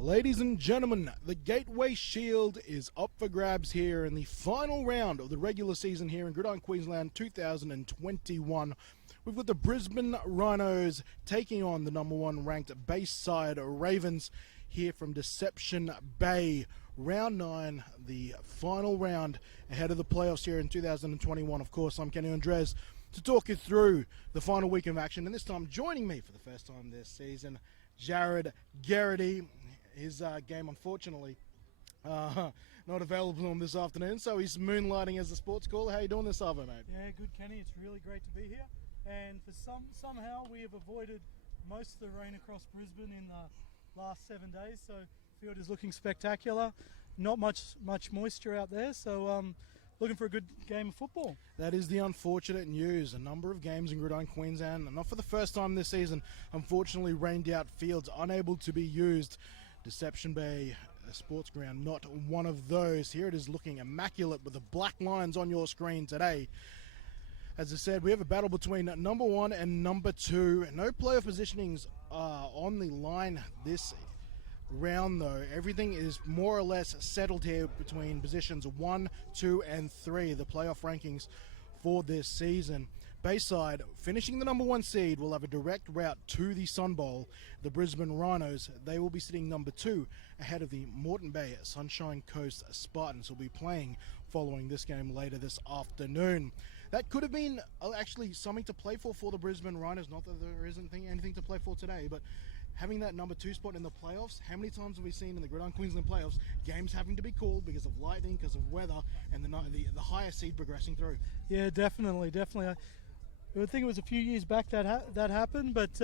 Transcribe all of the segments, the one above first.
Ladies and gentlemen, the Gateway Shield is up for grabs here in the final round of the regular season here in Gridiron Queensland 2021. We've got the Brisbane Rhinos taking on the #1 ranked Bayside Ravens here from Deception Bay. Round 9, the final round ahead of the playoffs here in 2021. Of course, I'm Kenny Andres to talk you through the final week of action. And this time, joining me for the first time this season, Jared Garrity. His game, unfortunately, not available on this afternoon, so he's moonlighting as a sports caller. How you doing this afternoon, mate? Yeah, good, Kenny. It's really great to be here. And for somehow we have avoided most of the rain across Brisbane in the last 7 days, so the field is looking spectacular. Not much moisture out there, so looking for a good game of football. That is the unfortunate news. A number of games in Gridiron Queensland, not for the first time this season, unfortunately rained out fields unable to be used. Deception Bay Sports Ground, not one of those. Here it is looking immaculate with the black lines on your screen today. As I said, we have a battle between #1 and #2. No playoff positionings are on the line this round though. Everything is more or less settled here between positions 1, 2 and 3, the playoff rankings for this season. Bayside, finishing the #1 seed, will have a direct route to the Sun Bowl. The Brisbane Rhinos, they will be sitting #2 ahead of the Moreton Bay Sunshine Coast Spartans, who will be playing following this game later this afternoon. That could have been actually something to play for the Brisbane Rhinos. Not that there isn't anything to play for today, but having that #2 spot in the playoffs, how many times have we seen in the Gridiron Queensland playoffs games having to be called because of lightning, because of weather, and the higher seed progressing through? Yeah, definitely. I think it was a few years back that happened, but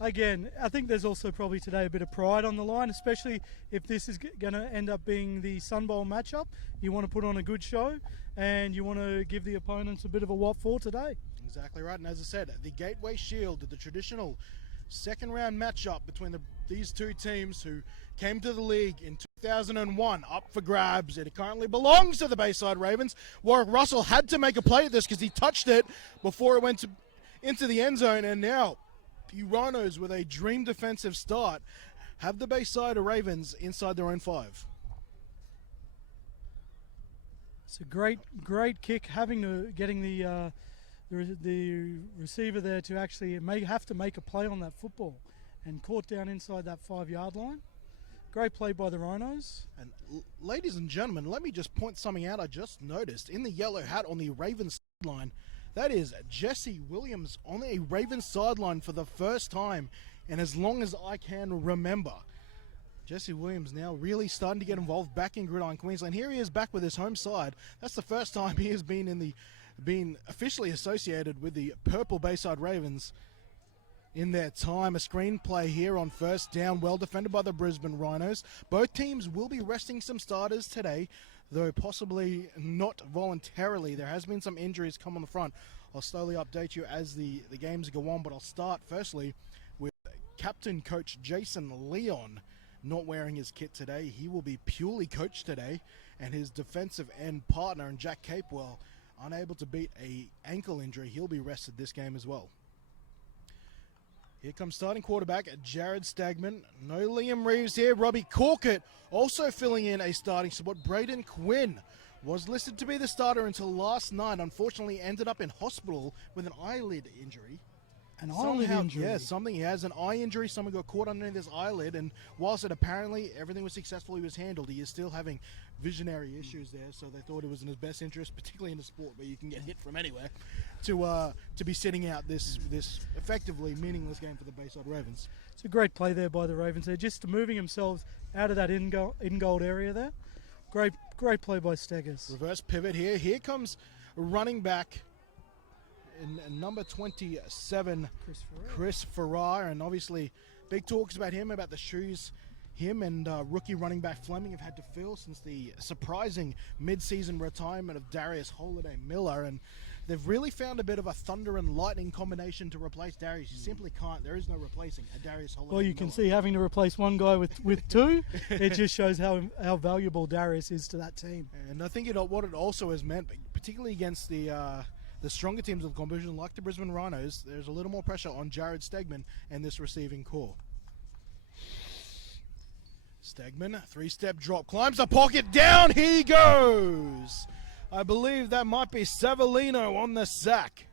again, I think there's also probably today a bit of pride on the line, especially if this is going to end up being the Sun Bowl matchup. You want to put on a good show, and you want to give the opponents a bit of a what for today. Exactly right, and as I said, the Gateway Shield, the traditional second round matchup between these two teams who came to the league in 2001, up for grabs. It currently belongs to the Bayside Ravens. Warwick Russell had to make a play at this because he touched it before it went into the end zone, and now the Rhinos, with a dream defensive start, have the Bayside Ravens inside their own 5. It's a great kick, getting the receiver there to actually have to make a play on that football, and caught down inside that 5-yard line. Great play by the Rhinos. And ladies and gentlemen, let me just point something out I just noticed. In the yellow hat on the Ravens sideline, that is Jesse Williams on a Ravens sideline for the first time and as long as I can remember. Jesse Williams now really starting to get involved back in Gridiron Queensland. Here he is back with his home side. That's the first time he has been officially associated with the Purple Bayside Ravens in their time. A screenplay here on first down, well defended by the Brisbane Rhinos. Both teams will be resting some starters today, though possibly not voluntarily. There has been some injuries come on the front. I'll slowly update you as the games go on, but I'll start firstly with Captain Coach Jason Leon not wearing his kit today. He will be purely coached today, and his defensive end partner, and Jack Capewell, unable to beat a ankle injury. He'll be rested this game as well. Here comes starting quarterback Jared Stagman. No Liam Reeves here. Robbie Corkett also filling in a starting spot. Braden Quinn was listed to be the starter until last night. Unfortunately ended up in hospital with an eyelid injury. Yeah, something. He has an eye injury. Someone got caught underneath his eyelid, and whilst everything was successful, he was handled, he is still having visionary issues there, so they thought it was in his best interest, particularly in a sport where you can get hit from anywhere, to be sitting out this effectively meaningless game for the Bayside Ravens. It's a great play there by the Ravens. They're just moving themselves out of that in-goal area there. Great play by Steggers. Reverse pivot here. Here comes running back in number 27, Chris Farrar, and obviously big talks about him, about the shoes him and rookie running back Fleming have had to fill since the surprising mid-season retirement of Darius Holiday Miller, and they've really found a bit of a thunder and lightning combination to replace Darius. You simply can't. There is no replacing a Darius Holiday Well, you Miller. can see having to replace one guy with two, it just shows how valuable Darius is to that team. And I think what it also has meant, particularly against the stronger teams of the competition like the Brisbane Rhinos, there's a little more pressure on Jared Stegman and this receiving core. Stegman, three-step drop, climbs the pocket, down he goes. I believe that might be Savellino on the sack.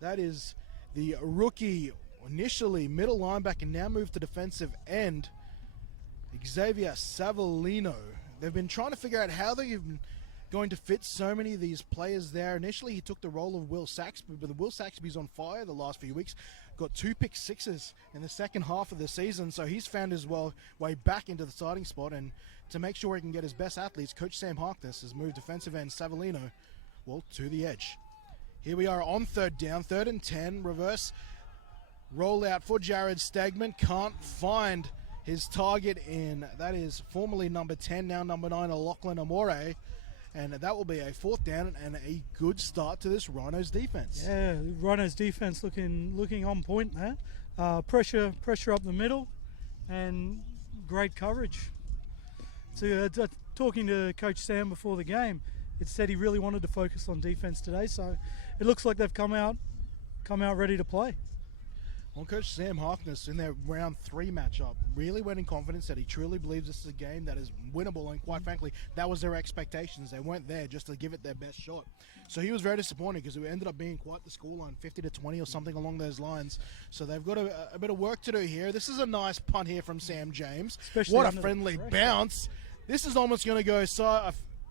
That is the rookie, initially middle linebacker, now moved to defensive end, Xavier Savellino. They've been trying to figure out how they're going to fit so many of these players there. Initially, he took the role of Will Saxby, but Will Saxby's on fire the last few weeks. Got 2 pick sixes in the second half of the season, so he's found his way back into the starting spot. And to make sure he can get his best athletes, Coach Sam Harkness has moved defensive end Savellino, well, to the edge. Here we are on third down, 3rd and 10, reverse rollout for Jared Stegman. Can't find his target in, that is formerly number 10, now number 9, Lachlan Amore. And that will be a 4th down and a good start to this Rhinos defense. Yeah, Rhinos defense looking on point there. Pressure up the middle, and great coverage. So talking to Coach Sam before the game, it said he really wanted to focus on defense today. So it looks like they've come out ready to play. Well, Coach Sam Harkness in their round 3 matchup really went in confidence that he truly believes this is a game that is winnable, and quite frankly, that was their expectations. They weren't there just to give it their best shot. So he was very disappointed because it ended up being quite the scoreline, 50-20 or something along those lines. So they've got a bit of work to do here. This is a nice punt here from Sam James. Especially what a friendly bounce. This is almost going to go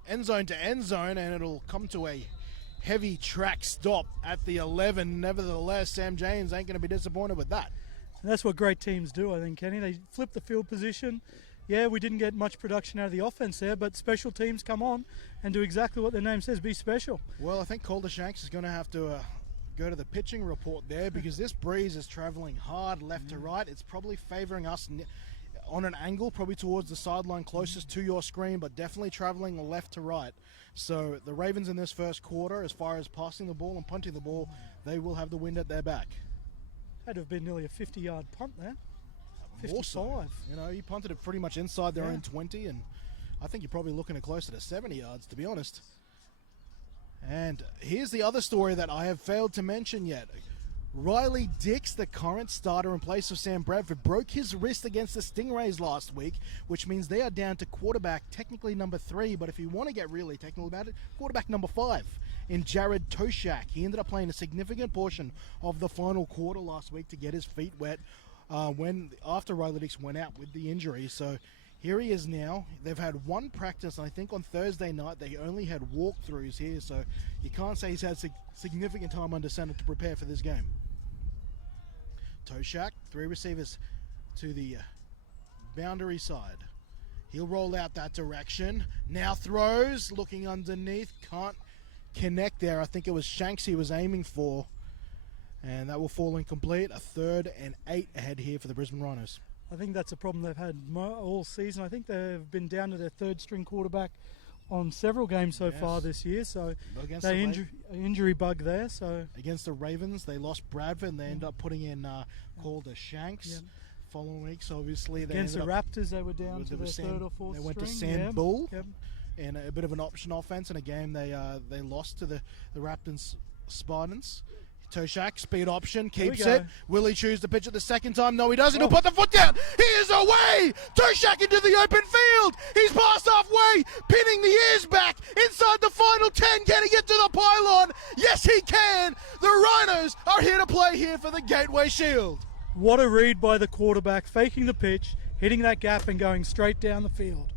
end zone to end zone, and it'll come to a heavy track stop at the 11. Nevertheless, Sam James ain't going to be disappointed with that. And that's what great teams do, I think, Kenny. They flip the field position. Yeah, we didn't get much production out of the offense there, but special teams come on and do exactly what their name says, be special. Well, I think Calder Shanks is going to have to go to the pitching report there, because this breeze is traveling hard left to right. It's probably favoring us on an angle, probably towards the sideline closest to your screen, but definitely traveling left to right. So the Ravens in this first quarter, as far as passing the ball and punting the ball, they will have the wind at their back. Had to have been nearly a 50-yard punt there. 55. Also, you know, he punted it pretty much inside their own 20, and I think you're probably looking at closer to 70 yards, to be honest. And here's the other story that I have failed to mention yet. Riley Dix, the current starter in place of Sam Bradford, broke his wrist against the Stingrays last week, which means they are down to quarterback, technically number 3, but if you want to get really technical about it, quarterback number 5 in Jared Toshak. He ended up playing a significant portion of the final quarter last week to get his feet wet after Riley Dix went out with the injury. So here he is now. They've had one practice, and I think on Thursday night they only had walkthroughs here, so you can't say he's had significant time under center to prepare for this game. Toshak, 3 receivers to the boundary side. He'll roll out that direction. Now throws, looking underneath, can't connect there. I think it was Shanks he was aiming for, and that will fall incomplete. A 3rd and 8 ahead here for the Brisbane Rhinos. I think that's a problem they've had all season. I think they've been down to their 3rd string quarterback on several games so far this year, so they injury bug there. So against the Ravens, they lost Bradford and they ended up putting in Calder Shanks. Following weeks, obviously, they against the Raptors, they were down to their 3rd or 4th string. They went to Sam Bull in a bit of an option offense in a game they lost to the Raptors Spartans. Toshak, speed option, keeps it. Will he choose to pitch it the second time? No, he doesn't. He'll put the foot down. He is away. Toshak into the open field. He's past halfway, pinning the ears back inside the final 10. Can he get to the pylon? Yes, he can. The Rhinos are here to play here for the Gateway Shield. What a read by the quarterback, faking the pitch, hitting that gap and going straight down the field.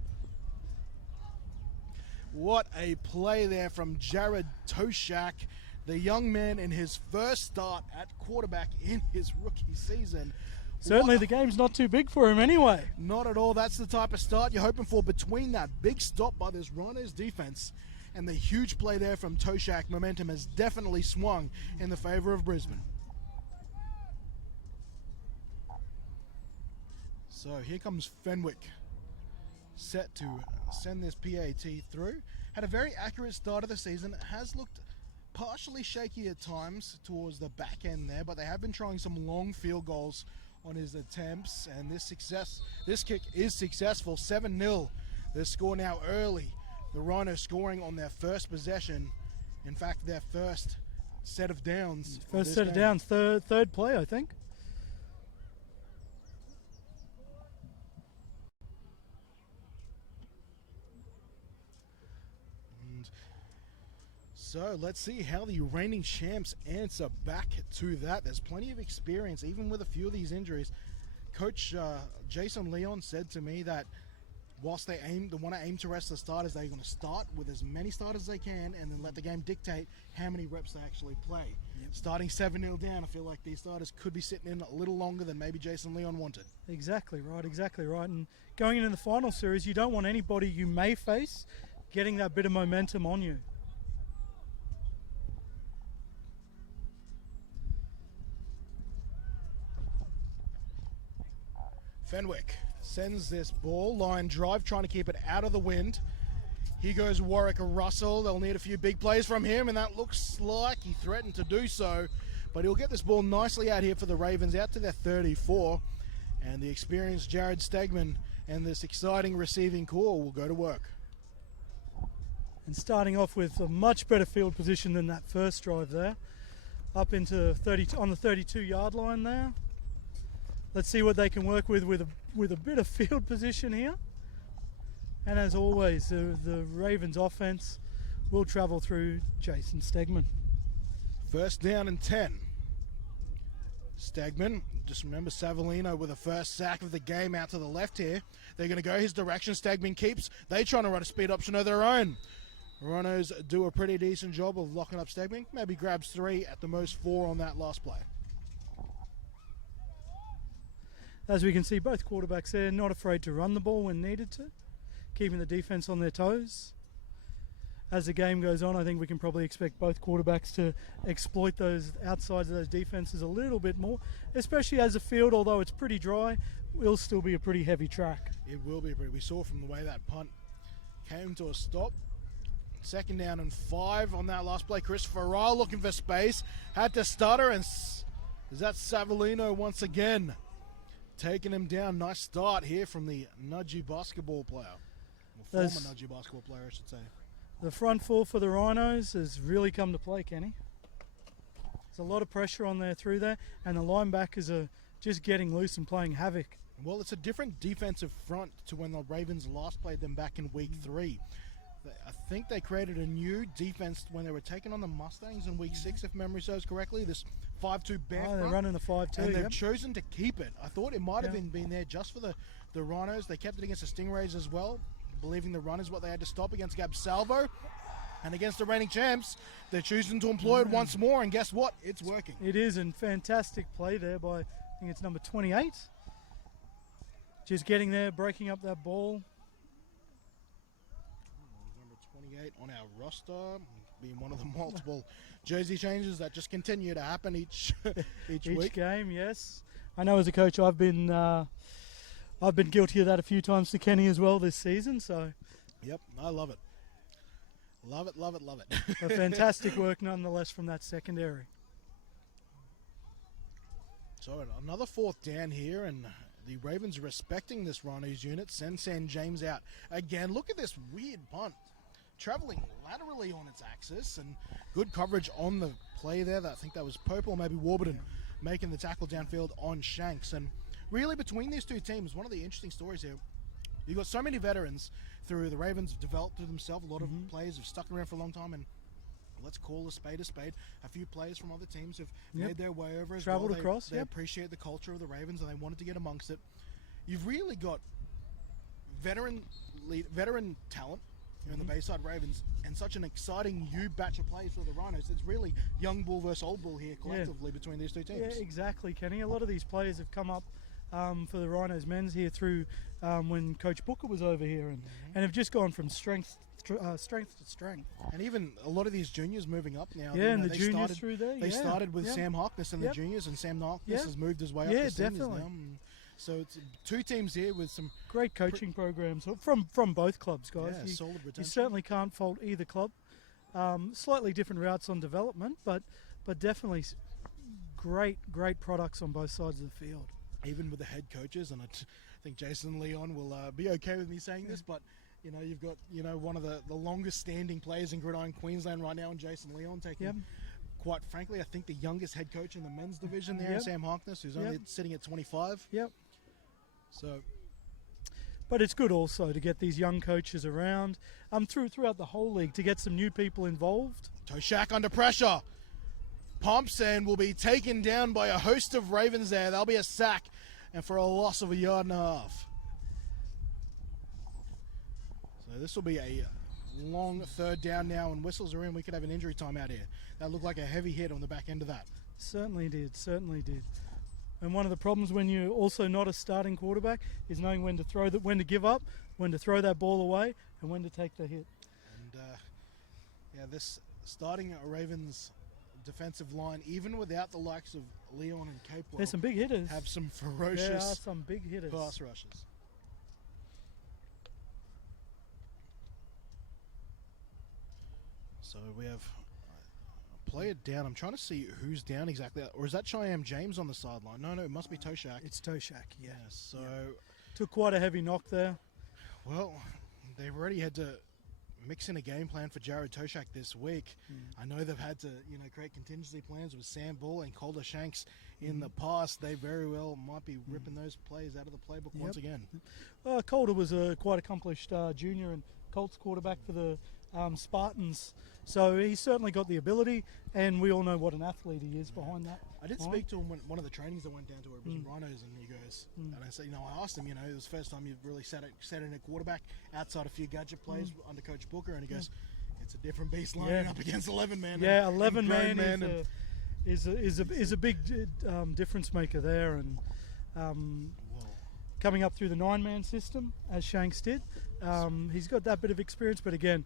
What a play there from Jared Toshak, the young man in his first start at quarterback in his rookie season. Certainly the game's not too big for him anyway. Not at all. That's the type of start you're hoping for between that big stop by this Rhinos defense and the huge play there from Toshak. Momentum has definitely swung in the favor of Brisbane. So here comes Fenwick, set to send this PAT through. Had a very accurate start of the season. Has looked partially shaky at times towards the back end there, but they have been trying some long field goals on his attempts, and this kick is successful. 7-0. The score now early. The Rhinos scoring on their first possession. In fact, their first set of downs. First set of downs, third play, I think. So let's see how the reigning champs answer back to that. There's plenty of experience, even with a few of these injuries. Coach Jason Leon said to me that whilst they want to aim to rest the starters, they're going to start with as many starters as they can and then let the game dictate how many reps they actually play. Yep. Starting 7-0 down, I feel like these starters could be sitting in a little longer than maybe Jason Leon wanted. Exactly right. And going into the final series, you don't want anybody you may face getting that bit of momentum on you. Fenwick sends this ball, line drive, trying to keep it out of the wind. Here goes Warwick Russell. They'll need a few big plays from him, and that looks like he threatened to do so. But he'll get this ball nicely out here for the Ravens, out to their 34. And the experienced Jared Stegman and this exciting receiving core will go to work. And starting off with a much better field position than that first drive there. Up into 30 on the 32-yard line there. Let's see what they can work with a bit of field position here. And as always, the Ravens offense will travel through Jason Stegman. First down and 10. Stegman, just remember Savellino with the first sack of the game out to the left here. They're going to go his direction. Stegman keeps. They're trying to run a speed option of their own. Rhinos do a pretty decent job of locking up Stegman. Maybe grabs 3, at the most 4 on that last play. As we can see, both quarterbacks there not afraid to run the ball when needed to, keeping the defense on their toes. As the game goes on, I think we can probably expect both quarterbacks to exploit those outsides of those defenses a little bit more, especially as the field, although it's pretty dry, will still be a pretty heavy track. It will be. We saw from the way that punt came to a stop. Second down and 5 on that last play. Chris Farrar looking for space, had to stutter, and is that Savellino once again taking him down. Nice start here from the Nudgy basketball player. Or former Nudgy basketball player, I should say. The front four for the Rhinos has really come to play, Kenny. There's a lot of pressure on there through there, and the linebackers are just getting loose and playing havoc. Well, it's a different defensive front to when the Ravens last played them back in week 3. I think they created a new defense when they were taking on the Mustangs in week 6, if memory serves correctly. This 5-2 bear front. They're running a 5-2, and they've chosen to keep it. I thought it might have been there just for the Rhinos. They kept it against the Stingrays as well, believing the run is what they had to stop against Gab Salvo. And against the reigning champs, they're choosing to employ it once more, and guess what? It's working. It is, and fantastic play there by, I think it's number 28. Just getting there, breaking up that ball. Number 28 on our roster, being one of the multiple jersey changes that just continue to happen each week. Each game, yes. I know as a coach, I've been guilty of that a few times to Kenny as well this season. So, yep, I love it. Love it, love it, love it. A fantastic work nonetheless from that secondary. So another 4th down here, and the Ravens respecting this Rhinos unit. Send San James out again. Look at this weird punt. Traveling laterally on its axis, and good coverage on the play there. I think that was Pope or maybe Warburton making the tackle downfield on Shanks. And really between these two teams, one of the interesting stories here, you've got so many veterans through the Ravens have developed through themselves. A lot of players have stuck around for a long time, and let's call a spade a spade. A few players from other teams have made their way over as Traveled well. across, They appreciate the culture of the Ravens, and they wanted to get amongst it. You've really got veteran talent in the Bayside Ravens, and such an exciting new batch of players for the Rhinos. It's really young bull versus old bull here collectively between these two teams. Yeah, exactly, Kenny. A lot of these players have come up for the Rhinos men's here through when Coach Booker was over here, and have just gone from strength to strength. And even a lot of these juniors moving up now. Yeah, and the juniors through there. They started with Sam Harkness and the juniors, and Sam Harkness has moved his way up the seniors now. So it's 2 teams here with some great coaching programs from both clubs, guys. Yeah, solid retention. You certainly can't fault either club. Slightly different routes on development, but definitely great products on both sides of the field. Even with the head coaches, and I think Jason Leon will be okay with me saying this, but you've got one of the longest standing players in Gridiron Queensland right now, and Jason Leon taking. Quite frankly, I think the youngest head coach in the men's division there, Sam Harkness, who's only sitting at 25. Yep. So, But it's good also to get these young coaches around throughout the whole league to get some new people involved. Toshak under pressure. Pumps and will be taken down by a host of Ravens there. That'll be a sack and for a loss of 1.5 yards. So this will be a long third down now, and whistles are in. We could have an injury time out here. That looked like a heavy hit on the back end of that. Certainly did, certainly did. And one of the problems when you're also not a starting quarterback is knowing when to when to give up, when to throw that ball away, and when to take the hit. And yeah, this starting Ravens defensive line, even without the likes of Leon and Capewell, there's some big hitters. Have some ferocious there are some big hitters. pass rushes. So we have play it down. I'm trying to see who's down exactly. Or is that Cheyenne James on the sideline? No, it must be Toshak. It's Toshak, yeah. So took quite a heavy knock there. Well, they've already had to mix in a game plan for Jared Toshak this week. I know they've had to, create contingency plans with Sam Bull and Calder Shanks in the past. They very well might be ripping those plays out of the playbook once again. Calder was a quite accomplished junior and Colts quarterback for the Spartans, so he's certainly got the ability, and we all know what an athlete he is behind that. I did speak to him when one of the trainings I went down to where it was in Rhinos, and he goes, and I said, I asked him, it was the first time you've really sat in a quarterback outside a few gadget plays under Coach Booker, and he goes, it's a different beast lining up against 11 man. Yeah, 11 man is a big difference maker there, and coming up through the 9-man system as Shanks did, he's got that bit of experience, but again,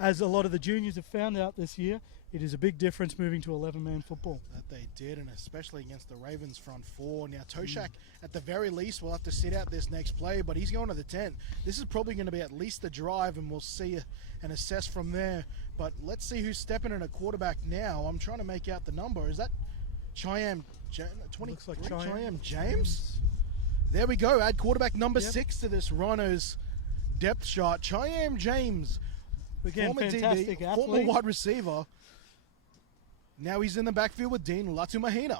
as a lot of the juniors have found out this year, it is a big difference moving to 11-man football. That they did, and especially against the Ravens front four. Now, Toshak, at the very least, will have to sit out this next play, but he's going to the 10. This is probably going to be at least the drive, and we'll see and assess from there. But let's see who's stepping in a quarterback now. I'm trying to make out the number. Is that Cheyenne 20? Looks like Cheyenne James? There we go. Add quarterback number 6 to this Rhinos depth chart. Cheyenne James. Again, former fantastic DB, athlete. former wide receiver. Now he's in the backfield with Dean Latumahina.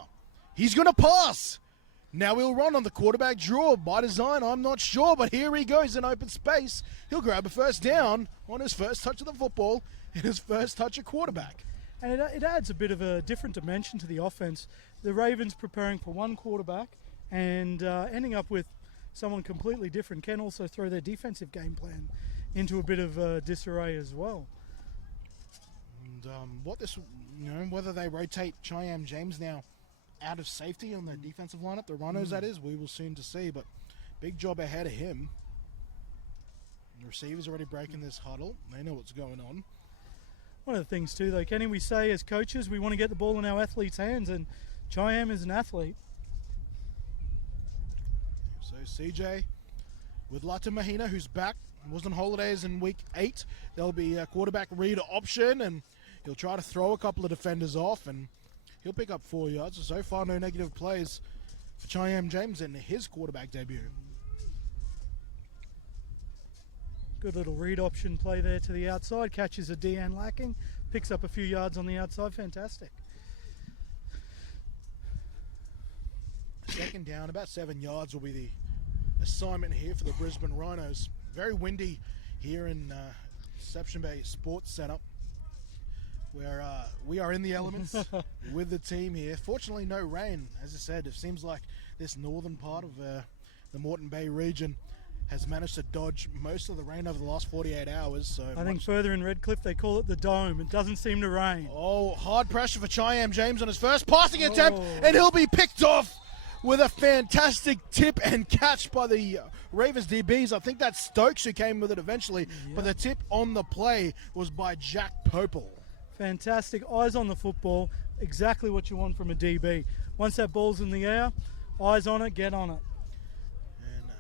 He's going to pass. Now he'll run on the quarterback draw. By design, I'm not sure, but here he goes in open space. He'll grab a first down on his first touch of the football and his first touch of quarterback. And it adds a bit of a different dimension to the offense. The Ravens preparing for one quarterback and ending up with someone completely different can also throw their defensive game plan into a bit of disarray as well. And whether they rotate Cheyenne James now out of safety on the defensive lineup, the Rhinos that is, we will soon to see. But big job ahead of him. The receivers already breaking this huddle. They know what's going on. One of the things too, though, Kenny, we say as coaches we want to get the ball in our athletes' hands, and Cheyenne is an athlete. So CJ with Latumahina, who's back, was on holidays in week 8. There'll be a quarterback read option, and he'll try to throw a couple of defenders off, and he'll pick up 4 yards. So far, no negative plays for Cheyenne James in his quarterback debut. Good little read option play there to the outside. Catches a Deanne Lacking, picks up a few yards on the outside. Fantastic. Second down, about 7 yards will be the assignment here for the Brisbane Rhinos. Very windy here in Deception Bay Sports Centre, where we are in the elements with the team here. Fortunately, no rain. As I said, it seems like this northern part of the Moreton Bay region has managed to dodge most of the rain over the last 48 hours. So I think further in Redcliffe they call it the dome. It doesn't seem to rain. Oh, hard pressure for Cheyenne James on his first passing attempt, and he'll be picked off with a fantastic tip and catch by the Ravens DBs. I think that's Stokes who came with it eventually, but the tip on the play was by Jack Popel. Fantastic. Eyes on the football. Exactly what you want from a DB. Once that ball's in the air, eyes on it, get on it. And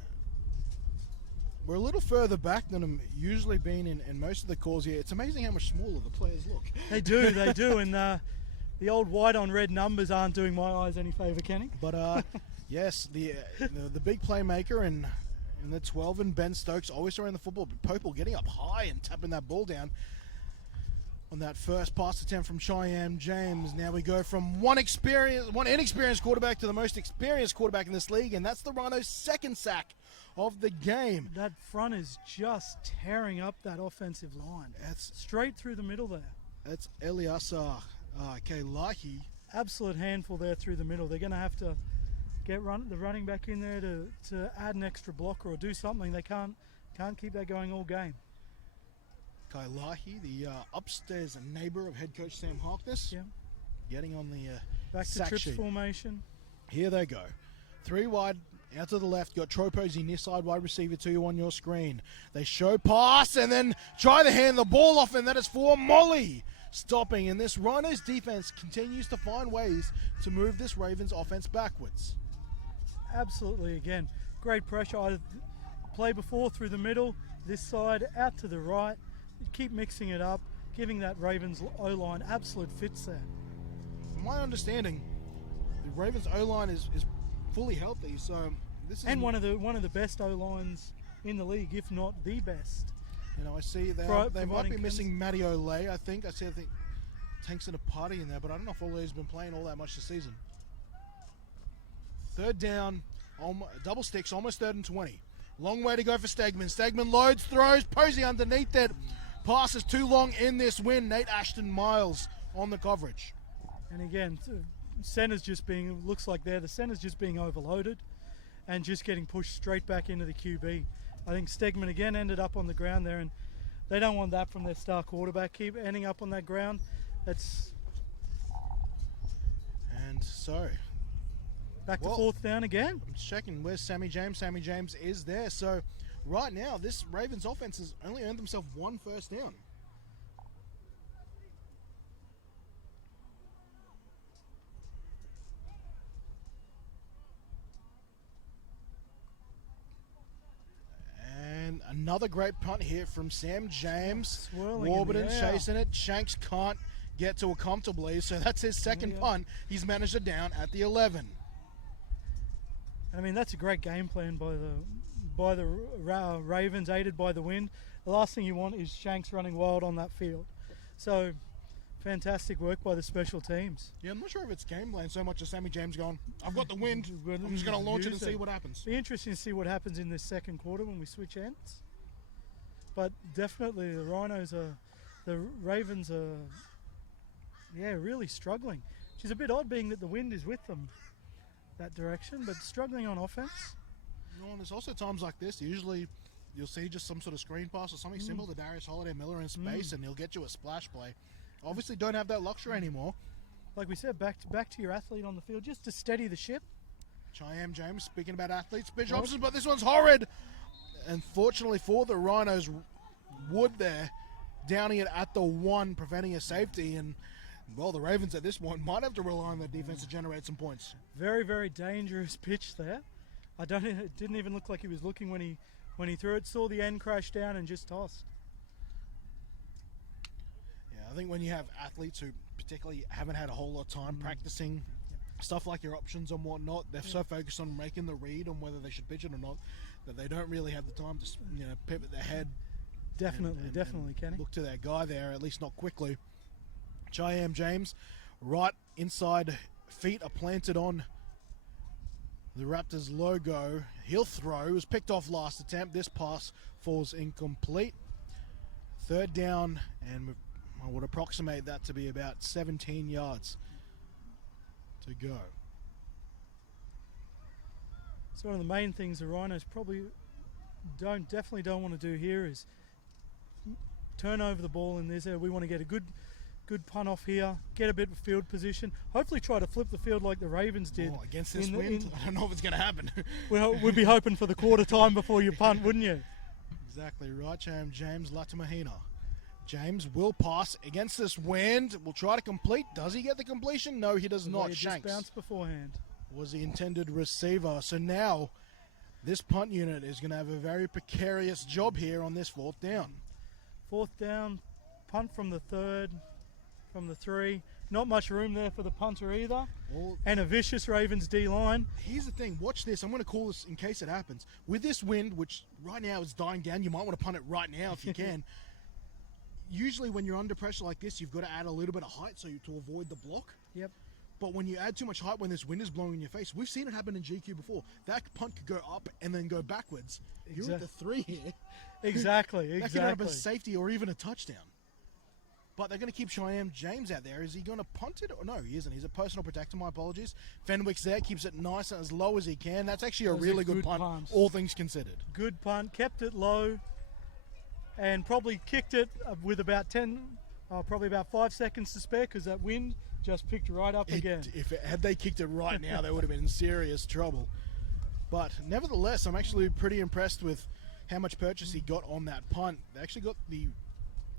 we're a little further back than I'm usually been in most of the calls here. It's amazing how much smaller the players look. They do. And the old white on red numbers aren't doing my eyes any favour, Kenny. But yes, the big playmaker in the 12 and Ben Stokes always throwing the football. Popel getting up high and tapping that ball down on that first pass attempt from Cheyenne James. Now we go from one inexperienced quarterback to the most experienced quarterback in this league, and that's the Rhinos' second sack of the game. That front is just tearing up that offensive line. That's Straight through the middle there. Eliasa Kailahi. Absolute handful there through the middle. They're going to have to get the running back in there to add an extra blocker or do something. They can't keep that going all game. Kailahi, the upstairs neighbour of head coach Sam Harkness, Yeah. getting on the Back to sack trips sheet. formation. Here they go. 3 wide, out to the left. Got Troy Posey, near side wide receiver to you on your screen. They show pass and then try to hand the ball off, and that is for Molly. Stopping, and this Rhinos defense continues to find ways to move this Ravens offense backwards. Absolutely, again, great pressure. I play before through the middle, this side, out to the right. Keep mixing it up, giving that Ravens O-line absolute fits there. From my understanding, the Ravens O-line is fully healthy, so this is... And one of the best O-lines in the league, if not the best. You know, I see they might be missing Matty Olay, I think. I think Tanks in a party in there, but I don't know if Olay's been playing all that much this season. 3rd down, double sticks, almost 3rd and 20. Long way to go for Stegman. Stegman loads, throws, Posey underneath it. Passes too long in this win. Nate Ashton Miles on the coverage. And again, center's just being, looks like the center's just being overloaded and just getting pushed straight back into the QB. I think Stegman again ended up on the ground there, and they don't want that from their star quarterback. Keep ending up on that ground. That's and so back to 4th down again. I'm checking where's Sammy James. Sammy James is there. So right now, this Ravens offense has only earned themselves 1 first down. And another great punt here from Sam James. Warburton chasing it. Shanks can't get to it comfortably, so that's his second punt. He's managed it down at the 11. I mean, that's a great game plan by the Ravens, aided by the wind. The last thing you want is Shanks running wild on that field. So, fantastic work by the special teams. Yeah, I'm not sure if it's game plan so much as Sammy James going, I've got the wind, I'm just going to launch it and see what happens. Be interesting to see what happens in this second quarter when we switch ends. But definitely the Ravens are, really struggling. Which is a bit odd being that the wind is with them that direction, but struggling on offense. You know, and there's also times like this, usually you'll see just some sort of screen pass or something simple to Darius Holiday-Miller in space and he'll get you a splash play. Obviously don't have that luxury anymore. Like we said, back to your athlete on the field just to steady the ship. Cheyenne James speaking about athletes, big options, but this one's horrid. Unfortunately for the Rhinos, Wood there, downing it at the 1, preventing a safety, and well, the Ravens at this point might have to rely on their defense to generate some points. Very, very dangerous pitch there. It didn't even look like he was looking when he threw it. Saw the end crash down and just tossed. Yeah, I think when you have athletes who particularly haven't had a whole lot of time practicing stuff like your options and whatnot, they're so focused on making the read on whether they should pitch it or not that they don't really have the time to pivot their head. Definitely, Kenny. Look to that guy there, at least not quickly. Cheyenne James, right inside, feet are planted on the Raptors logo. He'll throw. It was picked off last attempt. This pass falls incomplete. 3rd down, and I would approximate that to be about 17 yards to go. So one of the main things the Rhinos probably definitely don't want to do here is turn over the ball in this. We want to get a good punt off here, get a bit of field position, hopefully try to flip the field like the Ravens did. Oh, against this wind? I don't know if it's going to happen. We'd be hoping for the quarter time before you punt, wouldn't you? Exactly right, James Latimahina. James will pass against this wind. Will try to complete. Does he get the completion? No, he does not. Shanks just bounced beforehand. Was the intended receiver. So now this punt unit is going to have a very precarious job here on this 4th down. 4th down, punt from the 3rd. From the 3. Not much room there for the punter either. Well, and a vicious Ravens D-line. Here's the thing. Watch this. I'm going to call this in case it happens. With this wind, which right now is dying down, you might want to punt it right now if you can. Usually when you're under pressure like this, you've got to add a little bit of height to avoid the block. Yep. But when you add too much height when this wind is blowing in your face, we've seen it happen in GQ before. That punt could go up and then go backwards. You're at the 3 here. Exactly. That could end up as safety or even a touchdown. But they're going to keep Cheyenne James out there. Is he going to punt it? No, he isn't. He's a personal protector, my apologies. Fenwick's there, keeps it nice and as low as he can. That's actually a really good punt, all things considered. Good punt, kept it low, and probably kicked it with about probably about 5 seconds to spare because that wind just picked right up again. Had they kicked it right now, they would have been in serious trouble. But nevertheless, I'm actually pretty impressed with how much purchase he got on that punt. They actually got the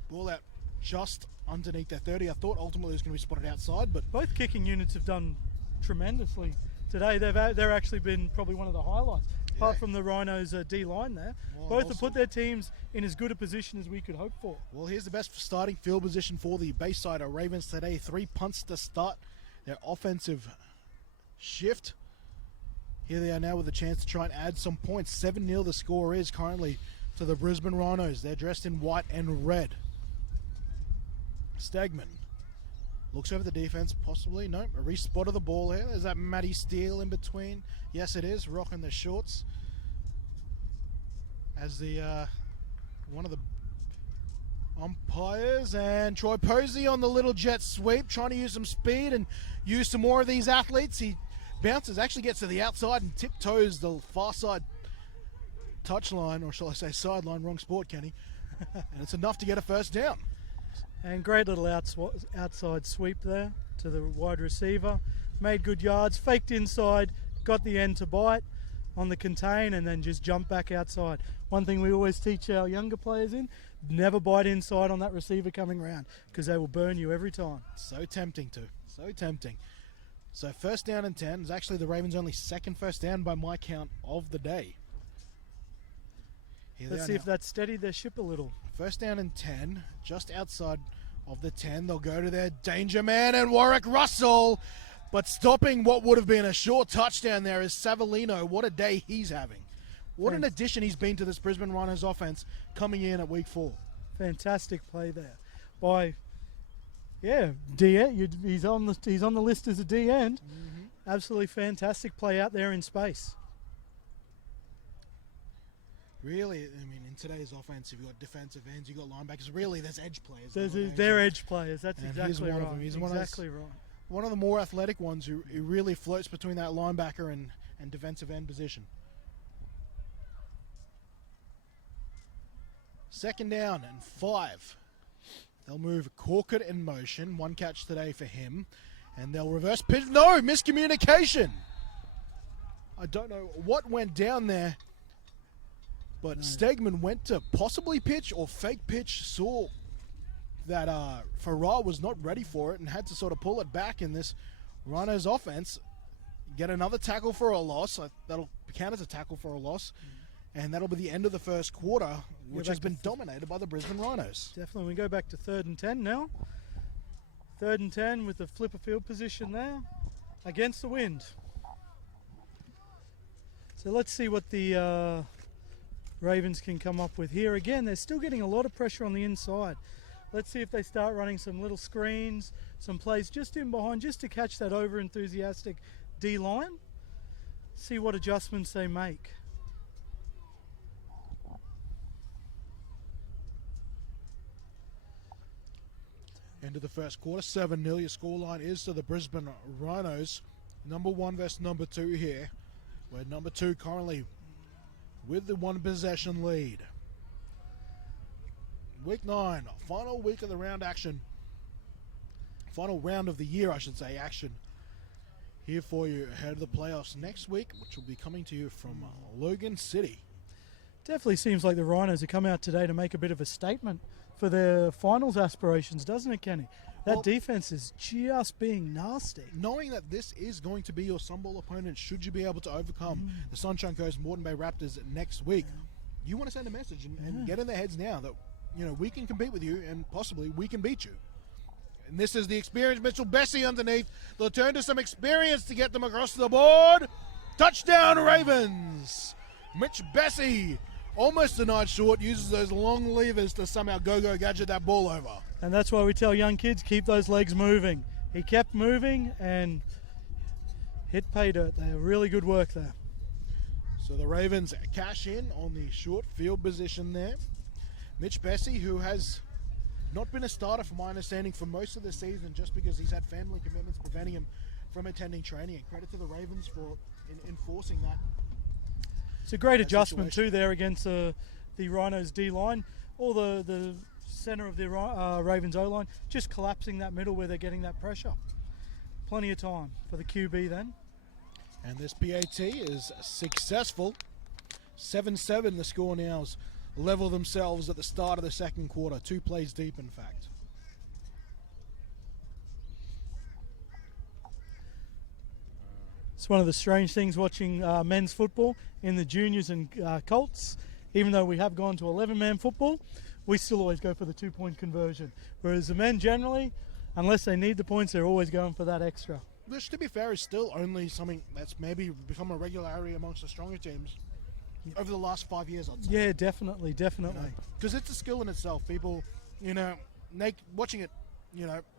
ball out just underneath their 30. I thought ultimately it was going to be spotted outside, but both kicking units have done tremendously today. They're actually been probably one of the highlights, apart from the Rhinos D-line there. Both have put their teams in as good a position as we could hope for. Well, here's the best starting field position for the Bayside Ravens today. 3 punts to start their offensive shift. Here they are now with a chance to try and add some points. 7-0 the score is currently to the Brisbane Rhinos. They're dressed in white and red. Stegman looks over the defense, possibly. No, a re-spot of the ball here. Is that Matty Steele in between? Yes, it is. Rocking the shorts. As the one of the umpires, and Troy Posey on the little jet sweep, trying to use some speed and use some more of these athletes. He bounces, actually gets to the outside and tiptoes the far side touchline, or shall I say sideline, wrong sport, Kenny. And it's enough to get a first down. And great little outside sweep there to the wide receiver. Made good yards, faked inside, got the end to bite on the contain, and then just jumped back outside. One thing we always teach our younger players never bite inside on that receiver coming round, because they will burn you every time. So tempting to. So tempting. So first down and 10 is actually the Ravens' only second first down by my count of the day. Let's see if that steadied their ship a little. First down and 10, just outside of the 10. They'll go to their danger man and Warwick Russell. But stopping what would have been a short touchdown there is Savellino. What a day he's having. What an addition he's been to this Brisbane Rhinos offense coming in at week 4. Fantastic play there by, D. He's on the list as a D end. Absolutely fantastic play out there in space. Really, I mean, in today's offense, you've got defensive ends, you've got linebackers. Really, there's edge players. They're edge players. That's and exactly right. He's exactly right. One of the more athletic ones who really floats between that linebacker and defensive end position. Second down and 5. They'll move Corkett in motion. 1 catch today for him. And they'll reverse pitch. No, miscommunication. I don't know what went down there. But Stegman went to possibly pitch or fake pitch, saw that Farrar was not ready for it and had to sort of pull it back in this Rhinos offense. Get another tackle for a loss. That'll count as a tackle for a loss. And that'll be the end of the first quarter, which has been dominated by the Brisbane Rhinos. Definitely. We go back to 3rd and 10 now. 3rd and 10 with the flipper field position there against the wind. So let's see what the Ravens can come up with here. Again, they're still getting a lot of pressure on the inside. Let's see if they start running some little screens, some plays just in behind, just to catch that over-enthusiastic D-line. See what adjustments they make. End of the first quarter, 7-0. Your scoreline is to the Brisbane Rhinos. Number 1 versus number 2 here, where number 2 currently with the 1 possession lead. Week 9, final week of the round action. Final round of the year, I should say, action here for you ahead of the playoffs next week, which will be coming to you from Logan City. Definitely seems like the Rhinos have come out today to make a bit of a statement for their finals aspirations, doesn't it, Kenny? That defense is just being nasty. Knowing that this is going to be your Sunball opponent, should you be able to overcome the Sunshine Coast Moreton Bay Raptors next week, you want to send a message and get in their heads now that, you know, we can compete with you and possibly we can beat you. And this is the experienced Mitchell Bessie underneath. They'll turn to some experience to get them across the board. Touchdown Ravens! Mitch Bessie, almost denied short, uses those long levers to somehow go gadget that ball over. And that's why we tell young kids, keep those legs moving. he kept moving and hit pay dirt there. Really good work there. So the Ravens cash in on the short field position there. Mitch Bessie, who has not been a starter from my understanding for most of the season just because he's had family commitments preventing him from attending training. And credit to the Ravens for enforcing that. It's a great adjustment situation. too there against the Rhinos D-line. Or the centre of the Ravens O-line, just collapsing that middle where they're getting that pressure. Plenty of time for the QB then. And this PAT is successful. 7-7 the score nows level themselves at the start of the second quarter. 2 plays deep, in fact. It's one of the strange things watching men's football in the juniors and Colts. Even though we have gone to 11-man football, we still always go for the 2-point conversion. Whereas the men generally, unless they need the points, they're always going for that extra. Which, to be fair, is still only something that's maybe become a regularity amongst the stronger teams over the last 5 years, I'd say. Yeah, definitely. Because it's a skill in itself. People, watching it,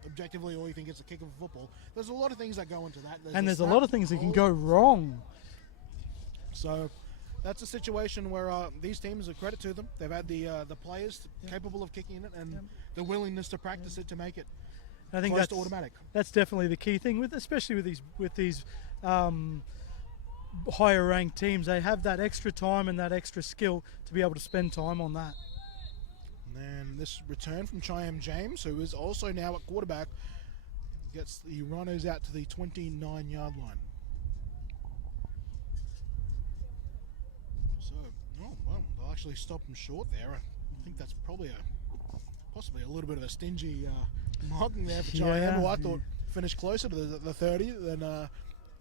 objectively, all you think it's a kick of football. There's a lot of things that go into that. There's a lot of things that can go wrong. So that's a situation where these teams, a credit to them, they've had the players capable of kicking it and the willingness to practice it to make it. I think close to automatic. That's definitely the key thing, especially with these higher ranked teams. They have that extra time and that extra skill to be able to spend time on that. And then this return from Chiam James, who is also now at quarterback, gets the Rhinos out to the 29-yard line. So, they'll actually stop him short there. I think that's probably possibly a little bit of a stingy marking there for Chiam, who I thought finished closer to the 30 than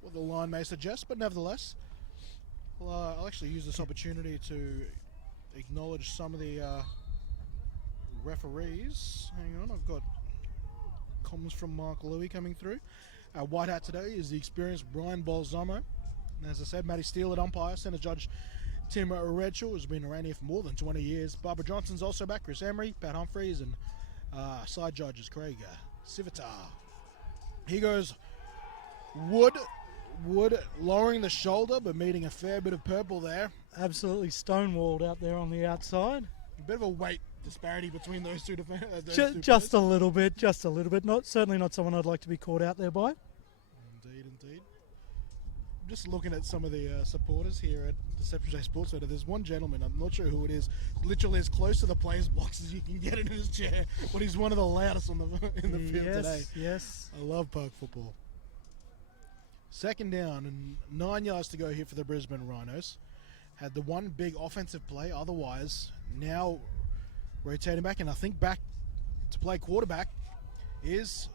what the line may suggest, but nevertheless, I'll actually use this opportunity to acknowledge some of the referees. Hang on, I've got comments from Mark Louie coming through. Our white hat today is the experienced Brian Balsamo. And as I said, Matty Steele at umpire, centre judge Tim Redshaw has been around here for more than 20 years. Barbara Johnson's also back, Chris Emery, Pat Humphreys, and side judges Craig Civitar. He goes Wood lowering the shoulder, but meeting a fair bit of purple there. Absolutely stonewalled out there on the outside. A bit of a weight disparity between those two defenders. Just a little bit. Certainly not someone I'd like to be caught out there by. Indeed. I'm just looking at some of the supporters here at Deception J Sports Center. There's one gentleman, I'm not sure who it is, literally as close to the players' box as you can get in his chair, but he's one of the loudest in the field today. Yes. I love park football. Second down and 9 yards to go here for the Brisbane Rhinos. Had the one big offensive play, otherwise now rotating back, and I think back to play quarterback is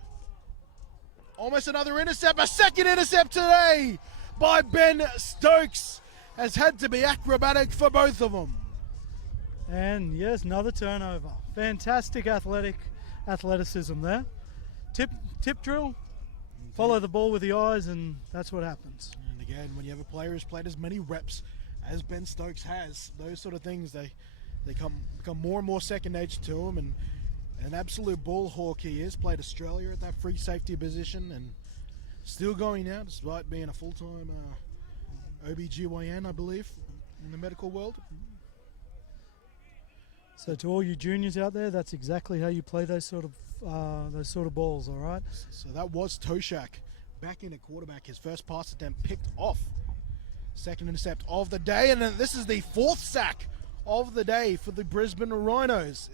almost another intercept. A second intercept today by Ben Stokes has had to be acrobatic for both of them. And yes, another turnover. Fantastic athleticism there. Tip drill. Follow the ball with the eyes, and that's what happens. And again, when you have a player who's played as many reps as Ben Stokes has, those sort of things, they become more and more second nature to him. And an absolute ball hawk he is. Played Australia at that free safety position, and still going now, despite being a full-time OBGYN, I believe, in the medical world. So to all you juniors out there, that's exactly how you play those sort of balls, all right? So that was Toshak back in at quarterback. His first pass attempt picked off. Second intercept of the day, and this is the fourth sack of the day for the Brisbane Rhinos.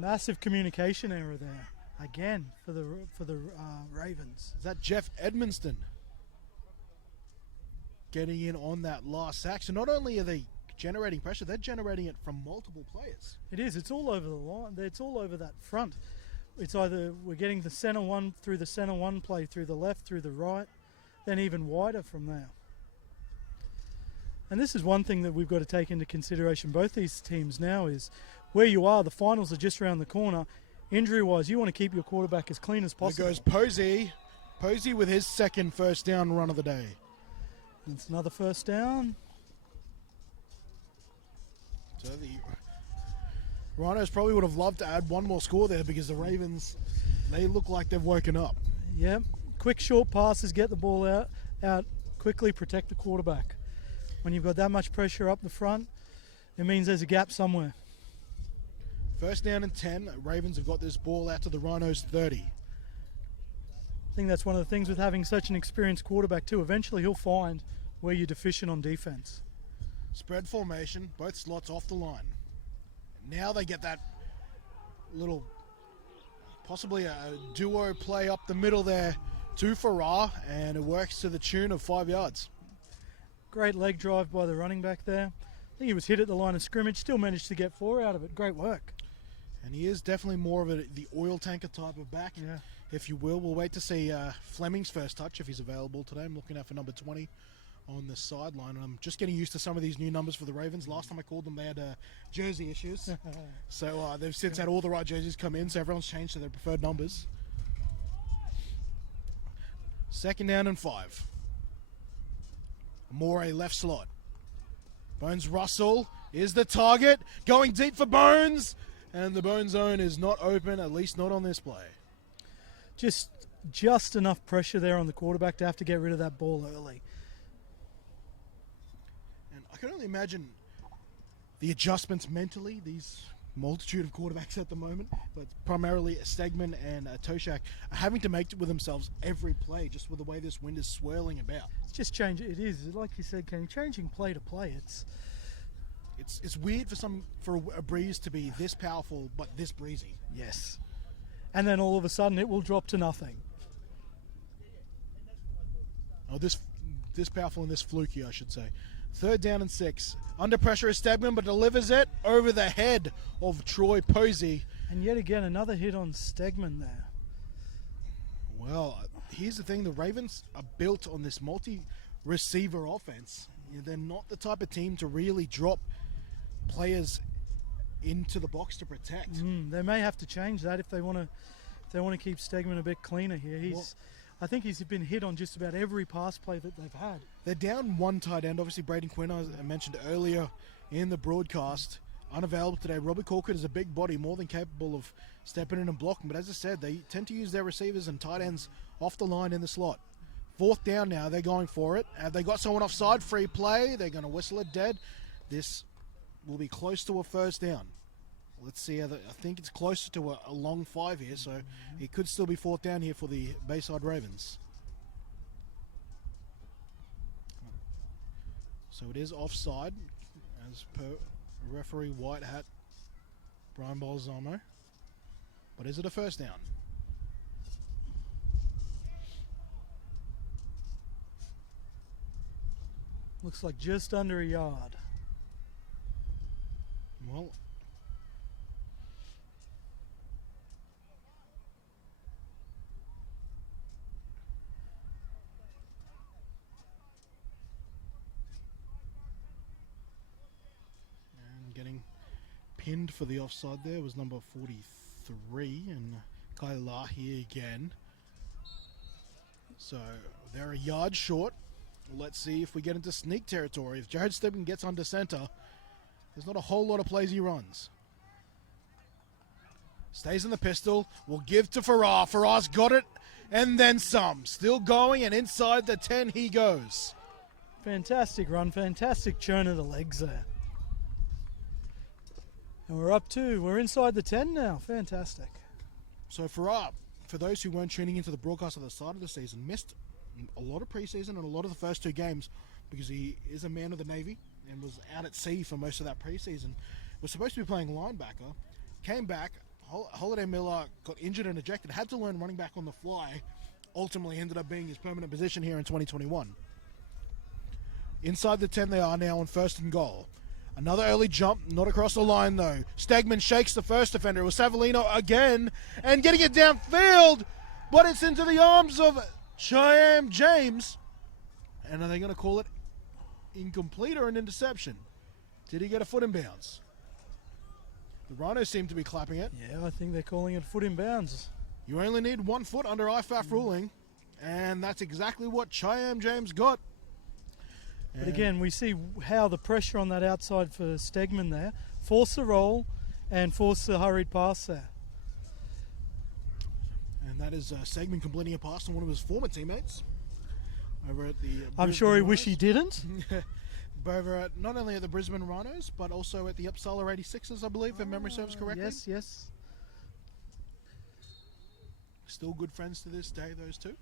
Massive communication error there again for the Ravens. Is that Jeff Edmonston getting in on that last sack? So not only are they generating pressure, they're generating it from multiple players. It is. It's all over the line. It's all over that front. It's either we're getting the center one through the center one play, through the left, through the right, then even wider from there. And this is one thing that we've got to take into consideration, both these teams now, is where you are. The finals are just around the corner. Injury-wise, you want to keep your quarterback as clean as possible. There goes Posey. Posey with his second first down run of the day. It's another first down. So the Rhinos probably would have loved to add one more score there because the Ravens, they look like they've woken up. Yep. Quick short passes, get the ball out quickly, protect the quarterback. When you've got that much pressure up the front, it means there's a gap somewhere. First down and 10. Ravens have got this ball out to the Rhinos 30. I think that's one of the things with having such an experienced quarterback too. Eventually he'll find where you're deficient on defense. Spread formation, both slots off the line. Now they get that little, possibly a duo play up the middle there to Farrar, and it works to the tune of 5 yards. Great leg drive by the running back there. I think he was hit at the line of scrimmage, still managed to get 4 out of it. Great work. And he is definitely more of the oil tanker type of back, if you will. We'll wait to see Fleming's first touch if he's available today. I'm looking out for number 20 on the sideline. I'm just getting used to some of these new numbers for the Ravens. Last time I called them, they had jersey issues. So they've since had all the right jerseys come in, so everyone's changed to their preferred numbers. Second down and 5. Morey left slot. Bones Russell is the target. Going deep for Bones. And the Bone zone is not open, at least not on this play. Just enough pressure there on the quarterback to have to get rid of that ball early. And I can only imagine the adjustments mentally, these multitude of quarterbacks at the moment, but primarily Stegman and Toshak are having to make it with themselves every play, just with the way this wind is swirling about. It's just change. It is, like you said, Kenny, changing play to play. It's weird for a breeze to be this powerful but this breezy. Yes. And then all of a sudden it will drop to nothing. Oh, this powerful and this fluky, I should say. Third down and 6. Under pressure is Stegman, but delivers it over the head of Troy Posey. And yet again, another hit on Stegman there. Well, here's the thing. The Ravens are built on this multi-receiver offense. They're not the type of team to really drop players into the box to protect. They may have to change that if they want to keep Stegman a bit cleaner here. I think he's been hit on just about every pass play that they've had. They're down one tight end. Obviously, Braden Quinn, as I mentioned earlier in the broadcast, unavailable today. Robbie Corcoran is a big body, more than capable of stepping in and blocking. But as I said, they tend to use their receivers and tight ends off the line in the slot. Fourth down now. They're going for it. Have they got someone offside? Free play. They're going to whistle it dead. This will be close to a first down. Let's see. I think it's closer to a long 5 here, so it could still be fourth down here for the Bayside Ravens. So it is offside, as per referee White Hat Brian Balsamo. But is it a first down? Looks like just under a yard. Well, and getting pinned for the offside there was number 43, and Kailah here again. So they're a yard short. Let's see if we get into sneak territory. If Jared Stegman gets under center, there's not a whole lot of plays he runs. Stays in the pistol. Will give to Farrar. Farrar's got it and then some. Still going, and inside the 10 he goes. Fantastic run. Fantastic churn of the legs there. And we're inside the 10 now. Fantastic. So Farrar, for those who weren't tuning into the broadcast at the start of the season, missed a lot of preseason and a lot of the first 2 games because he is a man of the Navy and was out at sea for most of that preseason. Was supposed to be playing linebacker, came back. Holiday Miller got injured and ejected, had to learn running back on the fly. Ultimately ended up being his permanent position here in 2021. Inside the 10 they are now on 1st and goal. Another early jump, not across the line though. Stegman shakes the first defender. It was Savolino again, and getting it downfield, but it's into the arms of Cheyenne James. And are they going to call it incomplete or an interception? Did he get a foot in bounds? The Rhinos seem to be clapping it. Yeah, I think they're calling it foot in bounds. You only need 1 foot under IFAF ruling, and that's exactly what Cheyenne James got. But again, we see how the pressure on that outside for Stegman there force the roll and force the hurried pass there. And that is a segment completing a pass to one of his former teammates over at the I'm sure he wish he didn't. over at, not only at the Brisbane Rhinos, but also at the Uppsala 86ers, I believe, if memory serves correctly. Yes, yes. Still good friends to this day, those two.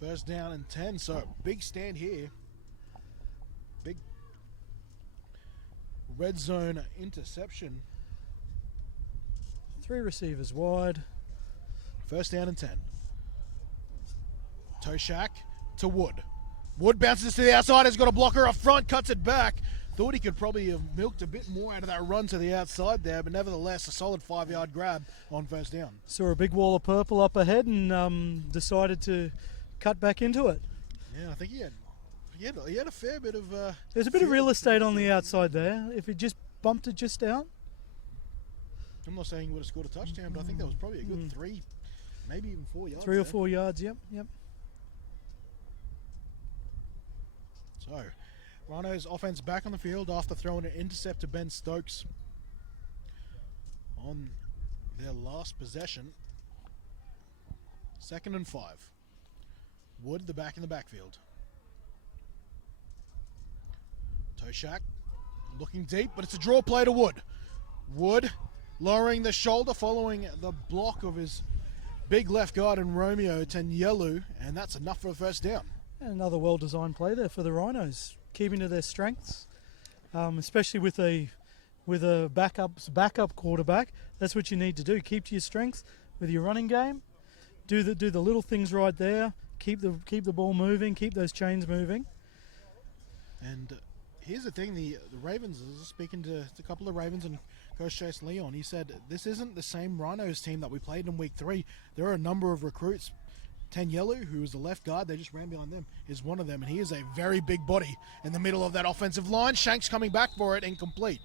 First down and 10, so big stand here. Big red zone interception. 3 receivers wide. First down and 10. Toshak to Wood. Wood bounces to the outside, has got a blocker up front, cuts it back. Thought he could probably have milked a bit more out of that run to the outside there, but nevertheless, a solid 5-yard grab on first down. Saw a big wall of purple up ahead and decided to cut back into it. Yeah, I think he had a fair bit of... There's a bit of real estate on the outside there. If he just bumped it just out. I'm not saying he would have scored a touchdown, but I think that was probably a good 3, maybe even 4 yards. 3 or 4 yards, yep. So, Rhinos offense back on the field after throwing an intercept to Ben Stokes on their last possession. 2nd and 5. Wood, the back in the backfield. Toshak looking deep, but it's a draw play to Wood. Wood lowering the shoulder following the block of his big left guard in Romeo Tanyelu, and that's enough for a first down. And another well-designed play there for the Rhinos, keeping to their strengths, especially with a backup quarterback. That's what you need to do. Keep to your strengths with your running game. Do the little things right there. Keep the ball moving. Keep those chains moving. And here's the thing: the Ravens. I was speaking to a couple of Ravens and Coach Chase Leon. He said this isn't the same Rhinos team that we played in week 3. There are a number of recruits. Tanyelu, who is the left guard, they just ran behind them, is one of them, and he is a very big body in the middle of that offensive line. Shanks coming back for it, incomplete.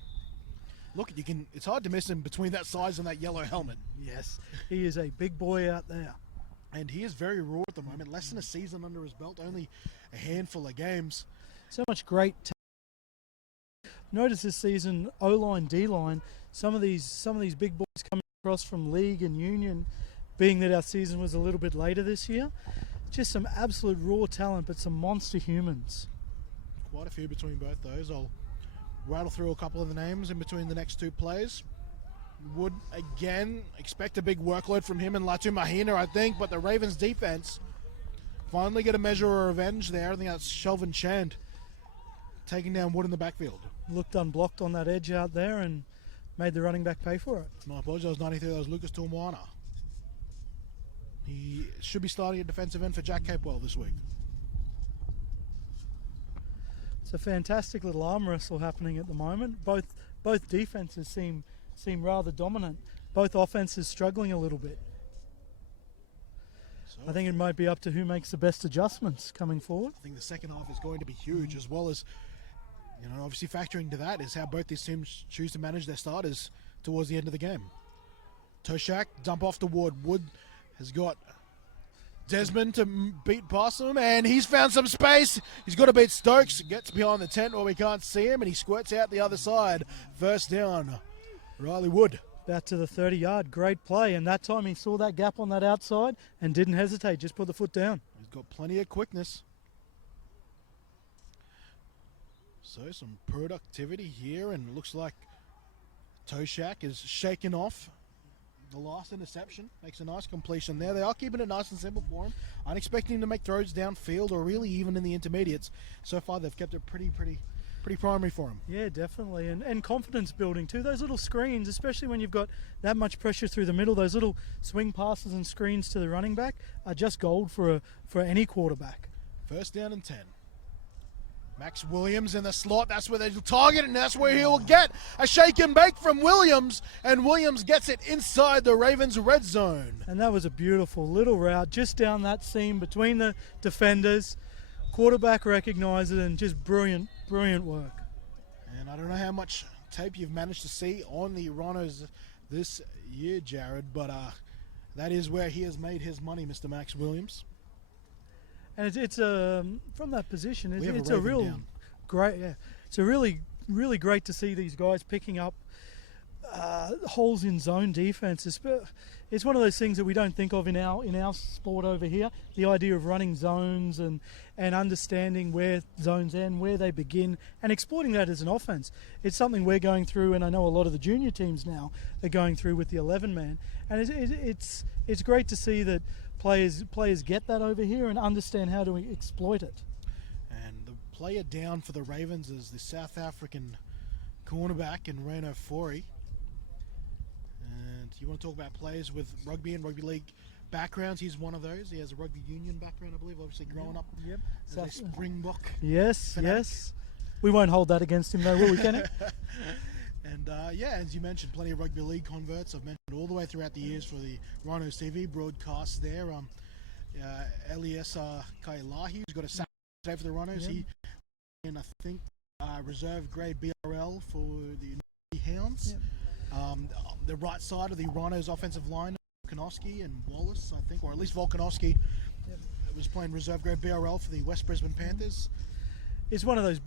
Look, it's hard to miss him between that size and that yellow helmet. Yes, he is a big boy out there. And he is very raw at the moment. Less than a season under his belt, only a handful of games. So much great notice this season, O-line, D-line, some of these big boys coming across from league and union, being that our season was a little bit later this year. Just some absolute raw talent, but some monster humans. Quite a few between both those. I'll rattle through a couple of the names in between the next two plays. Would, again, expect a big workload from him and Latu Mahina, I think, but the Ravens' defense finally get a measure of revenge there. I think that's Shelvin Chand taking down Wood in the backfield. Looked unblocked on that edge out there and made the running back pay for it. My apologies, 93, that was Lucas Tulmoana. He should be starting at defensive end for Jack Capewell this week. It's a fantastic little arm wrestle happening at the moment. Both defenses seem rather dominant. Both offenses struggling a little bit. So I think it might be up to who makes the best adjustments coming forward. I think the second half is going to be huge, as well as, obviously factoring to that is how both these teams choose to manage their starters towards the end of the game. Toshak, dump off to Wood. Wood has got Desmond to beat past him, and he's found some space. He's got to beat Stokes. Gets behind the tent where we can't see him, and he squirts out the other side. First down, Riley Wood. About to the 30-yard, great play, and that time he saw that gap on that outside and didn't hesitate, just put the foot down. He's got plenty of quickness. So some productivity here, and it looks like Toshak is shaking off the last interception. Makes a nice completion there. They are keeping it nice and simple for him. I'm expecting him to make throws downfield or really even in the intermediates. So far they've kept it pretty primary for him. Yeah, definitely. And confidence building too. Those little screens, especially when you've got that much pressure through the middle, those little swing passes and screens to the running back are just gold for any quarterback. First down and 10. Max Williams in the slot, that's where they target, and that's where he'll get a shake and bake from Williams, and Williams gets it inside the Ravens' red zone. And that was a beautiful little route just down that seam between the defenders. Quarterback recognized it, and just brilliant work. And I don't know how much tape you've managed to see on the Rhinos this year, Jared, but that is where he has made his money, Mr. Max Williams. And it's from that position. It's a real down. great. Yeah, it's a really great to see these guys picking up holes in zone defense. It's one of those things that we don't think of in our sport over here. The idea of running zones and understanding where zones end, where they begin, and exploiting that as an offense. It's something we're going through, and I know a lot of the junior teams now are going through with the 11-man. And it's great to see that players get that over here and understand how to exploit it. And the player down for the Ravens is the South African cornerback in Rhinos. And you want to talk about players with rugby and rugby league backgrounds? He's one of those. He has a rugby union background, I believe, obviously growing up as a Springbok. Yes, fanatic. yes. We won't hold that against him though, will we, Kenny? And as you mentioned, plenty of rugby league converts. I've mentioned all the way throughout the years for the Rhinos TV broadcast there. Elias Kailahi, who's got a sack today for the Rhinos. He, and I think, reserve grade BRL for the Hounds. The right side of the Rhinos offensive line, Volkanovski and Wallace, I think, or at least Volkanovski was playing reserve grade BRL for the West Brisbane Panthers. It's one of those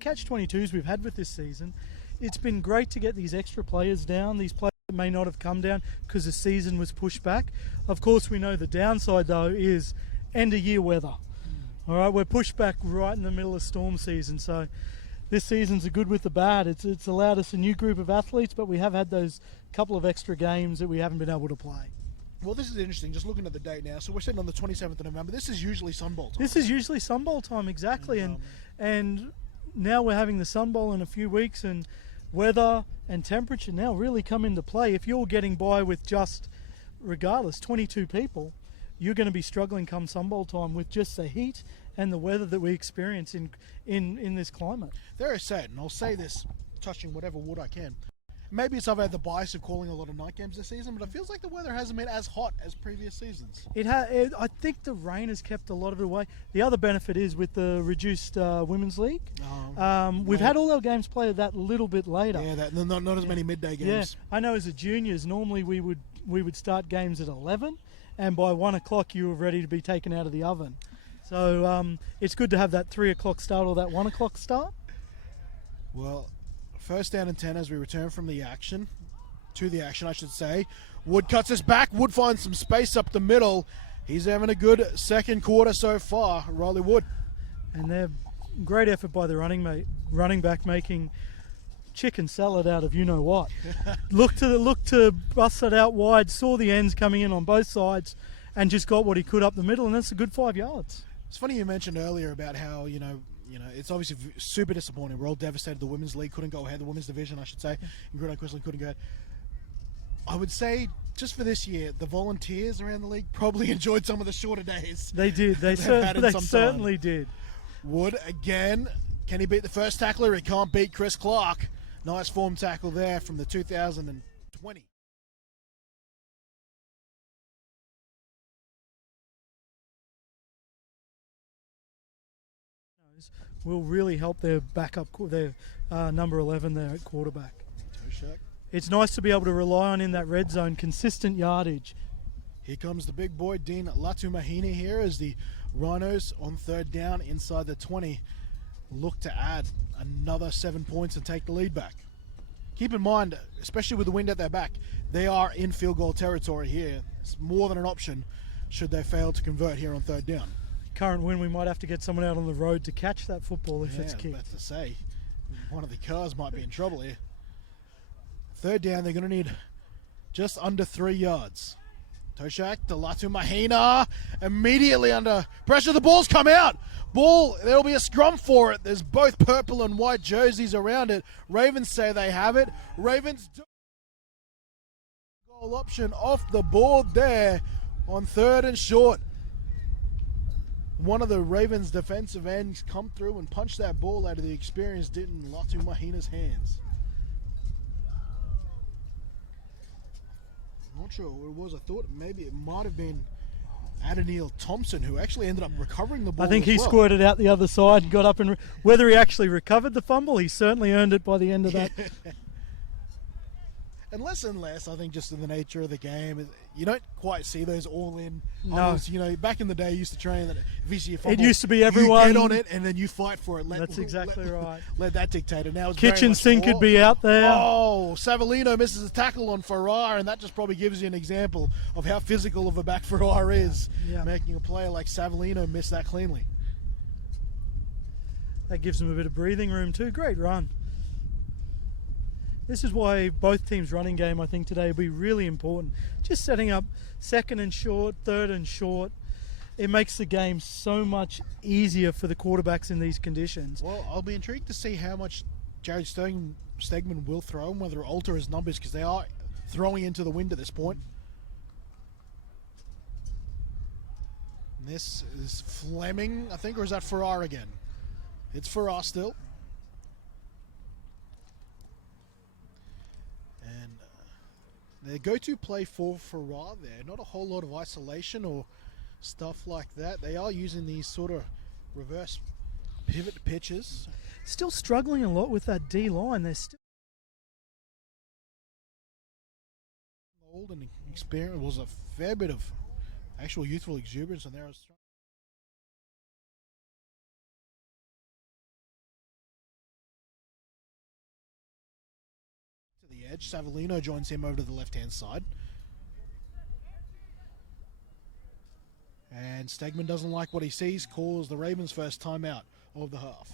catch-22s we've had with this season. It's been great to get these extra players down, these players that may not have come down because the season was pushed back. Of course, we know the downside though is end-of-year weather. All right, we're pushed back right in the middle of storm season, so this season's a good with the bad. It's allowed us a new group of athletes, but we have had those couple of extra games that we haven't been able to play. Well, this is interesting, just looking at the date now. So we're sitting on the 27th of November. This is usually Sun Bowl time. This is usually Sun Bowl time, exactly. And now we're having the Sun Bowl in a few weeks, and weather and temperature now really come into play. If you're getting by with just, regardless, 22 people, you're going to be struggling come Sun Bowl time with just the heat and the weather that we experience in this climate. There is said, and I'll say this, touching whatever wood I can, maybe it's I've had the bias of calling a lot of night games this season, but it feels like the weather hasn't been as hot as previous seasons. I think the rain has kept a lot of it away. The other benefit is with the reduced Women's League. We've had all our games played that little bit later. Yeah, not as many midday games. Yeah, I know as a juniors, normally we would start games at 11, and by 1 o'clock you were ready to be taken out of the oven. So it's good to have that 3 o'clock start or that 1 o'clock start. Well, first down and 10 as we return from the action. To the action, I should say. Wood cuts us back. Wood finds some space up the middle. He's having a good second quarter so far, Riley Wood. And they're great effort by the running back making chicken salad out of you-know-what. Look to bust it out wide, saw the ends coming in on both sides, and just got what he could up the middle, and that's a good 5 yards. It's funny you mentioned earlier about how, it's obviously super disappointing. We're all devastated the Women's League couldn't go ahead, the Women's Division, I should say, and Gridiron Qld couldn't go ahead. I would say, just for this year, the volunteers around the league probably enjoyed some of the shorter days. They did. They certainly did. Wood, again, can he beat the first tackler? He can't beat Chris Clark. Nice form tackle there from the 2020. Will really help their backup, their number 11 there at quarterback. It's nice to be able to rely on in that red zone consistent yardage. Here comes the big boy, Dean Latumahina here as the Rhinos on third down inside the 20 look to add another 7 points and take the lead back. Keep in mind, especially with the wind at their back, they are in field goal territory here. It's more than an option should they fail to convert here on third down. Current wind, we might have to get someone out on the road to catch that football if it's kicked. That's to say, one of the cars might be in trouble here. Third down, they're going to need just under 3 yards. Toshak to Latumahina, immediately under pressure. The ball's come out. Ball, there'll be a scrum for it. There's both purple and white jerseys around it. Ravens say they have it. Ravens do. Goal option off the board there on third and short. One of the Ravens defensive ends come through and punch that ball out of the experienced Denton Latumahina's hands. I'm not sure what it was. I thought maybe it might have been Adoniel Thompson who actually ended up recovering the ball. I think he squirted out the other side and got up and whether he actually recovered the fumble, he certainly earned it by the end of that. And less, I think, just in the nature of the game, you don't quite see those all-in. No. You know, back in the day, you used to train that if you see a fumble, It used to be everyone. you get on it and then you fight for it. That's exactly right. Let that dictate it. Now it's Kitchen sink could be out there. Oh, Savellino misses a tackle on Farrar, and that just probably gives you an example of how physical of a back Farrar is. Yeah. Making a player like Savellino miss that cleanly. That gives them a bit of breathing room too. Great run. This is why both teams' running game, I think, today will be really important. Just setting up second and short, third and short. It makes the game so much easier for the quarterbacks in these conditions. Well, I'll be intrigued to see how much Jared Stegman will throw and whether it'll alter his numbers, because they are throwing into the wind at this point. And this is Fleming, I think, or is that Farrar again? It's Farrar still. And their go-to play for Farrar there, not a whole lot of isolation or stuff like that. They are using these sort of reverse pivot pitches. Still struggling a lot with that D line. They're still old and experience. Was a fair bit of actual youthful exuberance on there. To the edge, Savellino joins him over to the left-hand side. And Stegman doesn't like what he sees, calls the Ravens' first timeout of the half.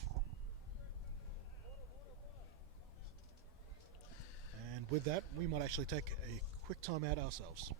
And with that, we might actually take a quick timeout ourselves.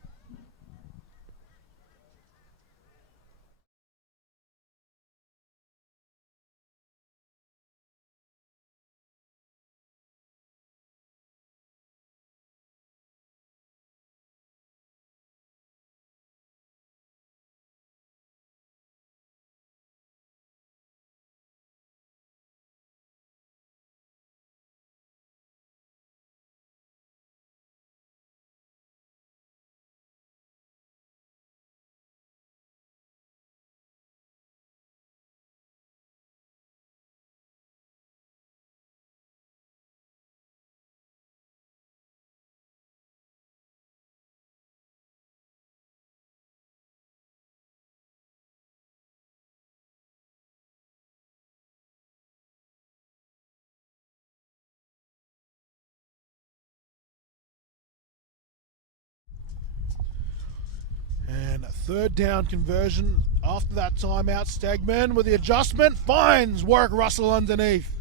And third down conversion after that timeout. Stegman with the adjustment finds Warwick Russell underneath.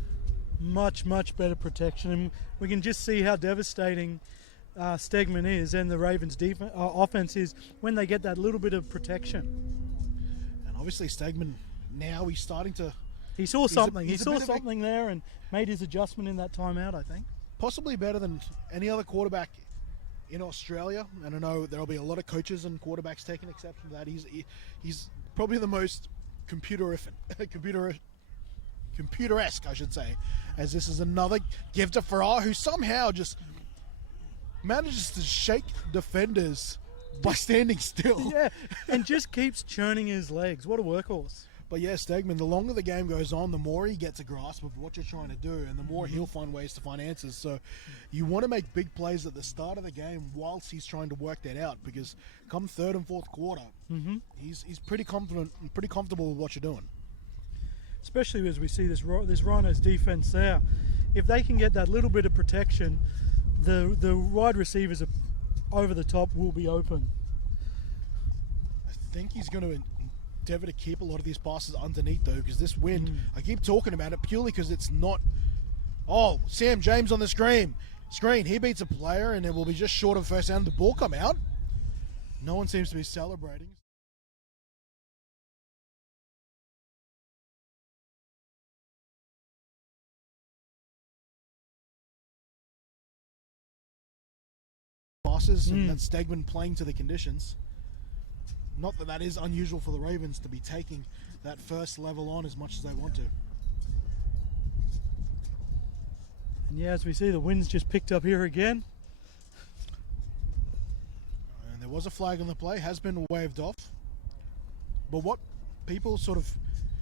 much better protection, and we can just see how devastating Stegman is and the Ravens' offense is when they get that little bit of protection. And obviously Stegman now he's starting to. He saw something. He he's a saw bit of a- something there and made his adjustment in that timeout, I think. Possibly better than any other quarterback in Australia, and I know there'll be a lot of coaches and quarterbacks taking exception to that. He's probably the most computeresque, I should say, as this is another give to Farrar, who somehow just manages to shake defenders by standing still. Yeah, and just keeps churning his legs. What a workhorse. But yeah, Stegman, the longer the game goes on, the more he gets a grasp of what you're trying to do, and the more he'll find ways to find answers. So you want to make big plays at the start of the game whilst he's trying to work that out, because come third and fourth quarter, he's pretty confident and pretty comfortable with what you're doing. Especially as we see this Rhinos defense there. If they can get that little bit of protection, the wide receivers are over the top will be open. I think he's going to endeavour to keep a lot of these passes underneath, though, because this wind, I keep talking about it purely because it's not. Oh, Sam James on the screen. He beats a player, and it will be just short of first down. The ball come out. No one seems to be celebrating. Passes, and that's Stegman playing to the conditions. Not that that is unusual for the Ravens to be taking that first level on as much as they want to. And yeah, as we see, the wind's just picked up here again. And there was a flag on the play, has been waved off. But what people sort of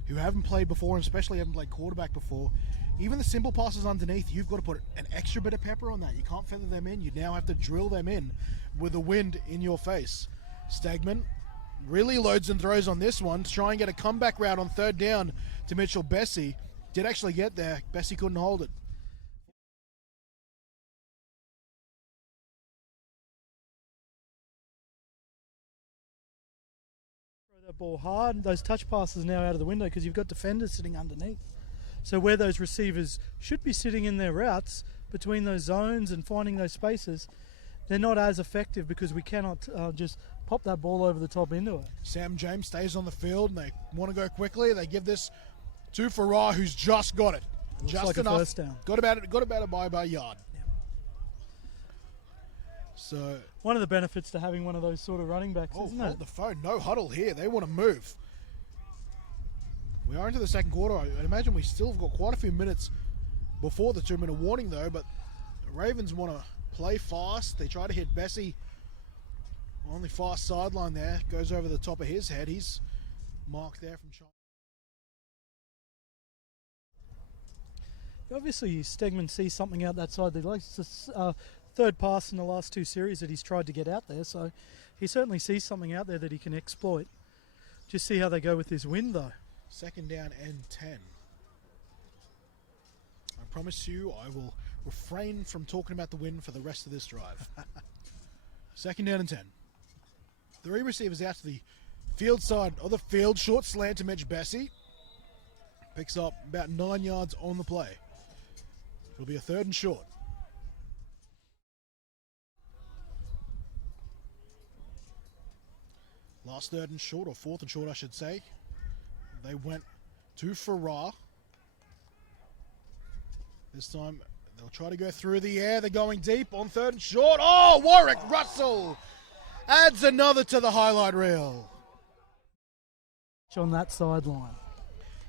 who haven't played before, and especially haven't played quarterback before, even the simple passes underneath, you've got to put an extra bit of pepper on that. You can't feather them in. You now have to drill them in with the wind in your face. Stegman really loads and throws on this one to try and get a comeback route on third down to Mitchell Bessie. Did actually get there. Bessie couldn't hold it. Throw that ball hard. Those touch passes now out of the window because you've got defenders sitting underneath. So where those receivers should be sitting in their routes between those zones and finding those spaces, they're not as effective because we cannot just pop that ball over the top into it. Sam James stays on the field and they want to go quickly. They give this to Farrar, who's just got it. Looks just like enough. a first down. Got about it by a yard. Yeah. So one of the benefits to having one of those sort of running backs, isn't hold it? the phone. No huddle here. They want to move. We are into the second quarter. I imagine we still have got quite a few minutes before the 2-minute warning, though. But the Ravens want to play fast. They try to hit Bessie on the far sideline there. Goes over the top of his head. He's marked there from China. Obviously, Stegman sees something out that side. It's the third pass in the last two series that he's tried to get out there, so he certainly sees something out there that he can exploit. Just see how they go with this wind, though. Second down and 10. I promise you I will refrain from talking about the win for the rest of this drive. Second down and 10. Three receivers out to the field side of the field. Short slant to Mitch Bessie. Picks up about 9 yards on the play. It'll be a third and short. Last third and short, or fourth and short I should say. They went to Farrar. This time they'll try to go through the air. They're going deep on third and short. Oh, Warwick Russell adds another to the highlight reel. On that sideline.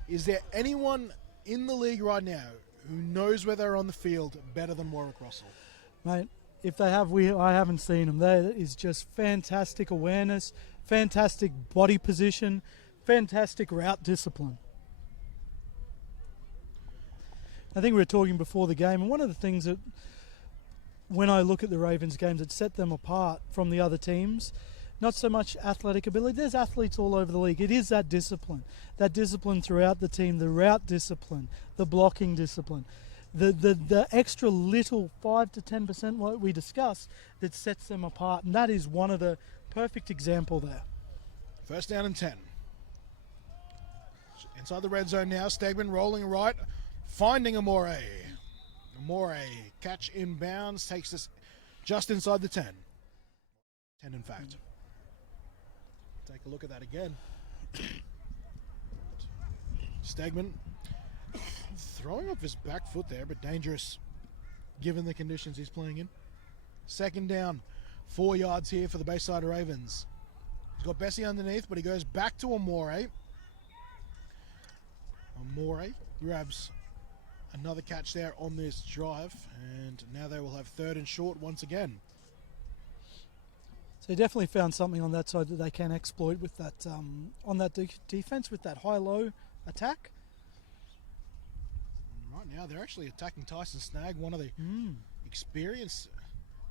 Is there anyone in the league right now who knows where they're on the field better than Warwick Russell? Mate, if they have, I haven't seen them. That is just fantastic awareness, fantastic body position, fantastic route discipline. I think we were talking before the game, and one of the things that, when I look at the Ravens games, that set them apart from the other teams, not so much athletic ability. There's athletes all over the league. It is that discipline throughout the team, the route discipline, the blocking discipline, the extra little 5 to 10% what we discussed that sets them apart, and that is one of the perfect example there. First down and 10. Inside the red zone now. Stegman rolling right, finding Amore. Amore catch inbounds, takes us just inside the 10. 10 in fact. Take a look at that again. Stegman throwing off his back foot there, but dangerous given the conditions he's playing in. Second down, 4 yards here for the Bayside Ravens. He's got Bessie underneath, but he goes back to Amore. Amore grabs another catch there on this drive, and now they will have third and short once again. So they definitely found something on that side that they can exploit with that on that defense with that high-low attack. Right now they're actually attacking Tyson Snag, one of the experienced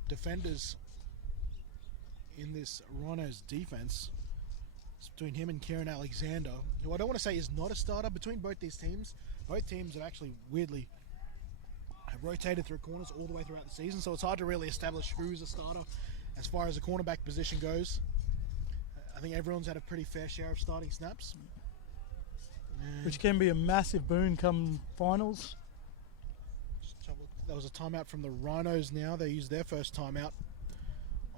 defenders in this Rhinos defense. It's between him and Kieran Alexander, who I don't want to say is not a starter between both these teams. Both teams have actually weirdly have rotated through corners all the way throughout the season, so it's hard to really establish who's a starter as far as the cornerback position goes. I think everyone's had a pretty fair share of starting snaps. Which can be a massive boon come finals. That was a timeout from the Rhinos now. They used their first timeout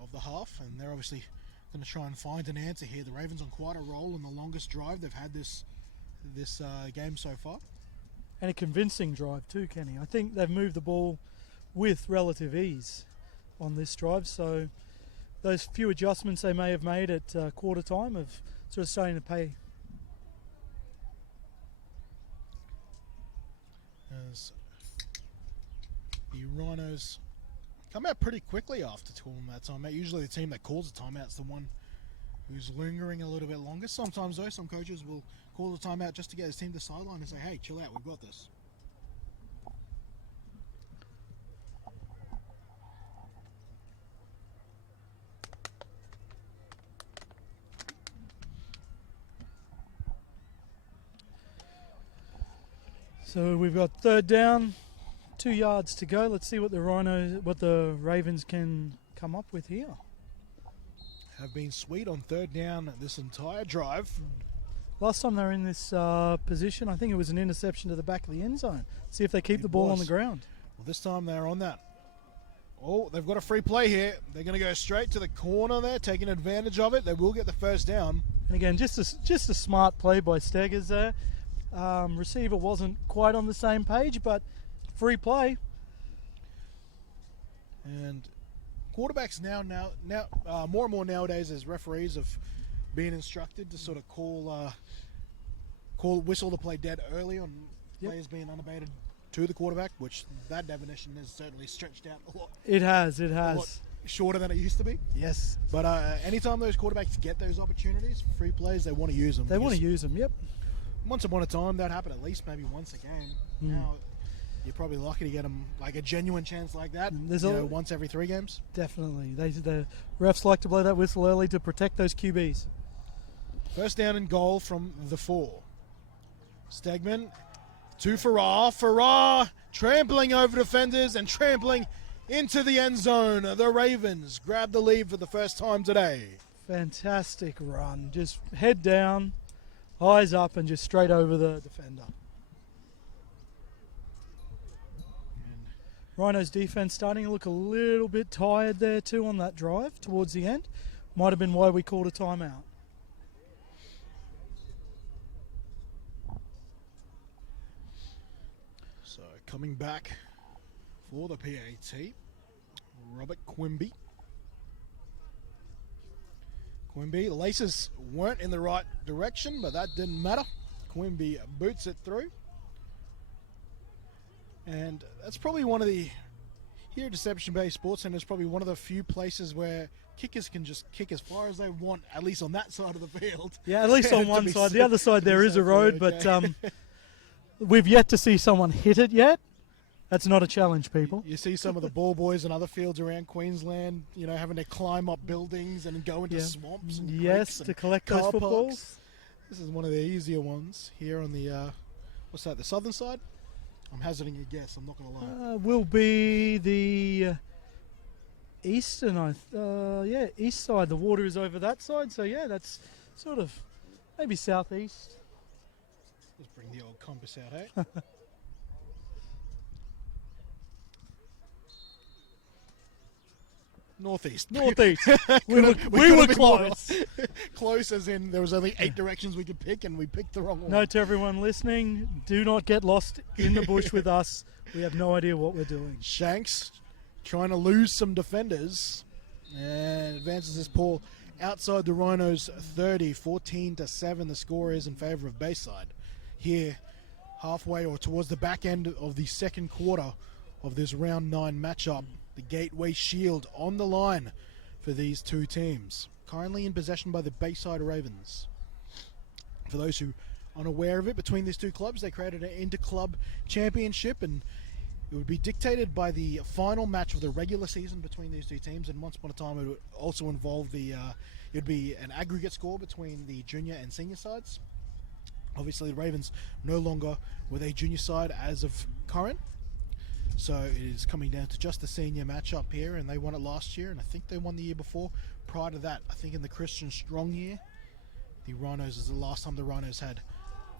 of the half, and they're obviously going to try and find an answer here. The Ravens on quite a roll in the longest drive they've had this game so far. And a convincing drive too, Kenny. I think they've moved the ball with relative ease on this drive, so those few adjustments they may have made at quarter time have sort of starting to pay. As the Rhinos come out pretty quickly after calling that timeout. Usually the team that calls a timeout is the one who's lingering a little bit longer. Sometimes though, some coaches will call the timeout just to get his team to the sideline and say, hey, chill out, we've got this. So we've got third down, 2 yards to go. Let's see what the Ravens can come up with here. Have been sweet on third down this entire drive. Last time they were in this position, I think it was an interception to the back of the end zone. See if they keep the ball on the ground. Well, this time they're on that. Oh, they've got a free play here. They're going to go straight to the corner there, taking advantage of it. They will get the first down. And again, just a smart play by Steggers there. Receiver wasn't quite on the same page, but free play. And quarterbacks now more and more nowadays, as referees have been instructed to sort of whistle the play dead early on players being unabated to the quarterback, which that definition has certainly stretched out a lot. It has. A lot shorter than it used to be. Yes. But anytime those quarterbacks get those opportunities, free plays, they want to use them. They want to use them, yep. Once upon a time, that happened at least maybe once a game. Now, you're probably lucky to get them like a genuine chance like that. Once every 3 games. Definitely. The refs like to blow that whistle early to protect those QBs. First down and goal from the 4. Stegman to Farrar. Farrar trampling over defenders and trampling into the end zone. The Ravens grab the lead for the first time today. Fantastic run. Just head down, eyes up, and just straight over the defender. Rhinos defense starting to look a little bit tired there too on that drive towards the end. Might have been why we called a timeout. So coming back for the PAT, Robert Quimby. The laces weren't in the right direction, but that didn't matter. Quimby boots it through. And that's probably one of the, here at Deception Bay Sports Centre, is probably one of the few places where kickers can just kick as far as they want, at least on that side of the field. Yeah, at least on one side. The other side there is a road, but we've yet to see someone hit it yet. That's not a challenge, people. You see some of the ball boys and other fields around Queensland, having to climb up buildings and go into swamps and creeks to collect those footballs. This is one of the easier ones here on the, what's that, the southern side? I'm hazarding a guess, I'm not going to lie. Will be the eastern, east side. The water is over that side, so yeah, that's sort of maybe southeast. Let's bring the old compass out, hey? Northeast. we were close. Close as in there was only 8 directions we could pick and we picked the wrong one. Note to everyone listening, do not get lost in the bush with us. We have no idea what we're doing. Shanks trying to lose some defenders and advances his ball outside the Rhinos 30, 14-7. The score is in favour of Bayside. Here, halfway or towards the back end of the second quarter of this round 9 matchup. The Gateway Shield on the line for these two teams. Currently in possession by the Bayside Ravens. For those who are unaware of it, between these two clubs, they created an inter-club championship, and it would be dictated by the final match of the regular season between these two teams. And once upon a time, it would also involve it'd be an aggregate score between the junior and senior sides. Obviously, the Ravens no longer with a junior side as of current. So it is coming down to just the senior matchup here, and they won it last year, and I think they won the year before. Prior to that, I think in the Christian Strong year, the Rhinos is the last time the Rhinos had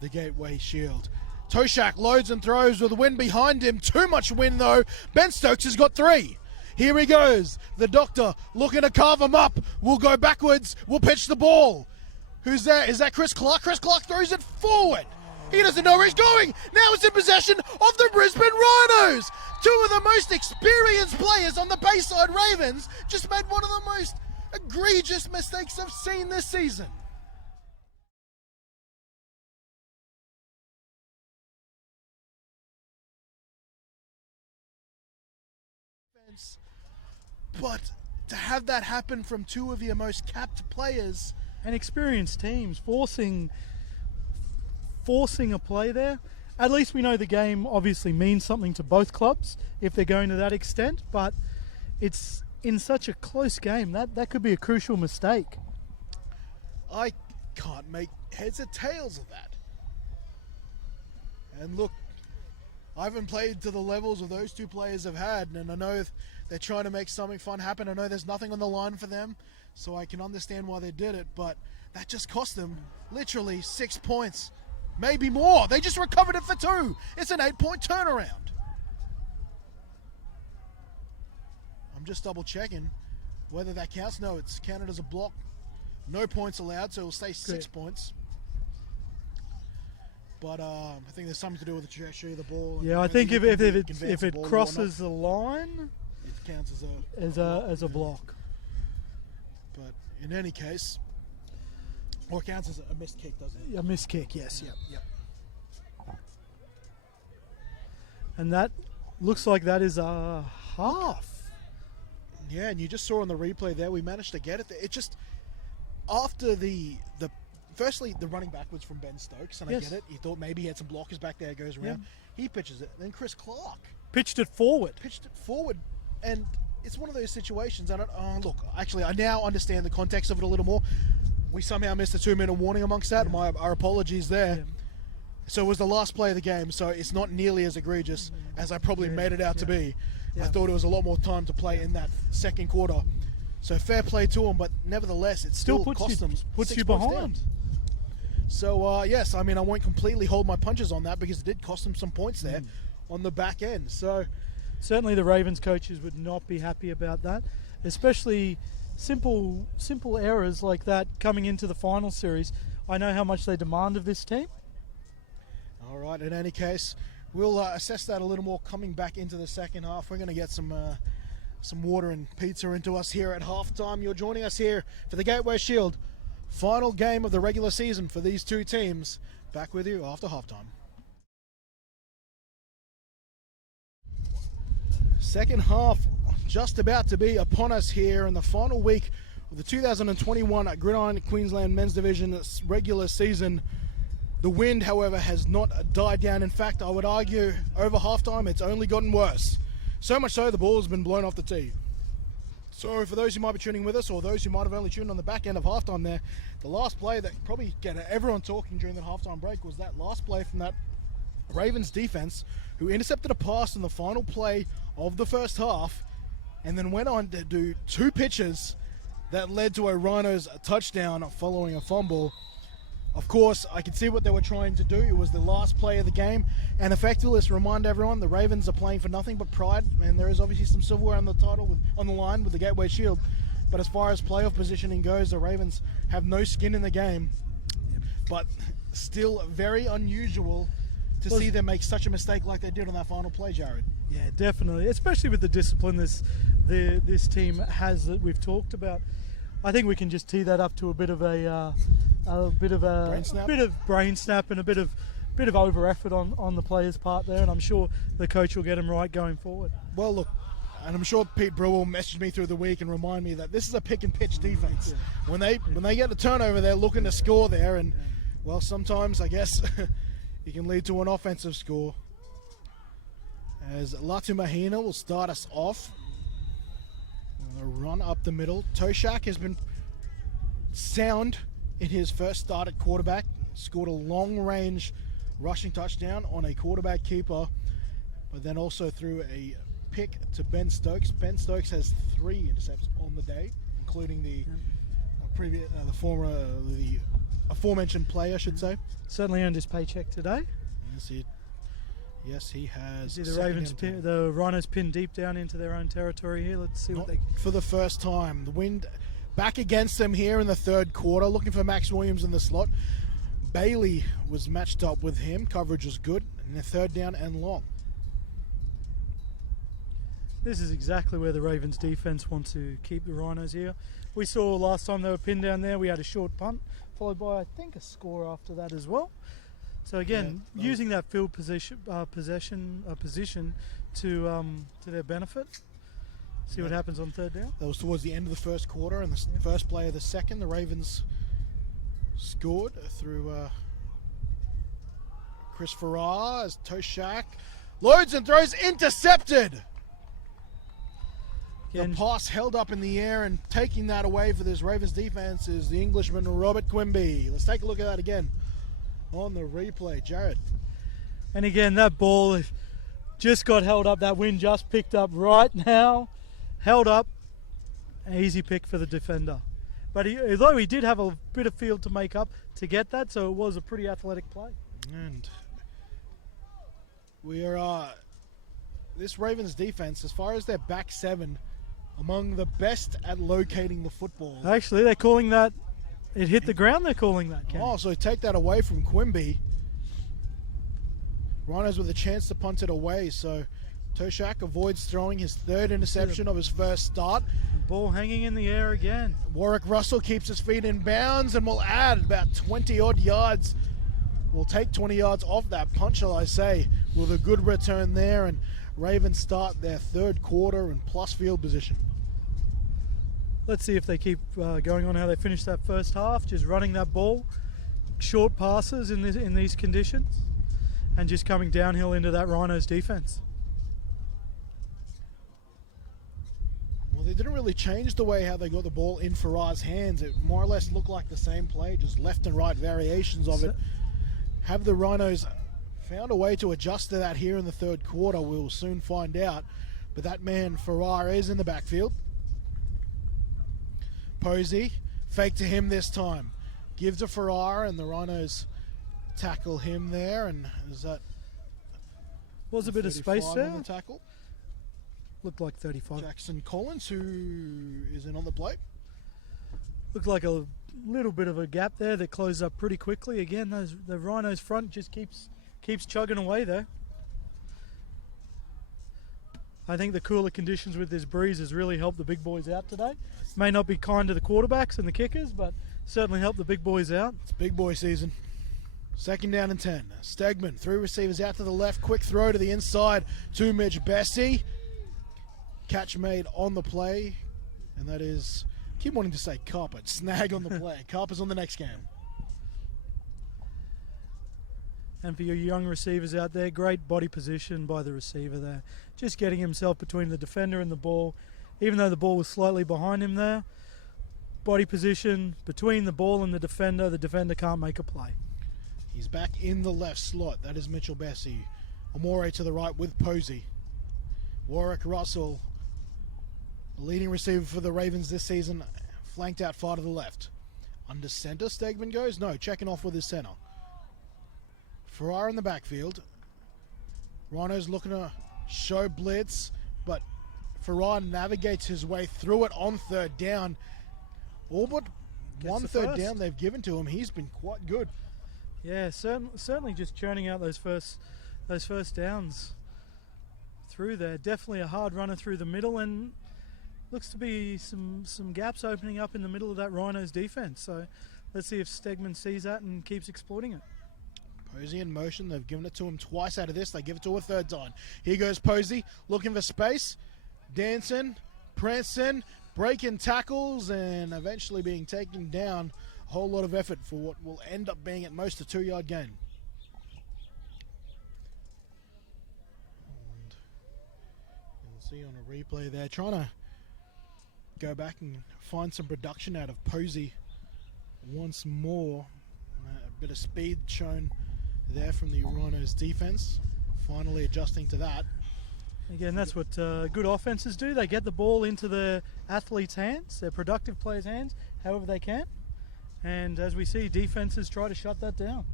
the Gateway Shield. Toshak loads and throws with the wind behind him. Too much wind though. Ben Stokes has got 3. Here he goes. The doctor looking to carve him up. We'll go backwards. We'll pitch the ball. Who's there? Is that Chris Clark? Chris Clark throws it forward. He doesn't know where he's going. Now it's in possession of the Brisbane Rhinos. 2 of the most experienced players on the Bayside Ravens just made one of the most egregious mistakes I've seen this season. But to have that happen from 2 of your most capped players And experienced teams forcing a play there. At least we know the game obviously means something to both clubs if they're going to that extent, but it's in such a close game that could be a crucial mistake. I can't make heads or tails of that. And look, I haven't played to the levels of those two players have had, and I know they're trying to make something fun happen. I know there's nothing on the line for them, so I can understand why they did it, but that just cost them literally 6 points. Maybe more. They just recovered it for 2. It's an 8-point turnaround. I'm just double checking whether that counts. No, it's counted as a block. No points allowed, so it'll stay 6 points. But I think there's something to do with the trajectory of the ball. Yeah, I think if it crosses the line, it counts as a block. But in any case, or counts as a missed kick, doesn't it? A missed kick, yes. Yep. And that looks like that is a half. Yeah, and you just saw on the replay there, we managed to get it there. It just, after firstly, the running backwards from Ben Stokes, and I get it. He thought maybe he had some blockers back there, goes around. Yeah. He pitches it. Then Chris Clark pitched it forward. And it's one of those situations. Look, actually, I now understand the context of it a little more. We somehow missed a 2-minute warning amongst that. Yeah. Our apologies there. Yeah. So it was the last play of the game, so it's not nearly as egregious as I probably made it out to be. Yeah. I thought it was a lot more time to play in that second quarter. So fair play to them, but nevertheless, it still puts you behind. Down. So, yes, I mean, I won't completely hold my punches on that because it did cost them some points there on the back end. So certainly the Ravens coaches would not be happy about that, especially simple errors like that coming into the final series. I know how much they demand of this team. All right, in any case, we'll assess that a little more coming back into the second half. We're going to get some water and pizza into us here at halftime. You're joining us here for the Gateway Shield. Final game of the regular season for these two teams. Back with you after halftime. Second half just about to be upon us here in the final week of the 2021 Gridiron Queensland Men's Division regular season. The wind, however, has not died down. In fact, I would argue over halftime it's only gotten worse. So much so the ball has been blown off the tee. So for those who might be tuning with us, or those who might have only tuned on the back end of halftime there, the last play that probably got everyone talking during the halftime break was that last play from that Ravens defense, who intercepted a pass in the final play of the first half, and then went on to do 2 pitches that led to a Rhinos touchdown following a fumble. Of course, I could see what they were trying to do. It was the last play of the game. And effectively, let's remind everyone, the Ravens are playing for nothing but pride. And there is obviously some silverware on the title, on the line with the Gateway Shield. But as far as playoff positioning goes, the Ravens have no skin in the game. But still very unusual to see them make such a mistake like they did on that final play, Jared. Yeah, definitely. Especially with the discipline this team has that we've talked about. I think we can just tee that up to a bit of brain snap and a bit of over effort on the players' part there, and I'm sure the coach will get them right going forward. Well, look, and I'm sure Pete Brewer will message me through the week and remind me that this is a pick and pitch defense. Yeah. When they get the turnover, they're looking to score there, and well, sometimes I guess it can lead to an offensive score. As Latu Mahina will start us off. A run up the middle. Toshak has been sound in his first start at quarterback. Scored a long-range rushing touchdown on a quarterback keeper, but then also threw a pick to Ben Stokes. Ben Stokes has 3 intercepts on the day, including the aforementioned play, I should say. Certainly earned his paycheck today. Yes, he has. See the Rhinos pinned deep down into their own territory here. Let's see what they... For the first time. The wind back against them here in the third quarter. Looking for Max Williams in the slot. Bailey was matched up with him. Coverage was good. And a 3rd down and long. This is exactly where the Ravens defense want to keep the Rhinos here. We saw last time they were pinned down there, we had a short punt, followed by, I think, a score after that as well. So again, using that field position to their benefit. See what happens on 3rd down. That was towards the end of the first quarter, and the first play of the second. The Ravens Scored through Chris Farrar as Toshak loads and throws, intercepted. Again, The pass held up in the air, and taking that away for this Ravens defense is the Englishman Robert Quimby. Let's take a look at that again on the replay. Jared. and again, that ball just got held up. That wind just picked up right now. Held up. An easy pick for the defender. But although he did have a bit of field to make up to get that, so it was a pretty athletic play. And we are this Ravens defense, as far as their back seven, among the best at locating the football. Actually, they're calling that, it hit the ground, they're calling that, Ken. Oh, so take that away from Quimby. Rhinos with a chance to punt it away, so Toshak avoids throwing his third interception of his first start. The ball hanging in the air again. Warwick Russell keeps his feet in bounds and will add about 20-odd yards. We'll take 20 yards off that punt, shall I say, with a good return there, and Ravens start their third quarter in plus field position. Let's see if they keep going on how they finish that first half, just running that ball, short passes in these conditions, and just coming downhill into that Rhinos defense. Well, they didn't really change the way how they got the ball in Farrar's hands. It more or less looked like the same play, just left and right variations of it. Have the Rhinos found a way to adjust to that here in the third quarter? We'll soon find out. But that man, Farrar, is in the backfield. Posey, fake to him this time. Give to Farrar, and the Rhinos tackle him there. And is that Was a bit of space 35 there. on the tackle? Looked like 35. Jackson Collins, who is in on the play. Looked like a little bit of a gap there that closed up pretty quickly. Again, the Rhinos front just keeps chugging away there. I think the cooler conditions with this breeze has really helped the big boys out today. May not be kind to the quarterbacks and the kickers, but certainly helped the big boys out. It's big boy season. Second down and 10. Stegman, 3 receivers out to the left. Quick throw to the inside to Mitch Bessie. Catch made on the play. And that is, keep wanting to say carpet. Snag on the play. Carpenter's on the next game. And for your young receivers out there, great body position by the receiver there. Just getting himself between the defender and the ball. Even though the ball was slightly behind him there, body position between the ball and the defender can't make a play. He's back in the left slot. That is Mitchell Bessie. Amore to the right with Posey. Warwick Russell, the leading receiver for the Ravens this season, flanked out far to the left. Under center, Stegman goes? No, checking off with his center. Farrar in the backfield. Rhinos looking to show blitz, but Farrar navigates his way through it on third down. All but one third down they've given to him. He's been quite good. Yeah, certainly just churning out those first downs through there. Definitely a hard runner through the middle, and looks to be some gaps opening up in the middle of that Rhinos defense. So let's see if Stegman sees that and keeps exploiting it. Posey in motion. They've given it to him twice out of this. They give it to him a third time. Here goes Posey, looking for space. Dancing, prancing, breaking tackles, and eventually being taken down. A whole lot of effort for what will end up being at most a 2-yard gain. And you'll see on a replay there, trying to go back and find some production out of Posey once more. A bit of speed shown there from the Rhinos defense. Finally adjusting to that. Again, that's what good offenses do. They get the ball into their athletes' hands, their productive players' hands, however they can. And as we see, defenses try to shut that down.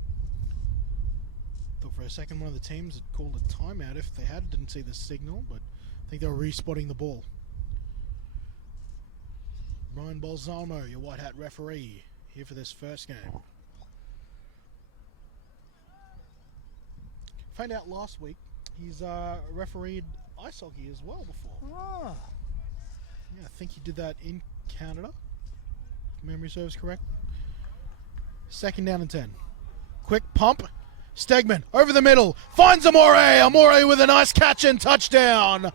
Thought for a second one of the teams had called a timeout if they had. Didn't see the signal, but I think they were respotting the ball. Ryan Balsamo, your white hat referee, here for this first game. Found out last week he's refereed ice hockey as well before. Ah. Yeah, I think he did that in Canada, if memory serves correct. Second down and 10. Quick pump. Stegman over the middle. Finds Amore. Amore with a nice catch and touchdown.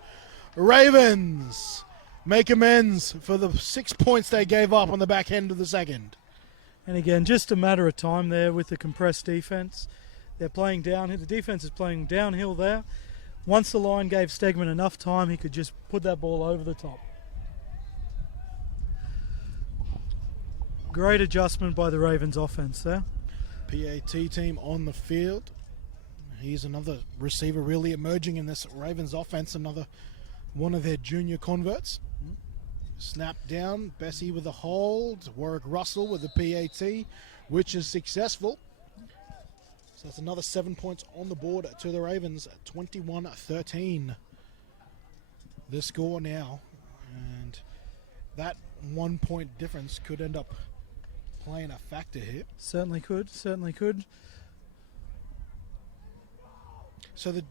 Ravens make amends for the 6 points they gave up on the back end of the second. And again, just a matter of time there with the compressed defence. They're playing downhill. The defence is playing downhill there. Once the line gave Stegman enough time, he could just put that ball over the top. Great adjustment by the Ravens offence there. PAT team on the field. He's another receiver really emerging in this Ravens offense, another one of their junior converts. Snap down, Bessie with a hold, Warwick Russell with the PAT, which is successful. So that's another 7 points on the board to the Ravens, 21-13. The score now, and that 1 point difference could end up playing a factor here. Certainly could, certainly could. So the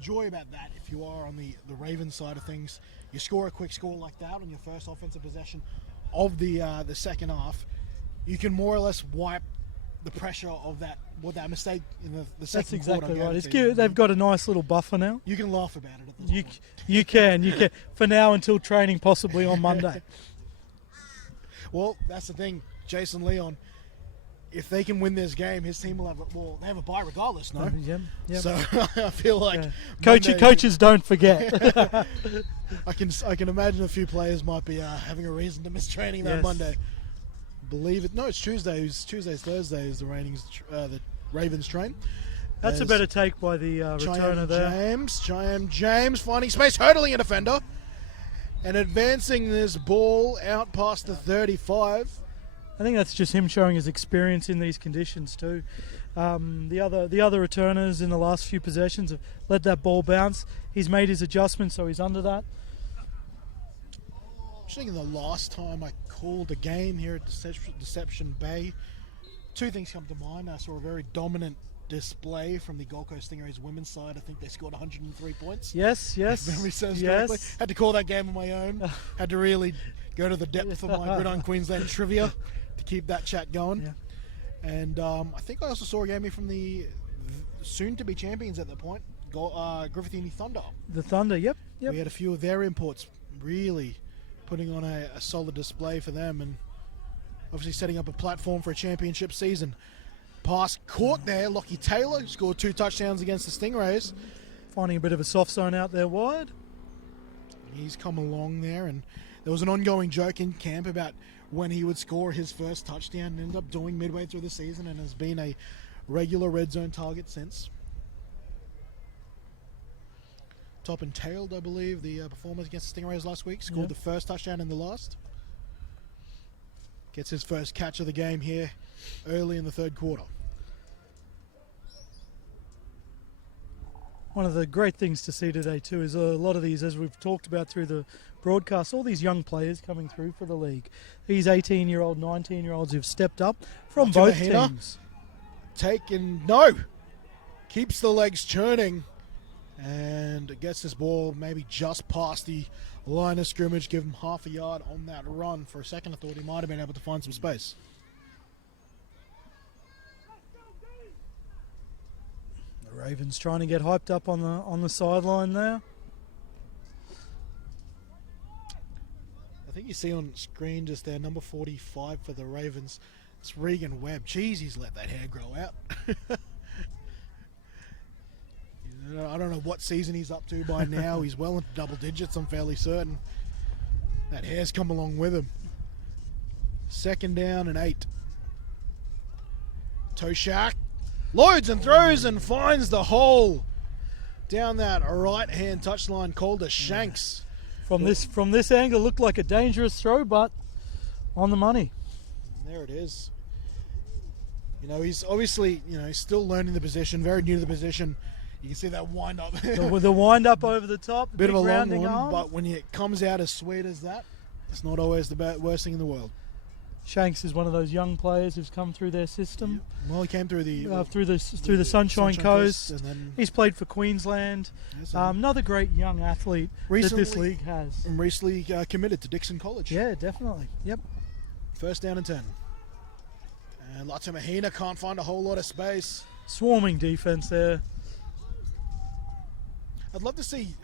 joy about that, if you are on the Ravens side of things, you score a quick score like that on your first offensive possession of the second half, you can more or less wipe the pressure of that mistake in the second That's quarter. exactly right. It's cute. They've got a nice little buffer now. You can laugh about it at this point. You can. For now until training possibly on Monday. Well, that's the thing, Jason Leon. If they can win this game, his team will they have a bye regardless, no? Yep. So I feel like coaches don't forget. I can imagine a few players might be having a reason to miss training that Monday. Believe it. No, it's Tuesday. Thursday is the Ravens train. That's a better take by the returner there. James finding space, hurdling a defender, and advancing this ball out past the 35. I think that's just him showing his experience in these conditions too. The other returners in the last few possessions have let that ball bounce. He's made his adjustments, so he's under that. I'm just thinking the last time I called a game here at Deception Bay, two things come to mind. I saw a very dominant display from the Gold Coast Stingrays women's side. I think they scored 103 points. Yes. If memory serves correctly. Had to call that game on my own. Had to really go to the depth of my Gridiron Queensland trivia to keep that chat going. Yeah. And I think I also saw a game here from the soon-to-be champions at that point, Griffithini Thunder. The Thunder, yep. We had a few of their imports really putting on a solid display for them, and obviously setting up a platform for a championship season. Pass caught there. Lockie Taylor scored 2 touchdowns against the Stingrays. Finding a bit of a soft zone out there wide. He's come along there, and there was an ongoing joke in camp about when he would score his first touchdown, and ended up doing midway through the season, and has been a regular red zone target since. Top and tailed, I believe, the performance against the Stingrays last week. Scored the first touchdown in the last. Gets his first catch of the game here early in the third quarter. One of the great things to see today too is a lot of these, as we've talked about through the broadcast, all these young players coming through for the league. These 18-year-old, 19-year-olds who've stepped up from both teams. Keeps the legs churning and gets this ball maybe just past the line of scrimmage. Give him half a yard on that run. For a second I thought he might have been able to find some space. The Ravens trying to get hyped up on the sideline there. I think you see on screen just there, number 45 for the Ravens. It's Regan Webb. Jeez, he's let that hair grow out. I don't know what season he's up to by now. He's well into double digits, I'm fairly certain. That hair's come along with him. 2nd down and 8. Toshak loads and throws and finds the hole down that right-hand touchline. Calder Shanks. From this angle, looked like a dangerous throw, but on the money. There it is. He's obviously, he's still learning the position, very new to the position. You can see that wind up. The wind up over the top. Bit of a long one, arm. but when it comes out as sweet as that, it's not always the worst thing in the world. Shanks is one of those young players who's come through their system. Yeah. Well, he came through the Sunshine Coast. And then he's played for Queensland. Another great young athlete that this league has. And recently committed to Dixon College. Yeah, definitely. Yep. 1st down and 10. And Latu Mahina can't find a whole lot of space. Swarming defense there. I'd love to see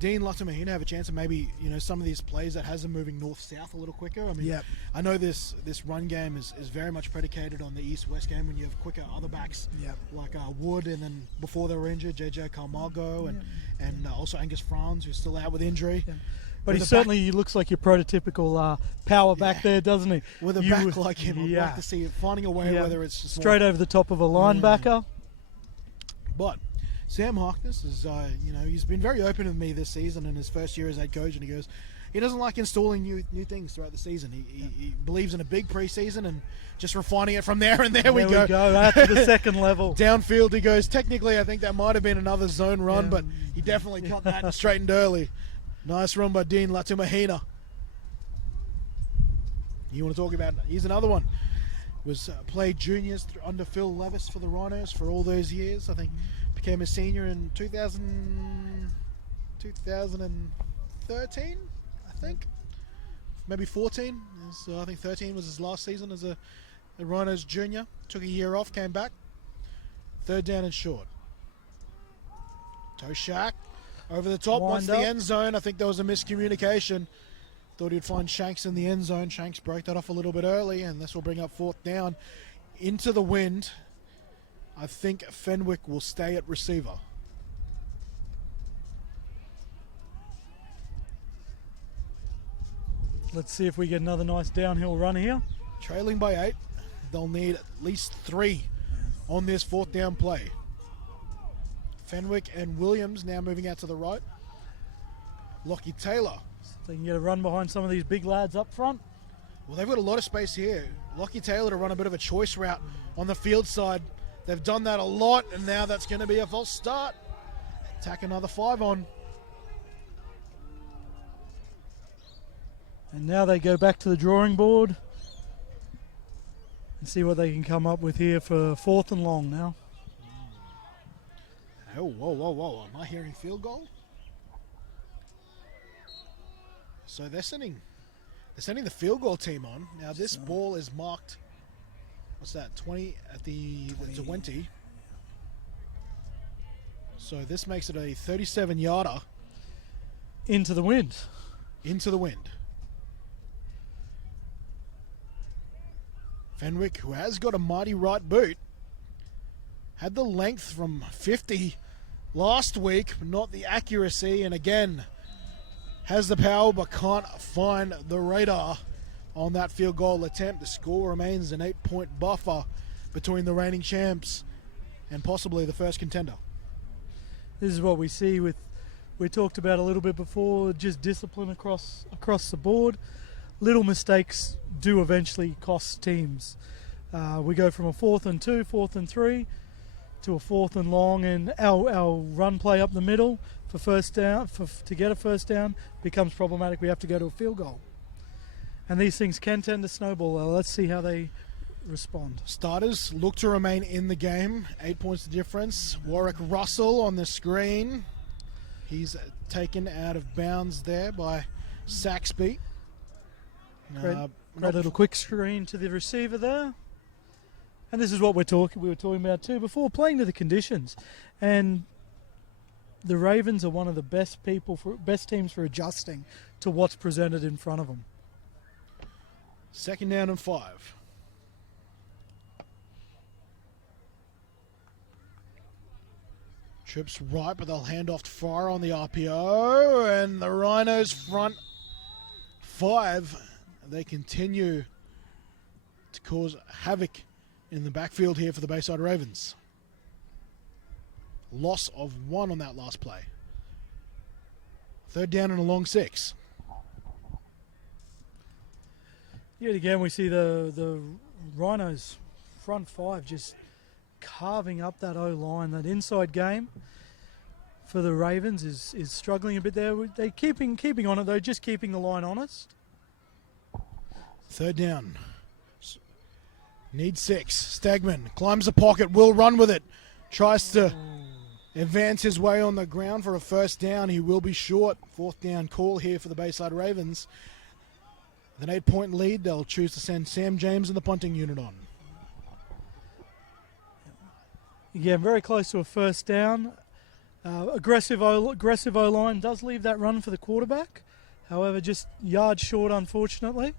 Dean Latamahina have a chance of maybe, some of these plays that has them moving north-south a little quicker? I mean, Yep. I know this run game is very much predicated on the east-west game when you have quicker other backs like Wood, and then before they were injured, JJ Camargo, and also Angus Franz, who's still out with injury. Yep. But he looks like your prototypical power back there, doesn't he? With a back like him, I'd like to see it finding a way, whether it's just straight over the top of a linebacker. But Sam Harkness is, he's been very open with me this season in his first year as head coach, and he goes, he doesn't like installing new things throughout the season. He believes in a big preseason and just refining it from there, and there we go. Out to the second level. Downfield he goes. Technically, I think that might have been another zone run, but he definitely cut that and straightened early. Nice run by Dean Latumahina. You want to talk about, here's another one. Was played juniors under Phil Levis for the Rhinos for all those years. I think became a senior in 2013, I think. Maybe 14. So I think 13 was his last season as a Rhinos junior. Took a year off, came back. Third down and short. Toshak over the top, wants the end zone. I think there was a miscommunication. Thought he'd find Shanks in the end zone. Shanks broke that off a little bit early, and this will bring up fourth down. Into the wind. I think Fenwick will stay at receiver. Let's see if we get another nice downhill run here. Trailing by 8. They'll need at least 3 on this fourth down play. Fenwick and Williams now moving out to the right. Lockie Taylor. So they can get a run behind some of these big lads up front. Well, they've got a lot of space here. Lockie Taylor to run a bit of a choice route on the field side. They've done that a lot, and now that's going to be a false start. Tack another 5 on. And now they go back to the drawing board and see what they can come up with here for fourth and long now. Oh, whoa. Am I hearing field goal? So they're sending the field goal team on. Now this ball is marked, what's that, 20 at the 20. So this makes it a 37-yarder. Into the wind. Into the wind. Fenwick, who has got a mighty right boot, had the length from 50 last week, but not the accuracy, and again has the power but can't find the radar on that field goal attempt. The score remains an 8-point buffer between the reigning champs and possibly the first contender. This is what we see we talked about a little bit before, just discipline across the board. Little mistakes do eventually cost teams. We go from a 4th and 2, 4th and 3 to a 4th and long, and our run play up the middle for first down, to get a first down becomes problematic. We have to go to a field goal. And these things can tend to snowball. Let's see how they respond. Starters look to remain in the game. 8 points the difference. Warwick Russell on the screen. He's taken out of bounds there by Saxby. Great little quick screen to the receiver there. And this is what we were talking about too before, playing to the conditions. And the Ravens are one of the best teams for adjusting to what's presented in front of them. Second down and 5. Trips right, but they'll hand off to fire on the RPO, and the Rhinos front 5. They continue to cause havoc in the backfield here for the Bayside Ravens. Loss of 1 on that last play. Third down and a long 6. Yet again, we see the Rhinos front 5 just carving up that O-line. That inside game for the Ravens is struggling a bit there. They're keeping on it though, just keeping the line honest. Third down. Need 6. Stegman climbs the pocket, will run with it. Tries to advance his way on the ground for a first down. He will be short. Fourth down call here for the Bayside Ravens. With an 8-point lead, they'll choose to send Sam James and the punting unit on. Again, very close to a first down. Aggressive O-line does leave that run for the quarterback. However, just yards short, unfortunately.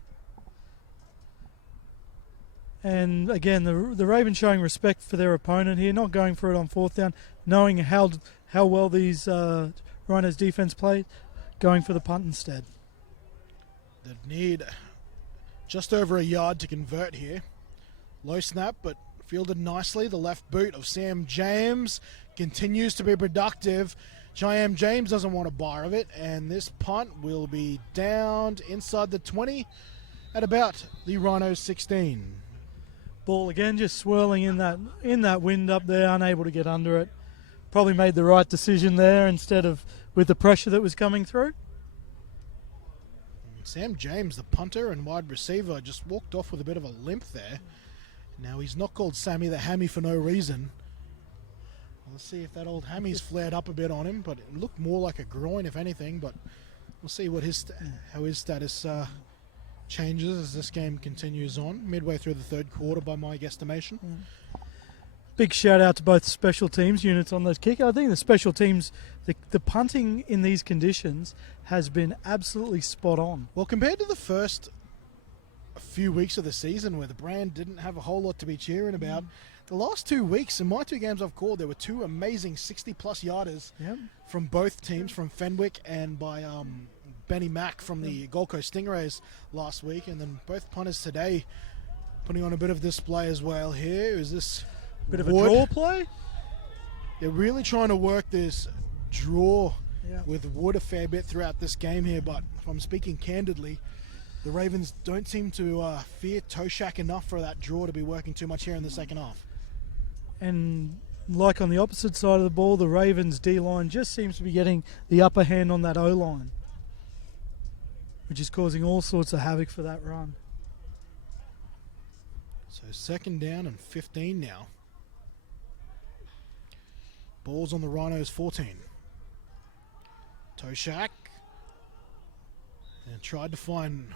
And again, the Ravens showing respect for their opponent here, not going for it on fourth down, knowing how well these Rhinos defense play, going for the punt instead. They need just over a yard to convert here. Low snap, but fielded nicely. The left boot of Sam James continues to be productive. Cheyenne James doesn't want a bar of it, and this punt will be downed inside the 20 at about the Rhinos 16. Ball again just swirling in that wind up there, unable to get under it. Probably made the right decision there instead of with the pressure that was coming through. Sam James, the punter and wide receiver, just walked off with a bit of a limp there. Now he's not called Sammy the Hammy for no reason. Let's see if that old hammy's flared up a bit on him, but it looked more like a groin if anything, but we'll see what how his status changes as this game continues on. Midway through the third quarter by my guesstimation. Big shout out to both special teams units on those kickers. I think the special teams, the punting in these conditions has been absolutely spot on. Well, compared to the first few weeks of the season where the brand didn't have a whole lot to be cheering about, the last 2 weeks, in my 2 games I've called, there were 2 amazing 60-plus yarders from both teams, from Fenwick and by Benny Mack from the Gold Coast Stingrays last week, and then both punters today putting on a bit of display as well here. Is this bit of a draw play? They're really trying to work this draw with Wood a fair bit throughout this game here, but if I'm speaking candidly, the Ravens don't seem to fear Toshak enough for that draw to be working too much here in the second half. And like on the opposite side of the ball, the Ravens D-line just seems to be getting the upper hand on that O-line, which is causing all sorts of havoc for that run. So second down and 15 now. Ball's on the Rhinos 14. Toshak and tried to find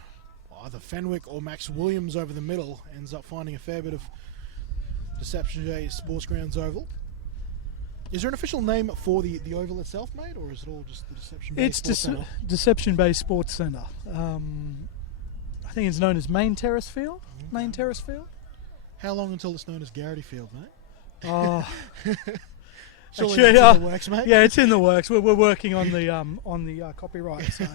either Fenwick or Max Williams over the middle. Ends up finding a fair bit of Deception Bay Sports Grounds Oval. Is there an official name for the oval itself, mate, or is it all just the Deception Bay Sports Centre? It's Deception Bay Sports Centre. I think it's known as Main Terrace Field. Okay. Main Terrace Field. How long until it's known as Garrity Field, mate? Oh, Surely that's in the works, mate. Yeah, it's in the works. We're working on the copyright. So.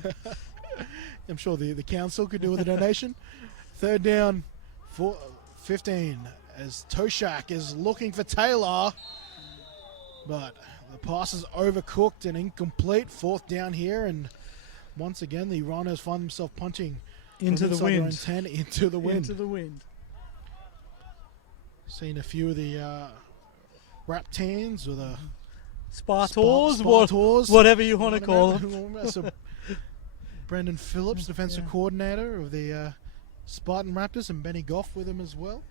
I'm sure the council could do with a donation. Third down, 15, as Toshak is looking for Taylor, but the pass is overcooked and incomplete. Fourth down here, and once again the Rhinos find themselves punting into the wind. Their own 10, into the wind. Into the wind. Seen a few of the Raptans or the Spartors, whatever you want to call them. So Brendan Phillips, defensive coordinator of the Spartan Raptors, and Benny Goff with him as well.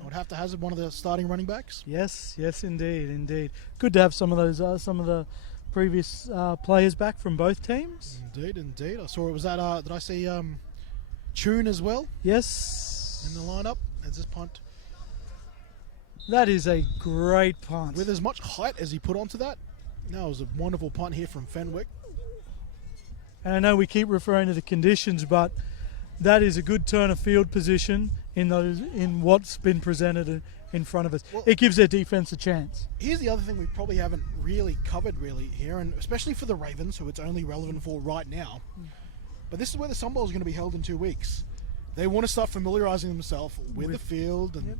I would have to hazard one of the starting running backs. Yes, indeed. Good to have some of those, some of the previous players back from both teams. Indeed. I saw it was that. Did I see Tune as well? Yes. In the lineup as this punt. That is a great punt. With as much height as he put onto that, no, it was a wonderful punt here from Fenwick. And I know we keep referring to the conditions, but that is a good turn of field position in what's been presented in front of us. Well, it gives their defense a chance. Here's the other thing we probably haven't really covered here, and especially for the Ravens, who it's only relevant for right now. But this is where the Sun Bowl is going to be held in 2 weeks. They want to start familiarizing themselves with the field and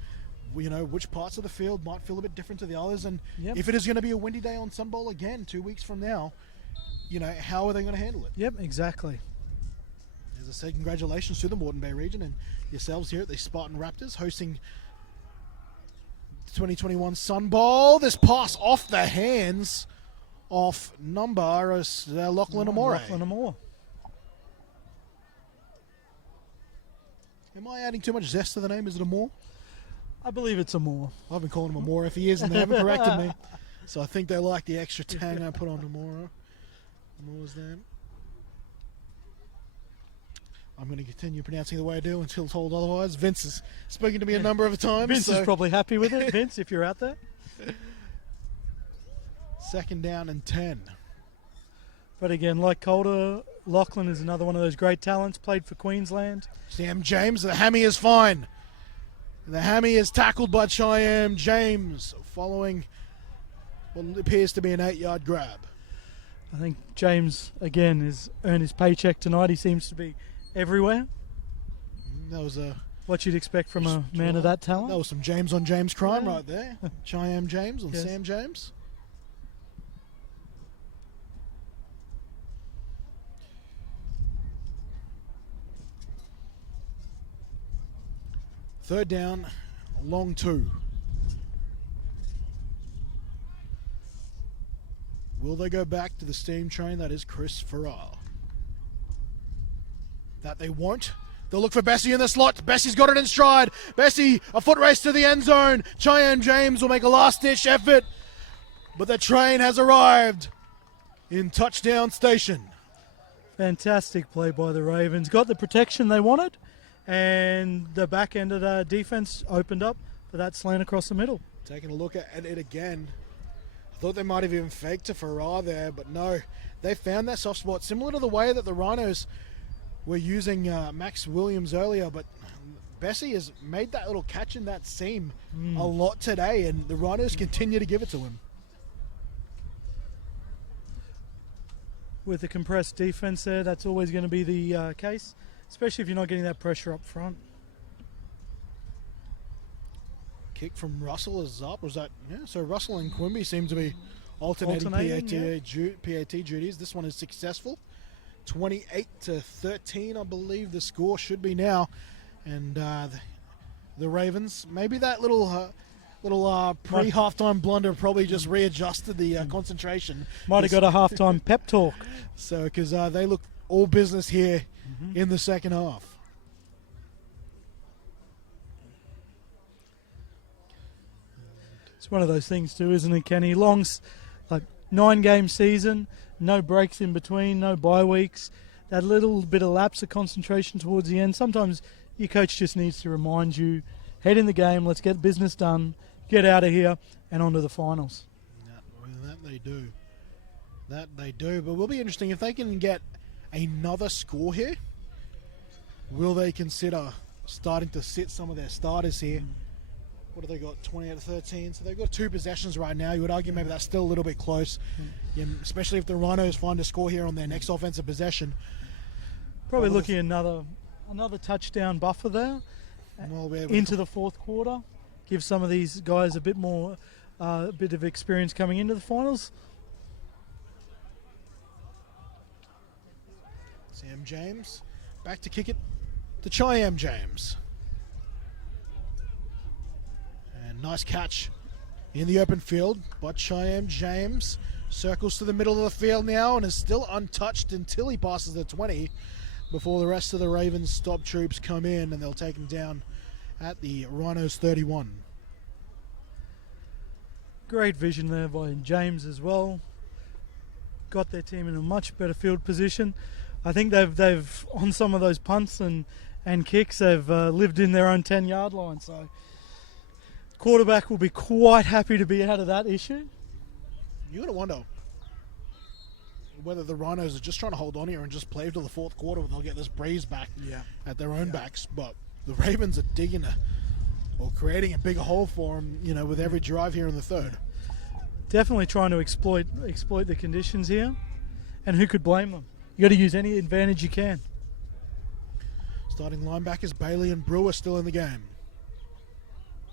which parts of the field might feel a bit different to the others. And if it is going to be a windy day on Sun Bowl again 2 weeks from now, how are they going to handle it? Yep, exactly. As I said, congratulations to the Moreton Bay region and yourselves here at the Spartan Raptors hosting the 2021 Sun Bowl. This pass off the hands of Lachlan Amore. Lachlan Amore. Am I adding too much zest to the name? Is it Amore? I believe it's Amore. I've been calling him Amore if he is, and they haven't corrected me. So I think they like the extra tang I put on Amore. Amore's name. I'm going to continue pronouncing the way I do until told otherwise. Vince has spoken to me a number of times. Vince is probably happy with it. Vince, if you're out there. Second down and 10. But again, like Calder, Lachlan is another one of those great talents, played for Queensland. Sam James, the hammy is fine. The hammy is tackled by Cheyenne James following what appears to be an 8-yard grab. I think James, again, has earned his paycheck tonight. He seems to be everywhere. That was what you'd expect from a man of that talent. That was some James on James crime right there. Cheyenne James on Yes. Sam James. Third down, long 2. Will they go back to the steam train that is Chris Farrar? That they won't. They'll look for Bessie in the slot. Bessie's got it in stride. Bessie, a foot race to the end zone. Cheyenne James will make a last-ditch effort, but the train has arrived in touchdown station. Fantastic play by the Ravens. Got the protection they wanted, and the back end of the defense opened up for that slant across the middle. Taking a look at it again. I thought they might have even faked to Farrar there, but no. They found that soft spot, similar to the way that the Rhinos were using Max Williams earlier, but Bessie has made that little catch in that seam a lot today, and the Rhinos continue to give it to him. With the compressed defense there, that's always going to be the case, especially if you're not getting that pressure up front. Kick from Russell is up. Was that, yeah, so Russell and Quimby seem to be alternating PAT duties. This one is successful. 28-13, I believe the score should be now. And the Ravens, maybe that little pre-halftime blunder probably just readjusted the concentration. Might have got a halftime pep talk. So, because they look all business here in the second half. It's one of those things too, isn't it, Kenny? Long, like 9-game season, no breaks in between, no bye weeks. That little bit of lapse of concentration towards the end. Sometimes your coach just needs to remind you, head in the game, let's get business done, get out of here, and on to the finals. That they do. That they do. But it will be interesting if they can get another score here. Will they consider starting to sit some of their starters here? What have they got? 28-13. So they've got 2 possessions right now. You would argue maybe that's still a little bit close, especially if the Rhinos find a score here on their next offensive possession. Probably looking at another touchdown buffer there into the fourth quarter. Give some of these guys a bit more, a bit of experience coming into the finals. Sam James back to kick it to Cheyenne James. And nice catch in the open field by Cheyenne James. Circles to the middle of the field now and is still untouched until he passes the 20 before the rest of the Ravens stop troops come in and they'll take him down at the Rhinos 31. Great vision there by James as well. Got their team in a much better field position. I think they've on some of those punts and kicks, they've lived in their own 10-yard line. So quarterback will be quite happy to be out of that issue. You're going to wonder whether the Rhinos are just trying to hold on here and just play till the fourth quarter when they'll get this breeze back at their own backs. But the Ravens are digging or creating a bigger hole for them, with every drive here in the third. Definitely trying to exploit the conditions here. And who could blame them? You got to use any advantage you can. Starting linebackers Bailey and Brewer still in the game.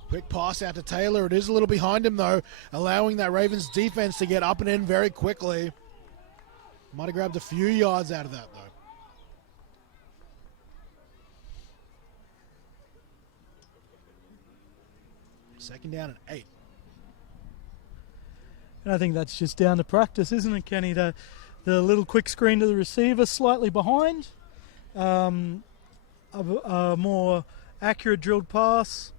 Quick pass out to Taylor. It is a little behind him, though, allowing that Ravens defense to get up and in very quickly. Might have grabbed a few yards out of that, though. Second down and 8. And I think that's just down to practice, isn't it, Kenny? The little quick screen to the receiver, slightly behind. A more accurate drilled pass.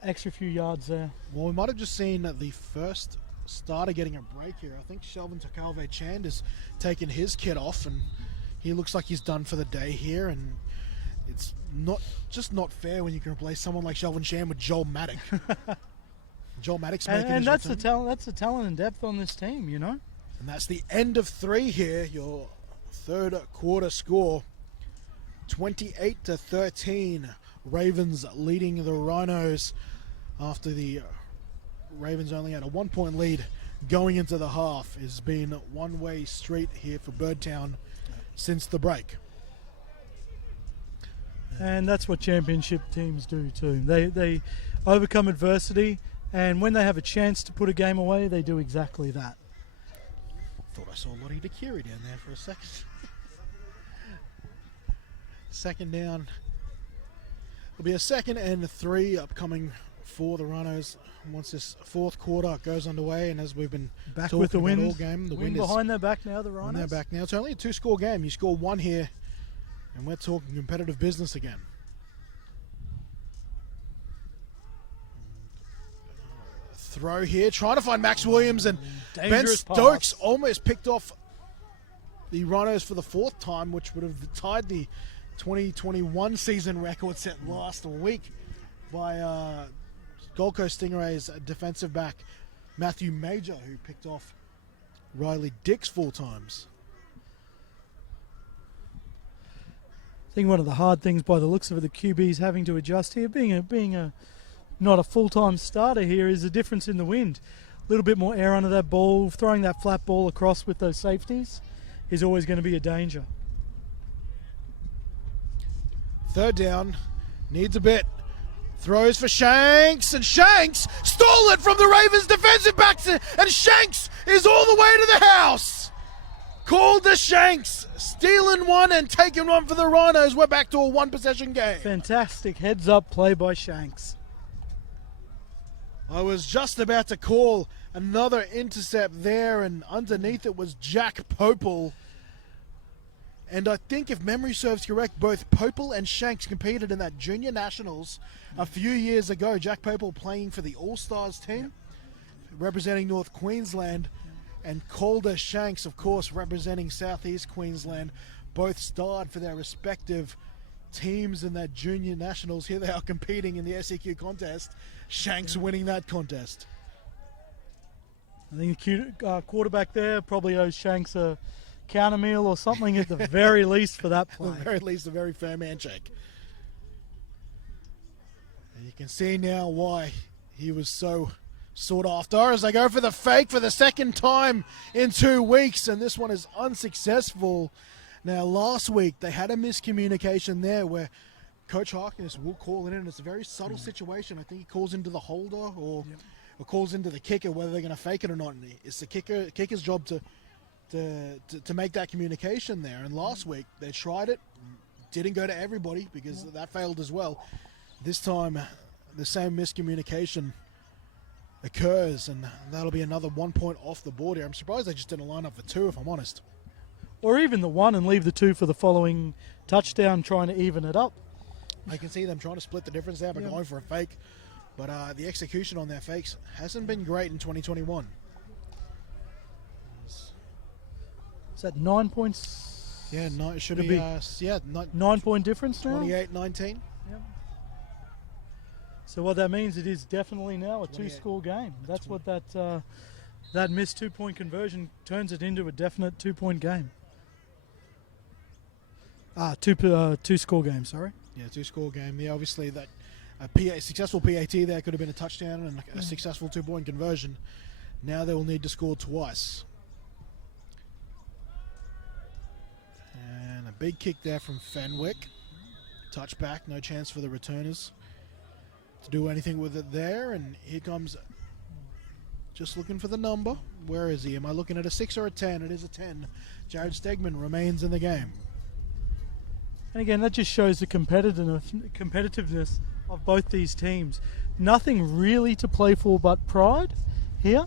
Extra few yards there. Well, we might have just seen the first starter getting a break here. I think Shelvin Takalve-Chand has taken his kit off, and he looks like he's done for the day here. And it's not fair when you can replace someone like Shelvin Chand with Joel Maddock. Joel Maddox making And his that's the return. talent. That's the talent and depth on this team. You know. And that's the end of 3 here. Your third quarter score, 28-13. Ravens leading the Rhinos after the Ravens only had a 1-point lead going into the half. It's been one-way street here for Birdtown since the break. And that's what championship teams do too. They overcome adversity, and when they have a chance to put a game away, they do exactly that. Thought I saw Lottie DeCurie down there for a second. Second down. There'll be a 2nd and 3 upcoming for the Rhinos once this fourth quarter goes underway. And as we've been Back talking with the wind. about all game, the wind is behind their back now. The on Rhinos. their back now. It's only a 2-score game. You score 1 here, and we're talking competitive business again. Throw here, trying to find Max Williams, and Ben Dangerous Stokes pass. almost picked off the Rhinos for the 4th time, which would have tied the 2021 season record set last week by Gold Coast Stingrays defensive back Matthew Major, who picked off Riley Dix 4 times. I think one of the hard things, by the looks of it, the QB's having to adjust here, being a not a full-time starter here, is the difference in the wind. A little bit more air under that ball, throwing that flat ball across with those safeties is always going to be a danger. 3rd down, needs a bit. Throws for Shanks, and Shanks stole it from the Ravens defensive backs, and Shanks is all the way to the house. Called to Shanks, stealing one and taking one for the Rhinos. We're back to a 1-possession game. Fantastic heads-up play by Shanks. I was just about to call another intercept there, and underneath it was Jack Popel. And I think, if memory serves correct, both Popel and Shanks competed in that Junior Nationals a few years ago. Jack Popel playing for the All-Stars team, representing North Queensland, and Calder Shanks, of course, representing Southeast Queensland. Both starred for their respective teams in that Junior Nationals. Here they are competing in the SEQ contest. Shanks winning that contest. I think the quarterback there probably owes Shanks a counter meal or something at the very least for that play. At the very least, a very fair handshake. And you can see now why he was so sought after, as they go for the fake for the 2nd time in 2 weeks, and this one is unsuccessful. Now, last week they had a miscommunication there where Coach Harkness will call it in. It's a very subtle situation. I think he calls into the holder or calls into the kicker, whether they're going to fake it or not. And it's the kicker's job to make that communication there. And last week they tried it, didn't go to everybody because that failed as well. This time the same miscommunication occurs, and that'll be another 1 point off the board here. I'm surprised they just didn't line up for 2, if I'm honest. Or even the 1 and leave the 2 for the following touchdown, trying to even it up. I can see them trying to split the difference there by going for a fake, but the execution on their fakes hasn't been great in 2021. Is that 9 points? Yeah, no, it should Could be, be 9 9-point difference now? 28-19. Yep. So what that means, it is definitely now a 28. 2-score game. That's what that missed 2-point conversion turns it into a definite 2-point game. 2-score game, sorry. Yeah, 2-score game. Yeah, obviously that successful PAT there could have been a touchdown and a successful 2-point conversion. Now they will need to score twice. And a big kick there from Fenwick. Touchback, no chance for the returners to do anything with it there. And here comes, just looking for the number. Where is he? Am I looking at a 6 or a 10? It is a 10. Jared Stegman remains in the game. And again, that just shows the competitiveness of both these teams. Nothing really to play for but pride here,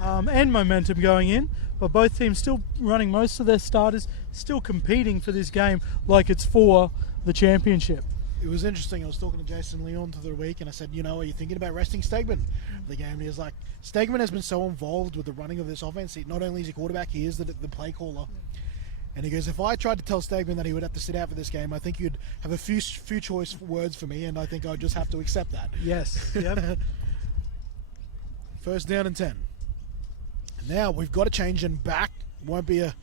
and momentum going in. But both teams still running most of their starters, still competing for this game like it's for the championship. It was interesting. I was talking to Jason Leon the other week, and I said, are you thinking about resting Stegman for the game? And he was like, Stegman has been so involved with the running of this offense. Not only is he quarterback, he is the play caller. And he goes, if I tried to tell Stegman that he would have to sit out for this game, I think you'd have a few choice words for me, and I think I'd just have to accept that. Yes. Yep. First down and 10. And now we've got to change him back. Won't be a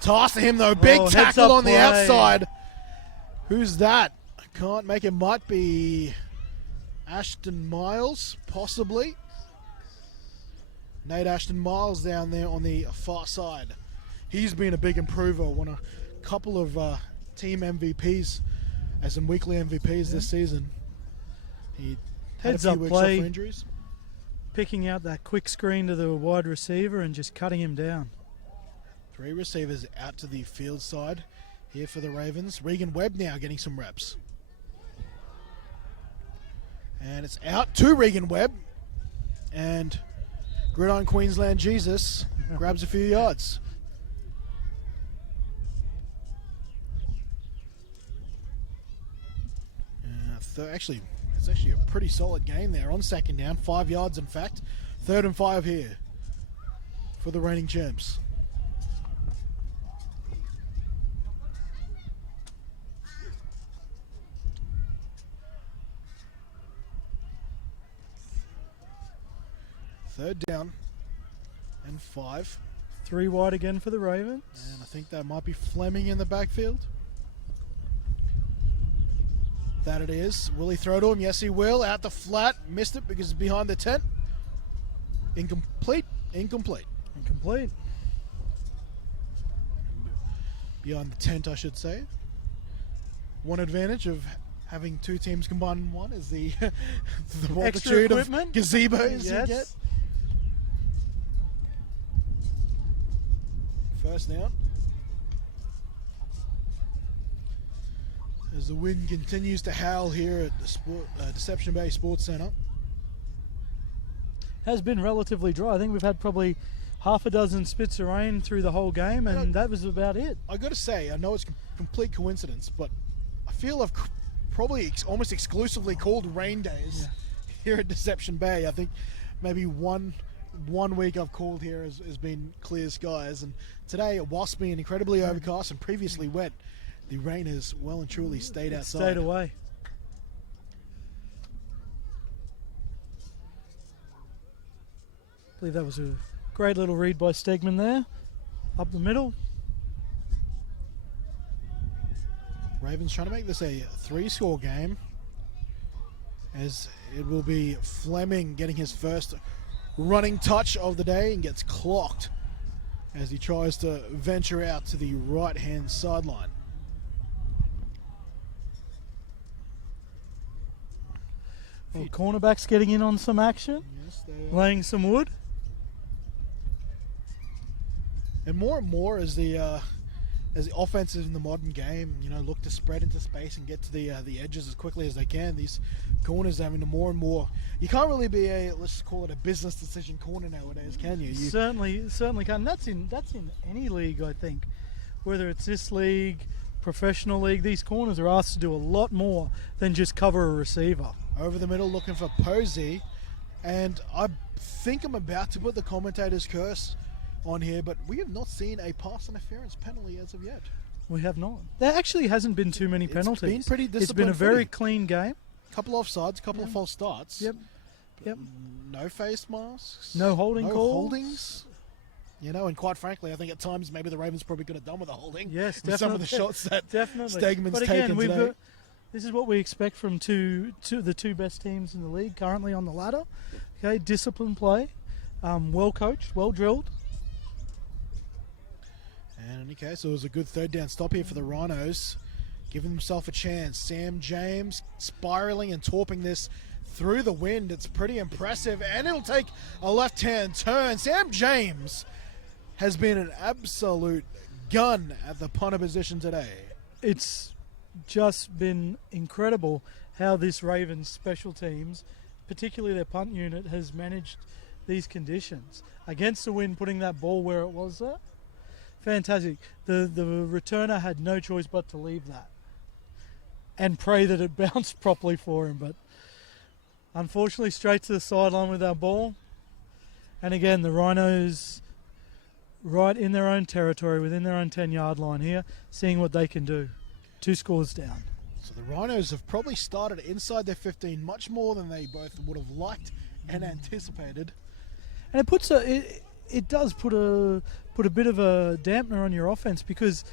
toss to him though. Big tackle on the outside. Who's that? I can't make it. Might be Ashton Miles, possibly. Nate Ashton Miles down there on the far side. He's been a big improver. Won a couple of team MVPs as some weekly MVPs this season. He had Heads a up few weeks play. off for injuries. Picking out that quick screen to the wide receiver and just cutting him down. 3 receivers out to the field side here for the Ravens. Regan Webb now getting some reps. And it's out to Regan Webb. And Gridiron Queensland Jesus grabs a few yards. Actually, it's actually a pretty solid game there on second down. 5 yards, in fact. 3rd and 5 here for the reigning champs. Third down and 5. 3 wide again for the Ravens. And I think that might be Fleming in the backfield. That it is. Will he throw to him? Yes, he will. Out the flat. Missed it because it's behind the tent. Incomplete. Incomplete. Incomplete. Behind the tent, I should say. One advantage of having 2 teams combined in one is the multitude of gazebos you get. First down. As the wind continues to howl here at the Deception Bay Sports Centre. Has been relatively dry. I think we've had probably half a dozen spits of rain through the whole game, and that was about it. I got to say, I know it's complete coincidence, but I feel I've probably almost exclusively called rain days here at Deception Bay. I think maybe one week I've called here has been clear skies, and today, whilst being incredibly overcast and previously wet, the rain has well and truly stayed outside. Stayed away. I believe that was a great little read by Stegman there. Up the middle. Ravens trying to make this a 3-score game, as it will be Fleming getting his first running touch of the day and gets clocked as he tries to venture out to the right-hand sideline. Well, cornerbacks getting in on some action, laying some wood. And more as the offenses in the modern game, look to spread into space and get to the edges as quickly as they can. These corners are having to more and more. You can't really be let's call it a business decision corner nowadays, can you? Certainly can't. That's in any league, I think. Whether it's this league, professional league, these corners are asked to do a lot more than just cover a receiver. Over the middle looking for Posey, and I think I'm about to put the commentator's curse on here, but we have not seen a pass interference penalty as of yet. We have not. There actually hasn't been too many penalties. It's been pretty disciplined. It's been a very clean game. Couple offsides, couple of false starts. Yep. No face masks. No holding calls. Holdings. And quite frankly, I think at times maybe the Ravens probably could have done with a holding. Yes, definitely. Some of the shots that Stegman's taken today. This is what we expect from the two best teams in the league currently on the ladder. Okay, disciplined play, well coached, well drilled. And in any case, it was a good 3rd down stop here for the Rhinos, giving himself a chance. Sam James spiraling and torping this through the wind. It's pretty impressive, and it'll take a left-hand turn. Sam James has been an absolute gun at the punter position today. It's just been incredible how this Ravens special teams, particularly their punt unit, has managed these conditions. Against the wind, putting that ball where it was there. Fantastic. The returner had no choice but to leave that and pray that it bounced properly for him. But unfortunately, straight to the sideline with our ball. And again, the Rhinos right in their own territory, within their own 10-yard line here, seeing what they can do. 2 scores down. So the Rhinos have probably started inside their 15 much more than they both would have liked and anticipated. and it does put a bit of a dampener on your offense, because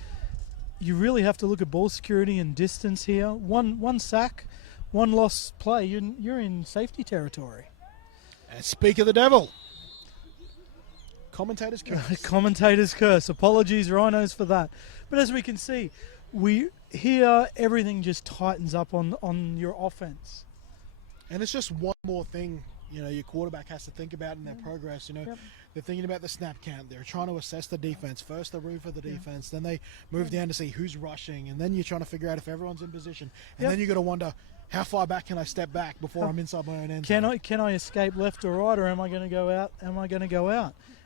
you really have to look at ball security and distance here. One sack, one lost play, you're in safety territory. And speak of the devil. Commentators curse. Commentators curse. Apologies, Rhinos, for that. But as we can see, everything just tightens up on your offense. And it's just one more thing, your quarterback has to think about in their progress. Yep. They're thinking about the snap count. They're trying to assess the defense. First, the room for the defense. Then they move down to see who's rushing. And then you're trying to figure out if everyone's in position. And then you got to wonder, how far back can I step back before I'm inside my own end zone? Can I escape left or right, or am I going to go out?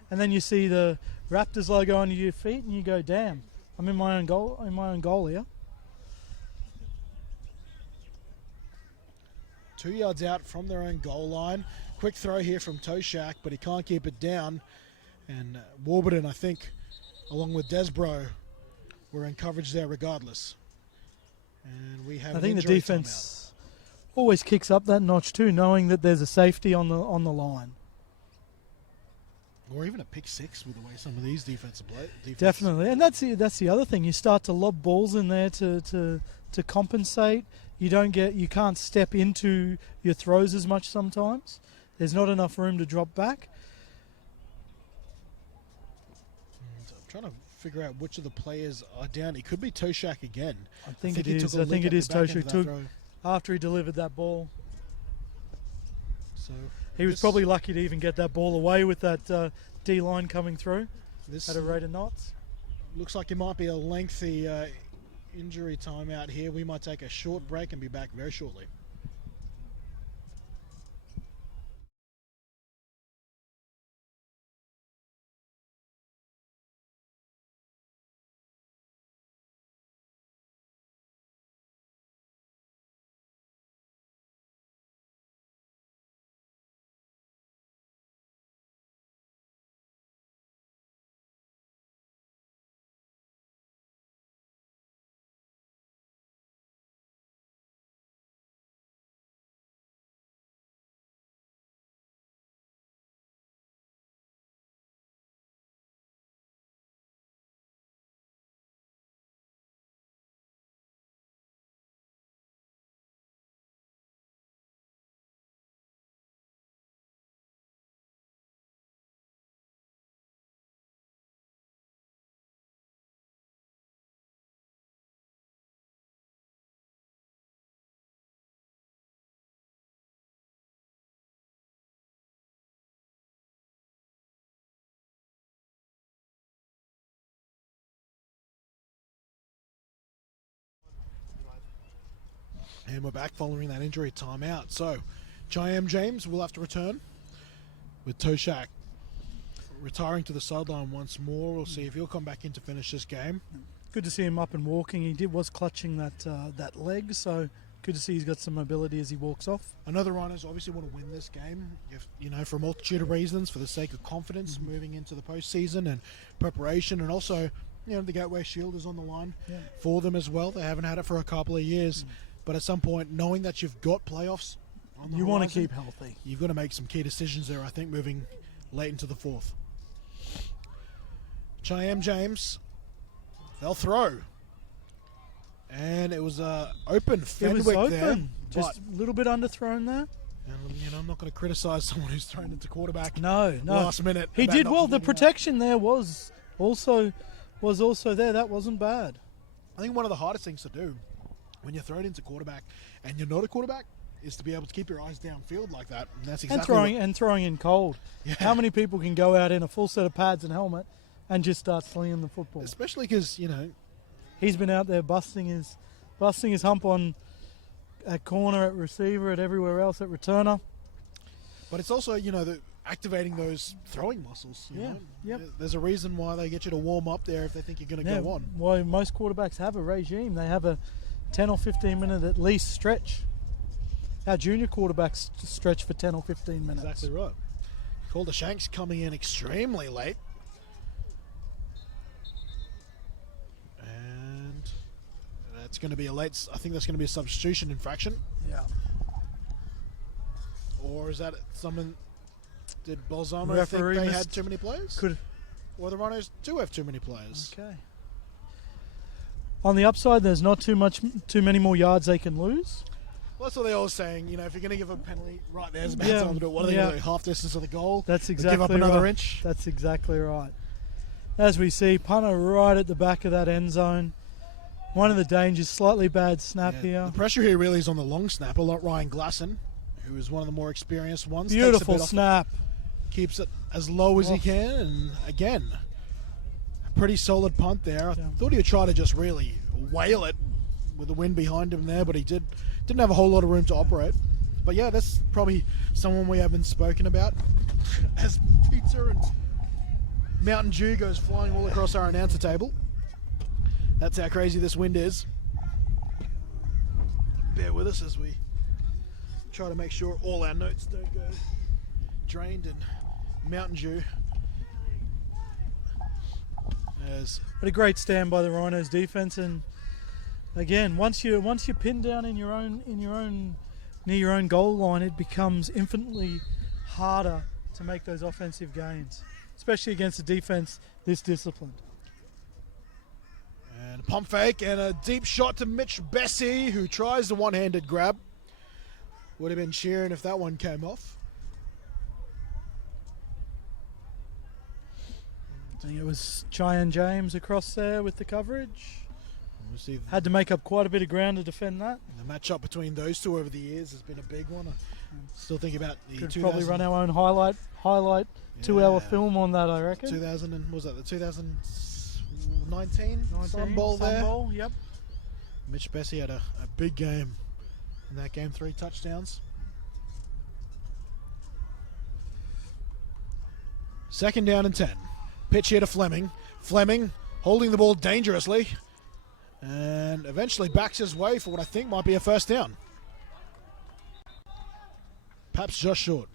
And then you see the Raptors logo under your feet, and you go, "Damn, I'm in my own goal here." 2 yards out from their own goal line. Quick throw here from Toshak, but he can't keep it down. And Warburton, I think, along with Desbro, were in coverage there regardless. And we have I think the defense always kicks up that notch too, knowing that there's a safety on the line. Or even a pick six with the way some of these defensive Definitely, and that's the other thing. You start to lob balls in there to compensate. You can't step into your throws as much sometimes. There's not enough room to drop back. I'm trying to figure out which of the players are down. It could be Toshak again. I think it is Toshak after he delivered that ball. So he was probably lucky to even get that ball away with that D-line coming through at a rate of knots. Looks like it might be a lengthy injury timeout here. We might take a short break and be back very shortly. And we're back following that injury timeout. So, J.M. James will have to return with Toshak retiring to the sideline once more. We'll see if he'll come back in to finish this game. Good to see him up and walking. He was clutching that leg, so good to see he's got some mobility as he walks off. Another Rhinos obviously want to win this game, for a multitude of reasons, for the sake of confidence moving into the postseason and preparation, and also, the Gateway Shield is on the line for them as well. They haven't had it for a couple of years. But at some point, knowing that you've got playoffs on the horizon, want to keep healthy. You've got to make some key decisions there, I think, moving late into the fourth. J.M. James, they'll throw. And it was open Fenwick there. It was open. Just a little bit underthrown there. And, I'm not going to criticise someone who's thrown into quarterback no. last minute. He did well. The protection there was also there. That wasn't bad. I think one of the hardest things to do when you're thrown into quarterback and you're not a quarterback is to be able to keep your eyes downfield like that. And that's exactly throwing in cold. Yeah. How many people can go out in a full set of pads and helmet and just start slinging the football? Especially because, he's been out there busting his hump on at corner, at receiver, at everywhere else, at returner. But it's also, activating those throwing muscles. Yep. There's a reason why they get you to warm up there if they think you're going to go on. Why most quarterbacks have a regime. They have a 10 or 15 minute at least stretch. Our junior quarterbacks stretch for 10 or 15 minutes. Exactly right. Calder Shanks coming in extremely late. And that's going to be I think that's going to be a substitution infraction. Yeah. Or is that someone... Did Balsamo think Referee they missed- had too many players? Could Or the Rhinos do have too many players? okay. On the upside, there's not too many more yards they can lose. Well, that's what they're all saying. You know, if you're going to give a penalty, right there's about Yeah, time to do it. What are they yeah. going to do? Half distance of the goal? That's But exactly give up another right. inch? That's exactly right. As we see, punter right at the back of that end zone. One of the dangers, slightly bad snap Yeah, here. the pressure here really is on the long snapper, like Ryan Glasson, who is one of the more experienced ones. Takes a Beautiful bit off, snap. keeps it as low as he can, and again, a pretty solid punt there. I thought he would try to just really whale it with the wind behind him there, but he didn't have a whole lot of room to operate. But yeah, that's probably someone we haven't spoken about. As pizza and Mountain Dew goes flying all across our announcer table. That's how crazy this wind is. Bear with us as we try to make sure all our notes don't go drained in Mountain Dew. But a great stand by the Rhinos defense, and again, once you're pinned down in your own near your own goal line, it becomes infinitely harder to make those offensive gains, especially against a defense this disciplined. And a pump fake and a deep shot to Mitch Bessie, who tries the one-handed grab. Would have been cheering if that one came off. I think it was Cheyenne James across there with the coverage. We'll see. Had to make up quite a bit of ground to defend that. The matchup between those two over the years has been a big one. I still think about the Could 2000, probably run our own highlight 2-hour film on that, I reckon. 2000 and was that the 2019 Sun Bowl Sun there? Bowl, yep. Mitch Bessie had a big game in that game, 3 touchdowns. Second down and 10. Pitch here to Fleming. Fleming holding the ball dangerously and eventually backs his way for what I think might be a first down. Perhaps just short.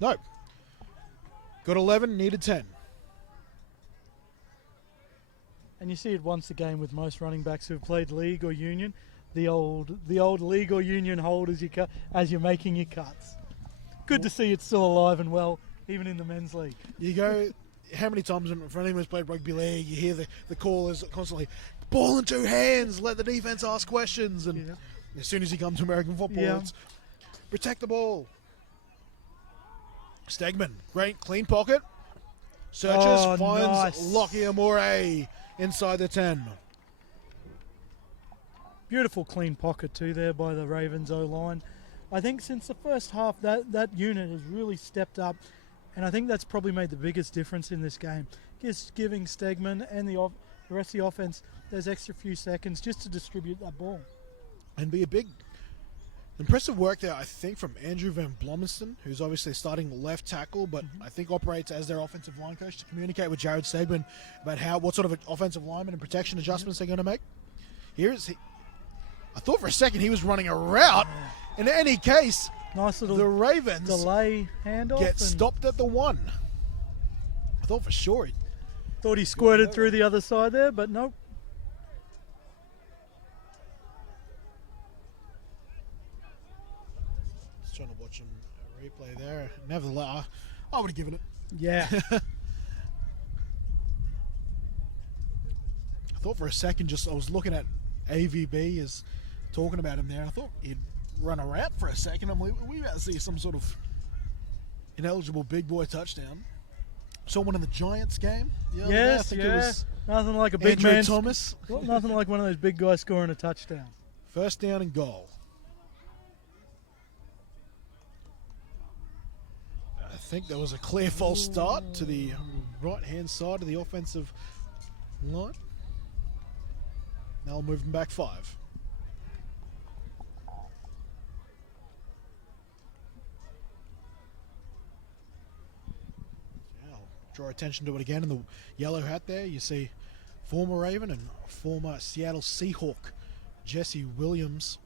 No. Got 11, needed 10. And you see it once again with most running backs who've played league or union, the old league or union hold as you're making your cuts. Good to see it's still alive and well, even in the men's league. You go, how many times for anyone who's played rugby league, you hear the callers constantly, ball in 2 hands, let the defense ask questions, and as soon as you come to American football, it's protect the ball. Stegman, great clean pocket. Searches, finds nice. Lockie Amore inside the 10. Beautiful clean pocket too there by the Ravens O-line. I think since the first half that unit has really stepped up, and I think that's probably made the biggest difference in this game. Just giving Stegman and the rest of the offense those extra few seconds just to distribute that ball. And be a big, impressive work there, I think, from Andrew Van Blommenston, who's obviously starting left tackle, but I think operates as their offensive line coach to communicate with Jared Stegman about what sort of offensive lineman and protection adjustments they're going to make. I thought for a second he was running a route. In any case, nice little the Ravens delay handoff get stopped at the 1. I thought for sure thought he squirted through the other side there, but nope. Just trying to watch a replay there. Nevertheless, I would have given it. Yeah. I thought for a second, I was looking at AVB as talking about him there. I thought he'd run a route for a second. I'm like, are we about to see some sort of ineligible big boy touchdown? Saw one in the Giants game. Yes, I think it was nothing like a big Andrew man. Thomas. Nothing like one of those big guys scoring a touchdown. First down and goal. I think there was a clear false start to the right-hand side of the offensive line. Now we'll move them back 5. Draw attention to it again in the yellow hat there. You see former Raven and former Seattle Seahawk Jesse Williams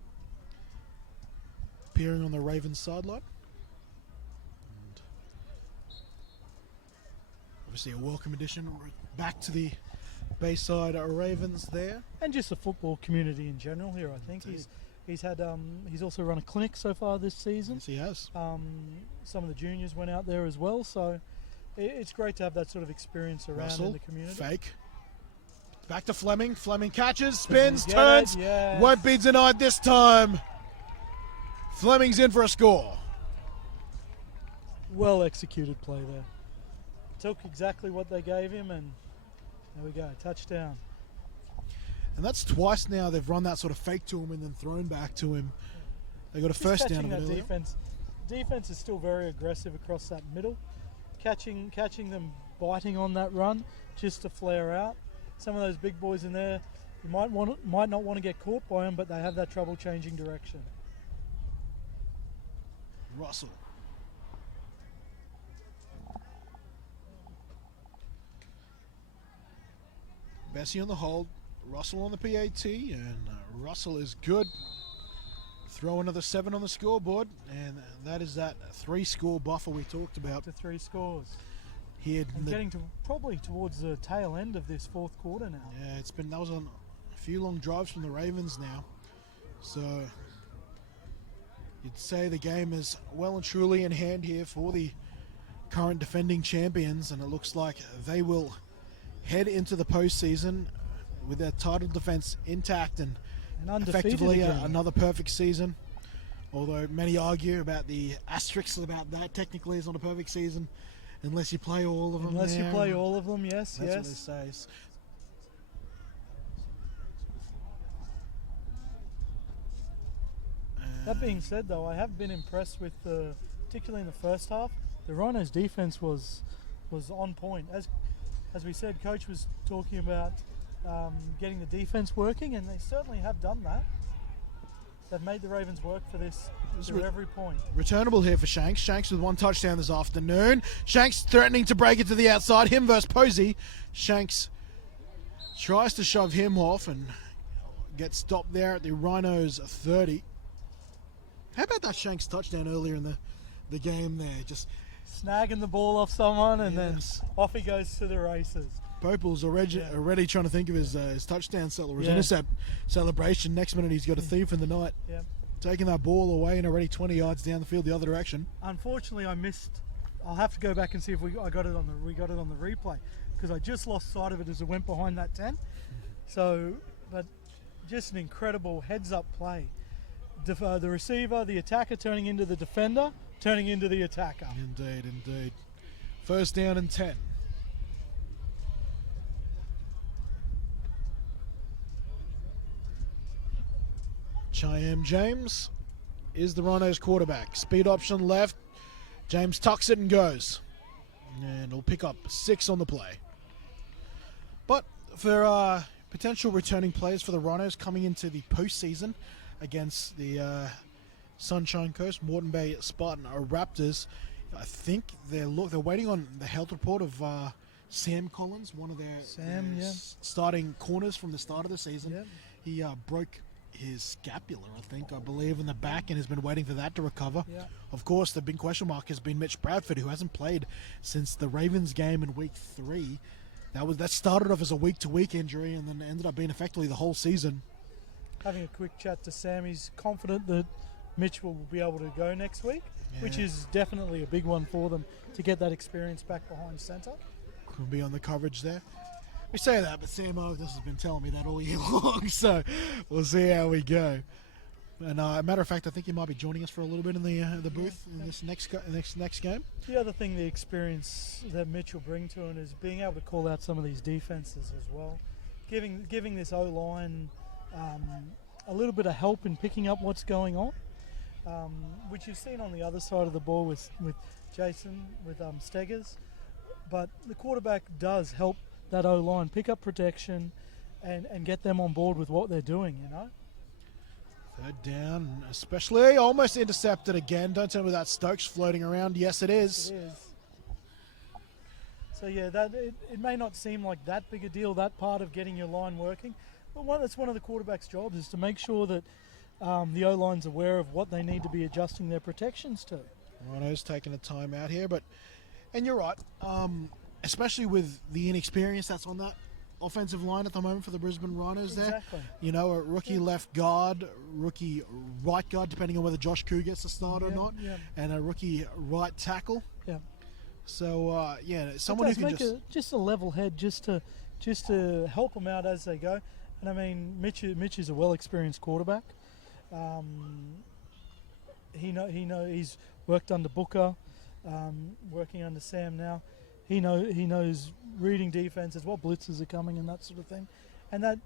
appearing on the Ravens sideline. And obviously a welcome addition back to the Bayside Ravens there. And just the football community in general here, I think. He's also run a clinic so far this season. Yes, he has. Some of the juniors went out there as well, so it's great to have that sort of experience around Russell, in the community. fake. Back to Fleming. Fleming catches, spins, Get turns. it? Yes. Won't be denied this time. Fleming's in for a score. Well executed play there. Took exactly what they gave him, and there we go, touchdown. And that's twice now they've run that sort of fake to him and then thrown back to him. They got a Just first catching down. that defense. Defense is still very aggressive across that middle. Catching them biting on that run just to flare out. Some of those big boys in there, you might not want to get caught by them, but they have that trouble changing direction. Russell. Bessie on the hold, Russell on the PAT, and Russell is good. Throw another 7 on the scoreboard, and that is that 3-score buffer we talked about. To 3 scores. Here, And getting to probably towards the tail end of this fourth quarter now. yeah, that was on a few long drives from the Ravens now. So you'd say the game is well and truly in hand here for the current defending champions, and it looks like they will head into the postseason with their title defense intact and undefeated effectively again. another perfect season. Although many argue about the asterisks about that. Technically, it's not a perfect season unless you play all of them. Unless you there. play all of them, yes, That's yes. what they say. That being said, though, I have been impressed with particularly in the first half, the Rhinos' defense was on point. As we said, Coach was talking about getting the defense working, and they certainly have done that. They've made the Ravens work for this to every point. Returnable here for Shanks. Shanks with 1 touchdown this afternoon. Shanks threatening to break it to the outside. Him versus Posey. Shanks tries to shove him off and gets stopped there at the Rhinos 30. How about that Shanks touchdown earlier in the game there? Just Snagging the ball off someone, and Yes. then off he goes to the races. Popel's already trying to think of his touchdown his Yeah. intercept celebration. Next minute he's got a thief in the night. Yeah. Taking that ball away and already 20 yards down the field the other direction. Unfortunately, I missed. I'll have to go back and see if we got it on the replay, because I just lost sight of it as it went behind that 10. So, but just an incredible heads-up play. The receiver, the attacker turning into the defender, turning into the attacker. Indeed, indeed. First down and 10. Cheyenne James is the Rhinos quarterback. Speed option left. James tucks it and goes. And he'll pick up 6 on the play. But for potential returning players for the Rhinos coming into the postseason against the Sunshine Coast, Moreton Bay Spartan Raptors, I think they're waiting on the health report of Sam Collins, one of their starting corners from the start of the season. Yep. He broke his scapula, I believe, in the back, and has been waiting for that to recover. Yeah. Of course, the big question mark has been Mitch Bradford, who hasn't played since the Ravens game in week 3. That started off as a week-to-week injury and then ended up being effectively the whole season. Having a quick chat to Sam, he's confident that Mitch will be able to go next week, which is definitely a big one for them to get that experience back behind centre. Could be on the coverage there. We say that, but Sam Otis has been telling me that all year long, so we'll see how we go. And a matter of fact, I think he might be joining us for a little bit in the booth in this next game. The other thing, the experience that Mitch will bring to him is being able to call out some of these defenses as well, giving this O-line a little bit of help in picking up what's going on, which you've seen on the other side of the ball with Jason, with Steggers. But the quarterback does help that O-line pick up protection and get them on board with what they're doing, you know. Third down, especially almost intercepted again. Don't tell me that Stokes floating around. Yes, it is. It is. So yeah, it may not seem like that big a deal, that part of getting your line working, but that's one of the quarterback's jobs, is to make sure that the O-line's aware of what they need to be adjusting their protections to. Rhinos taking a time out here, and you're right, especially with the inexperience that's on that offensive line at the moment for the Brisbane Rhinos there. Exactly. You know, a rookie left guard, rookie right guard, depending on whether Josh Koo gets a start or not, and a rookie right tackle. Yeah. So, yeah, someone who can just a level head just to help them out as they go. And I mean, Mitch is a well-experienced quarterback. He's worked under Booker, working under Sam now. He knows reading defenses, what blitzes are coming, and that sort of thing. And that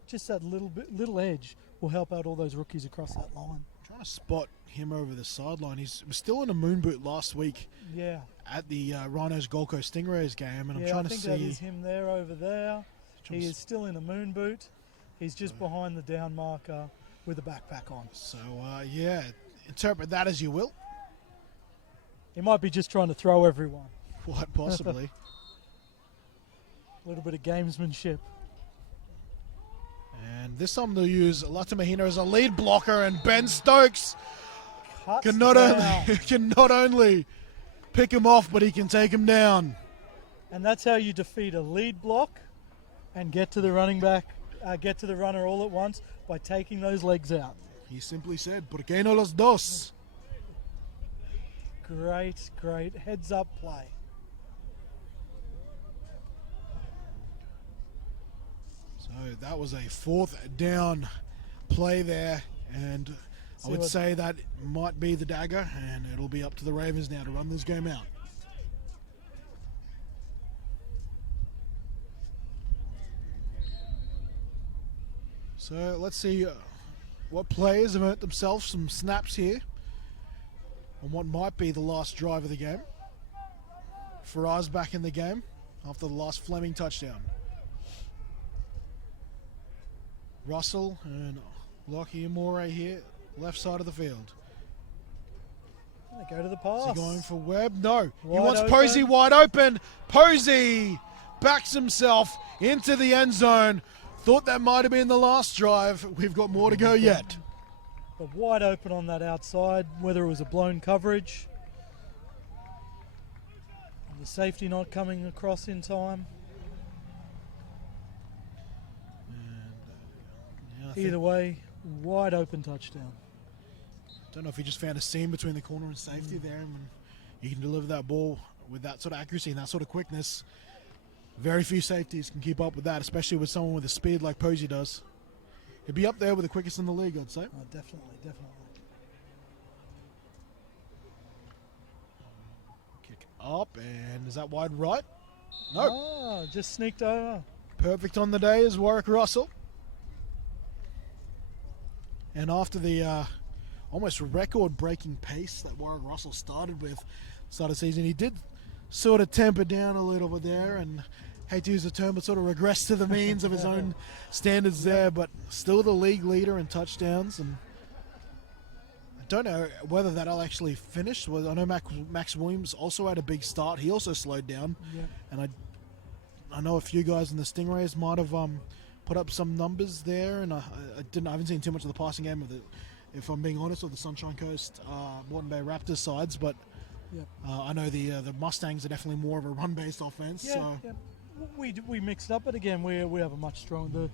little edge will help out all those rookies across that line. I'm trying to spot him over the sideline. He was still in a moon boot last week. Yeah. At the Rhinos Gold Coast Stingrays game, and I'm trying to see. I think that is him there over there. He is still in a moon boot. He's just behind the down marker with a backpack on. So yeah, interpret that as you will. He might be just trying to throw everyone. Quite possibly. A little bit of gamesmanship. And this time they'll use Latamahina as a lead blocker, and Ben Stokes can not only pick him off, but he can take him down. And that's how you defeat a lead block and get to the running back, get to the runner all at once by taking those legs out. He simply said, "Por qué no los dos?" Great heads up play. So that was a 4th down play there, and I would say that might be the dagger, and it'll be up to the Ravens now to run this game out. So let's see what players have earned themselves some snaps here on what might be the last drive of the game. Faraz back in the game after the last Fleming touchdown. Russell and Lockie Amore here, left side of the field. They go to the pass. Is he going for Webb? No. He Wide wants open. Posey wide open. Posey backs himself into the end zone. Thought that might have been the last drive. We've got more to go yet. But wide open on that outside, whether it was a blown coverage, the safety not coming across in time. Either way, wide open touchdown. Don't know if he just found a seam between the corner and safety there, and you can deliver that ball with that sort of accuracy and that sort of quickness. Very few safeties can keep up with that, especially with someone with the speed like Posey does. He'd be up there with the quickest in the league, I'd say. Oh, definitely. Kick up, and is that wide right? No. Oh, just sneaked over. Perfect on the day is Warwick Russell. And after the almost record-breaking pace that Warwick Russell started with start of the season, he did sort of temper down a little bit there, and hate to use the term, but sort of regress to the means of his own standards there, but still the league leader in touchdowns. And I don't know whether that'll actually finish. Well, I know Max Williams also had a big start. He also slowed down. Yeah. And I know a few guys in the Stingrays might have put up some numbers there, and I haven't seen too much of the passing game of if I'm being honest, of the Sunshine Coast Moreton Bay Raptors sides, but I know the Mustangs are definitely more of a run-based offense. We mixed up, but again, we have a much stronger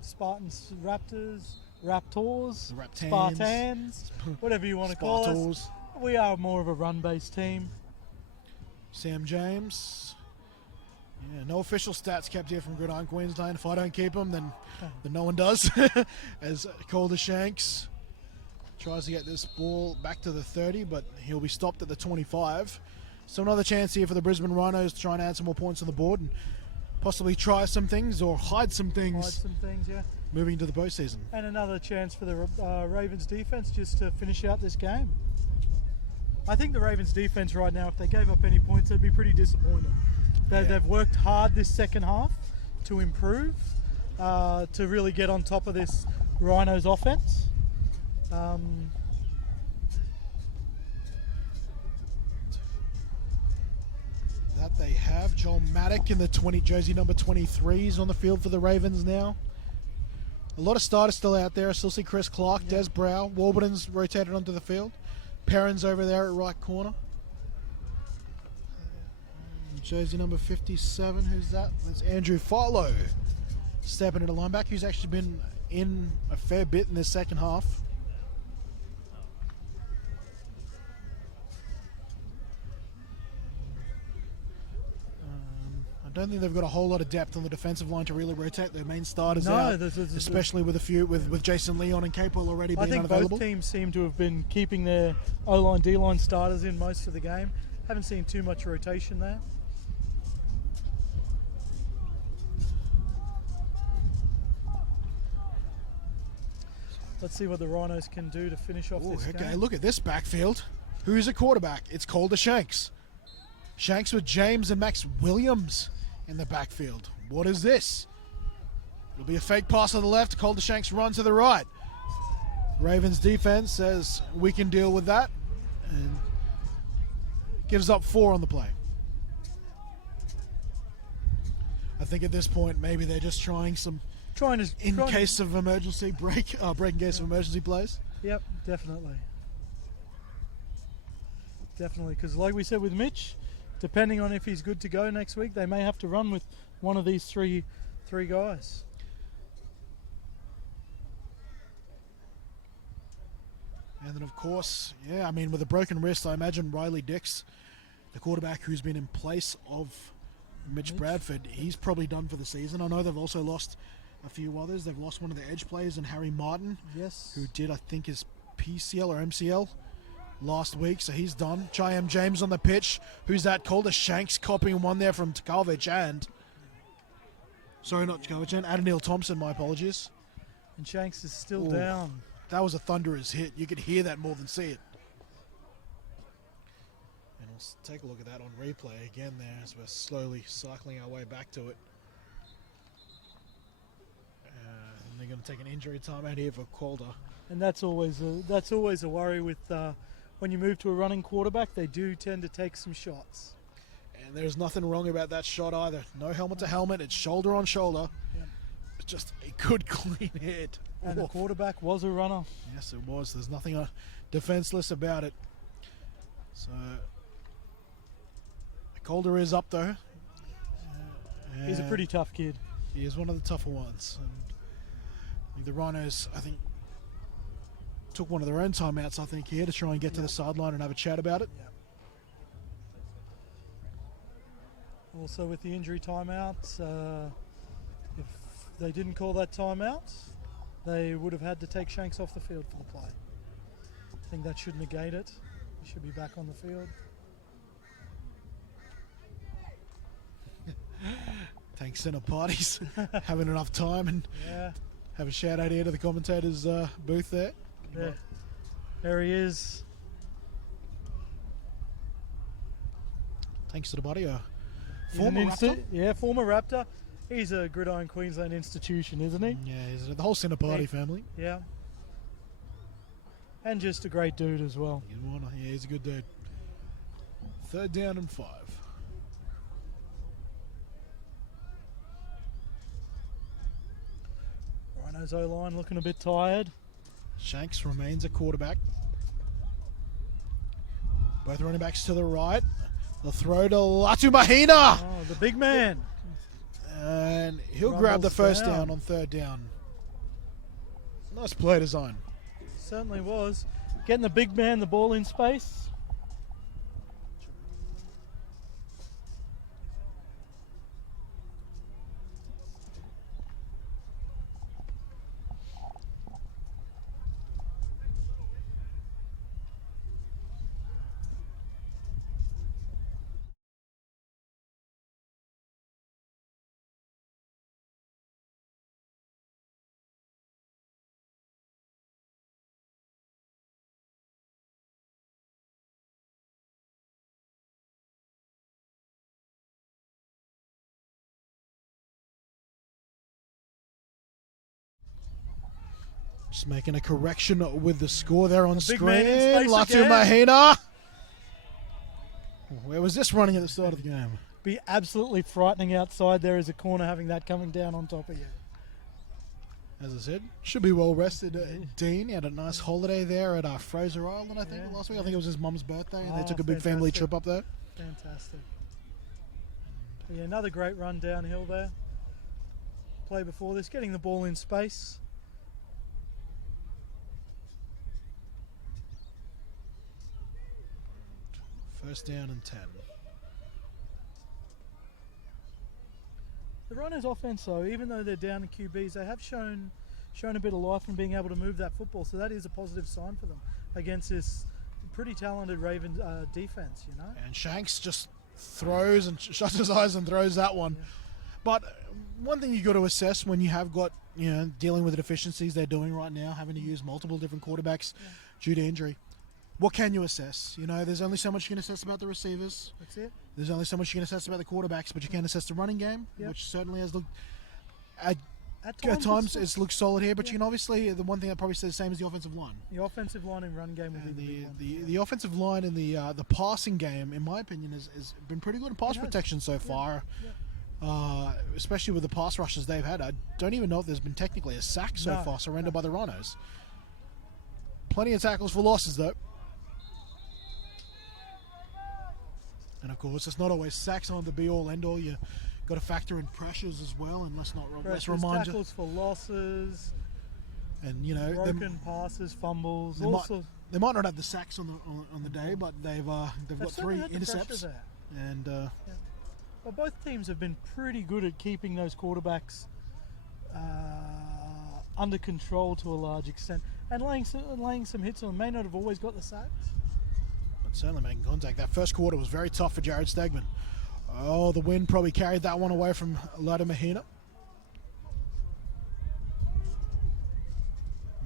Spartans, Raptors, Raptors, Spartans, whatever you want to call us. We are more of a run-based team. Sam James. Yeah, no official stats kept here from Gridiron Queensland. If I don't keep them, then no one does. As Calder Shanks tries to get this ball back to the 30, but he'll be stopped at the 25. So another chance here for the Brisbane Rhinos to try and add some more points on the board and possibly try some things or hide some things. Moving into the postseason. And another chance for the Ravens defense just to finish out this game. I think the Ravens defense right now, if they gave up any points, they'd be pretty disappointed. They've worked hard this second half to improve, to really get on top of this Rhinos offense. That they have. Joel Maddock in the jersey number 23 is on the field for the Ravens now. A lot of starters still out there. I still see Chris Clark, Des Brow. Warburton's rotated onto the field. Perrin's over there at right corner. Jersey number 57, who's that? That's Andrew Farlow. stepping into linebacker, who's actually been in a fair bit in this second half. I don't think they've got a whole lot of depth on the defensive line to really rotate their main starters out, especially with a few with Jason Leon and Capel already being unavailable. I think both teams seem to have been keeping their O-line, D-line starters in most of the game. Haven't seen too much rotation there. Let's see what the Rhinos can do to finish off this game. Okay, look at this backfield. Who's a quarterback? It's Calder Shanks. Shanks with James and Max Williams in the backfield. What is this? It'll be a fake pass on the left. Calder Shanks run to the right. Ravens defense says we can deal with that and gives up 4 on the play. I think at this point maybe they're just trying some in case of emergency break in case of emergency plays. Yep, definitely. Definitely, because like we said with Mitch, depending on if he's good to go next week, they may have to run with one of these three guys. And then, of course, yeah, I mean, with a broken wrist, I imagine Riley Dix, the quarterback who's been in place of Mitch Bradford, he's probably done for the season. I know they've also lost a few others. They've lost one of the edge players in Harry Martin, yes, who did, I think, his PCL or MCL last week, so he's done. Chiam James on the pitch. Who's that? Calder Shanks copying one there from Tkalvich and... Sorry, not Tkalvich and Adenil Thompson, my apologies. And Shanks is still down. That was a thunderous hit. You could hear that more than see it. And we'll take a look at that on replay again there as we're slowly cycling our way back to it. And they're going to take an injury timeout here for Calder. And that's always a worry with when you move to a running quarterback. They do tend to take some shots. And there's nothing wrong about that shot either. No helmet to helmet. It's shoulder on shoulder. Yep. It's just a good clean hit. And the quarterback was a runner. Yes, it was. There's nothing defenseless about it. So Calder is up though. He's a pretty tough kid. He is one of the tougher ones. And the Rhinos, I think, took one of their own timeouts, I think, here to try and get to the sideline and have a chat about it. Also with the injury timeouts, if they didn't call that timeout, they would have had to take Shanks off the field for the play. I think that should negate it. He should be back on the field. Thanks, center parties. Having enough time and have a shout out here to the commentators' booth there. There he is. Thanks to the buddy. Former Raptor. He's a Gridiron Queensland institution, isn't he? Yeah, he's the whole centre party family. Yeah. And just a great dude as well. Yeah, he's a good dude. 3rd down and 5. Rhinos O-line looking a bit tired. Shanks remains a quarterback. Both running backs to the right. The throw to Latu Mahina. Oh, the big man. And he'll grab the first down on 3rd down. Nice play design. Certainly was. Getting the big man the ball in space. Just making a correction with the score there on screen. Latu Mahina. Where was this running at the start of the game? Be absolutely frightening outside there as a corner having that coming down on top of you. As I said, should be well rested. Dean, he had a nice holiday there at Fraser Island, I think, last week. I think it was his mum's birthday, and they took a big family trip up there. Fantastic. Yeah, another great run downhill there. play before this, getting the ball in space. First down and 10. The Rhinos offense, though, even though they're down in QBs, they have shown a bit of life in being able to move that football. So that is a positive sign for them against this pretty talented Ravens defense, you know. And Shanks just throws and shuts his eyes and throws that one. Yeah. But one thing you got to assess when you have got, dealing with the deficiencies they're doing right now, having to use multiple different quarterbacks due to injury. What can you assess? There's only so much you can assess about the receivers. That's it. There's only so much you can assess about the quarterbacks, but you can assess the running game, which certainly has looked at times it's looked solid here. But you can obviously, the one thing I'd probably say the same is the offensive line. The offensive line and run game will be the big one. The offensive line and the passing game, in my opinion, has been pretty good in pass protection so far. Especially with the pass rushes they've had. I don't even know if there's been technically a sack so far surrendered by the Rhinos. Plenty of tackles for losses though. And of course, it's not always sacks on the be-all, end-all. You got to factor in pressures as well, and let's remind you. Tackles for losses, and broken passes, fumbles. They might not have the sacks on the day, but they've got 3 intercepts. And well, both teams have been pretty good at keeping those quarterbacks under control to a large extent, and laying some hits on them. May not have always got the sacks. Certainly making contact. That first quarter was very tough for Jared Stegman. Oh, the wind probably carried that one away from Lada Mahina.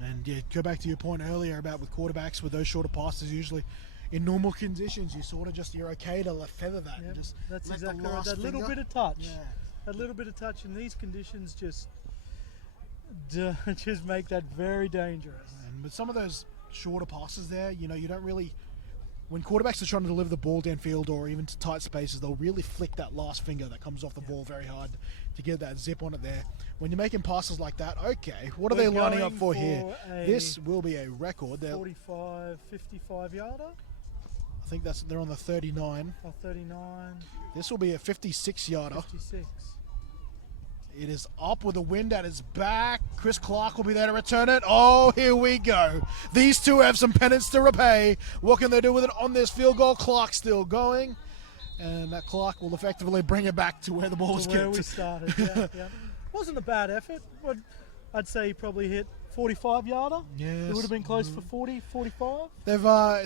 And go back to your point earlier about with quarterbacks with those shorter passes, usually in normal conditions, you're okay to feather that. Yep, And just that's let exactly the right. last That little finger. bit of touch. Yeah. That little bit of touch in these conditions just make that very dangerous. And with some of those shorter passes there, you don't really. When quarterbacks are trying to deliver the ball downfield or even to tight spaces, they'll really flick that last finger that comes off the ball very hard to get that zip on it there. When you're making passes like that, okay, what are they lining up for here? This will be a record. 45, 55 yarder? I think they're on the 39. Or 39. This will be a 56 yarder. 56. It is up with the wind at his back. Chris Clark will be there to return it. Oh, here we go. These two have some penance to repay. What can they do with it on this field goal? Clark still going. And that Clark will effectively bring it back to where the ball was kicked. Where we started, yeah. Wasn't a bad effort. I'd say he probably hit 45 yarder. Yes. It would have been close for 40, 45.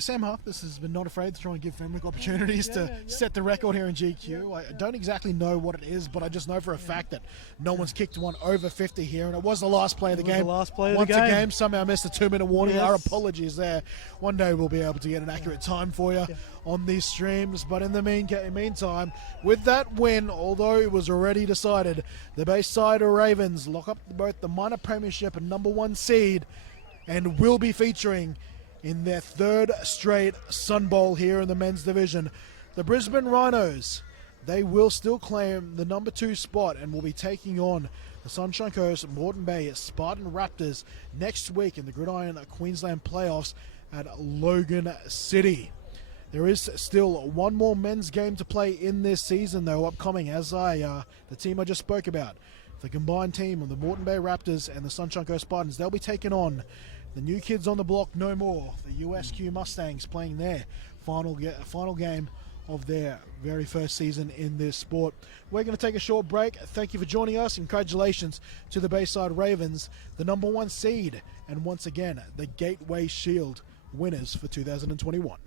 Sam Harpus has been not afraid to try and give Fenwick opportunities to set the record here in GQ. I don't exactly know what it is, but I just know for a fact that no one's kicked one over 50 here, and it was the last play of the game. Once again, somehow missed a 2-minute warning. Yes. Our apologies there. One day we'll be able to get an accurate time for you on these streams, but in the meantime, with that win, although it was already decided, the Bayside Ravens lock up both the minor premiership and #1 seed and will be featuring in their 3rd straight Sun Bowl here in the men's division. The Brisbane Rhinos, they will still claim the #2 spot and will be taking on the Sunshine Coast Moreton Bay Spartan Raptors next week in the Gridiron Queensland playoffs at Logan City. There is still one more men's game to play in this season, though, upcoming, as the team I just spoke about. The combined team of the Moreton Bay Raptors and the Sunshine Coast Spartans, they'll be taking on the new kids on the block no more, the USQ Mustangs, playing their final game of their very first season in this sport. We're going to take a short break. Thank you for joining us. Congratulations to the Bayside Ravens, the #1 seed, and once again, the Gateway Shield winners for 2021.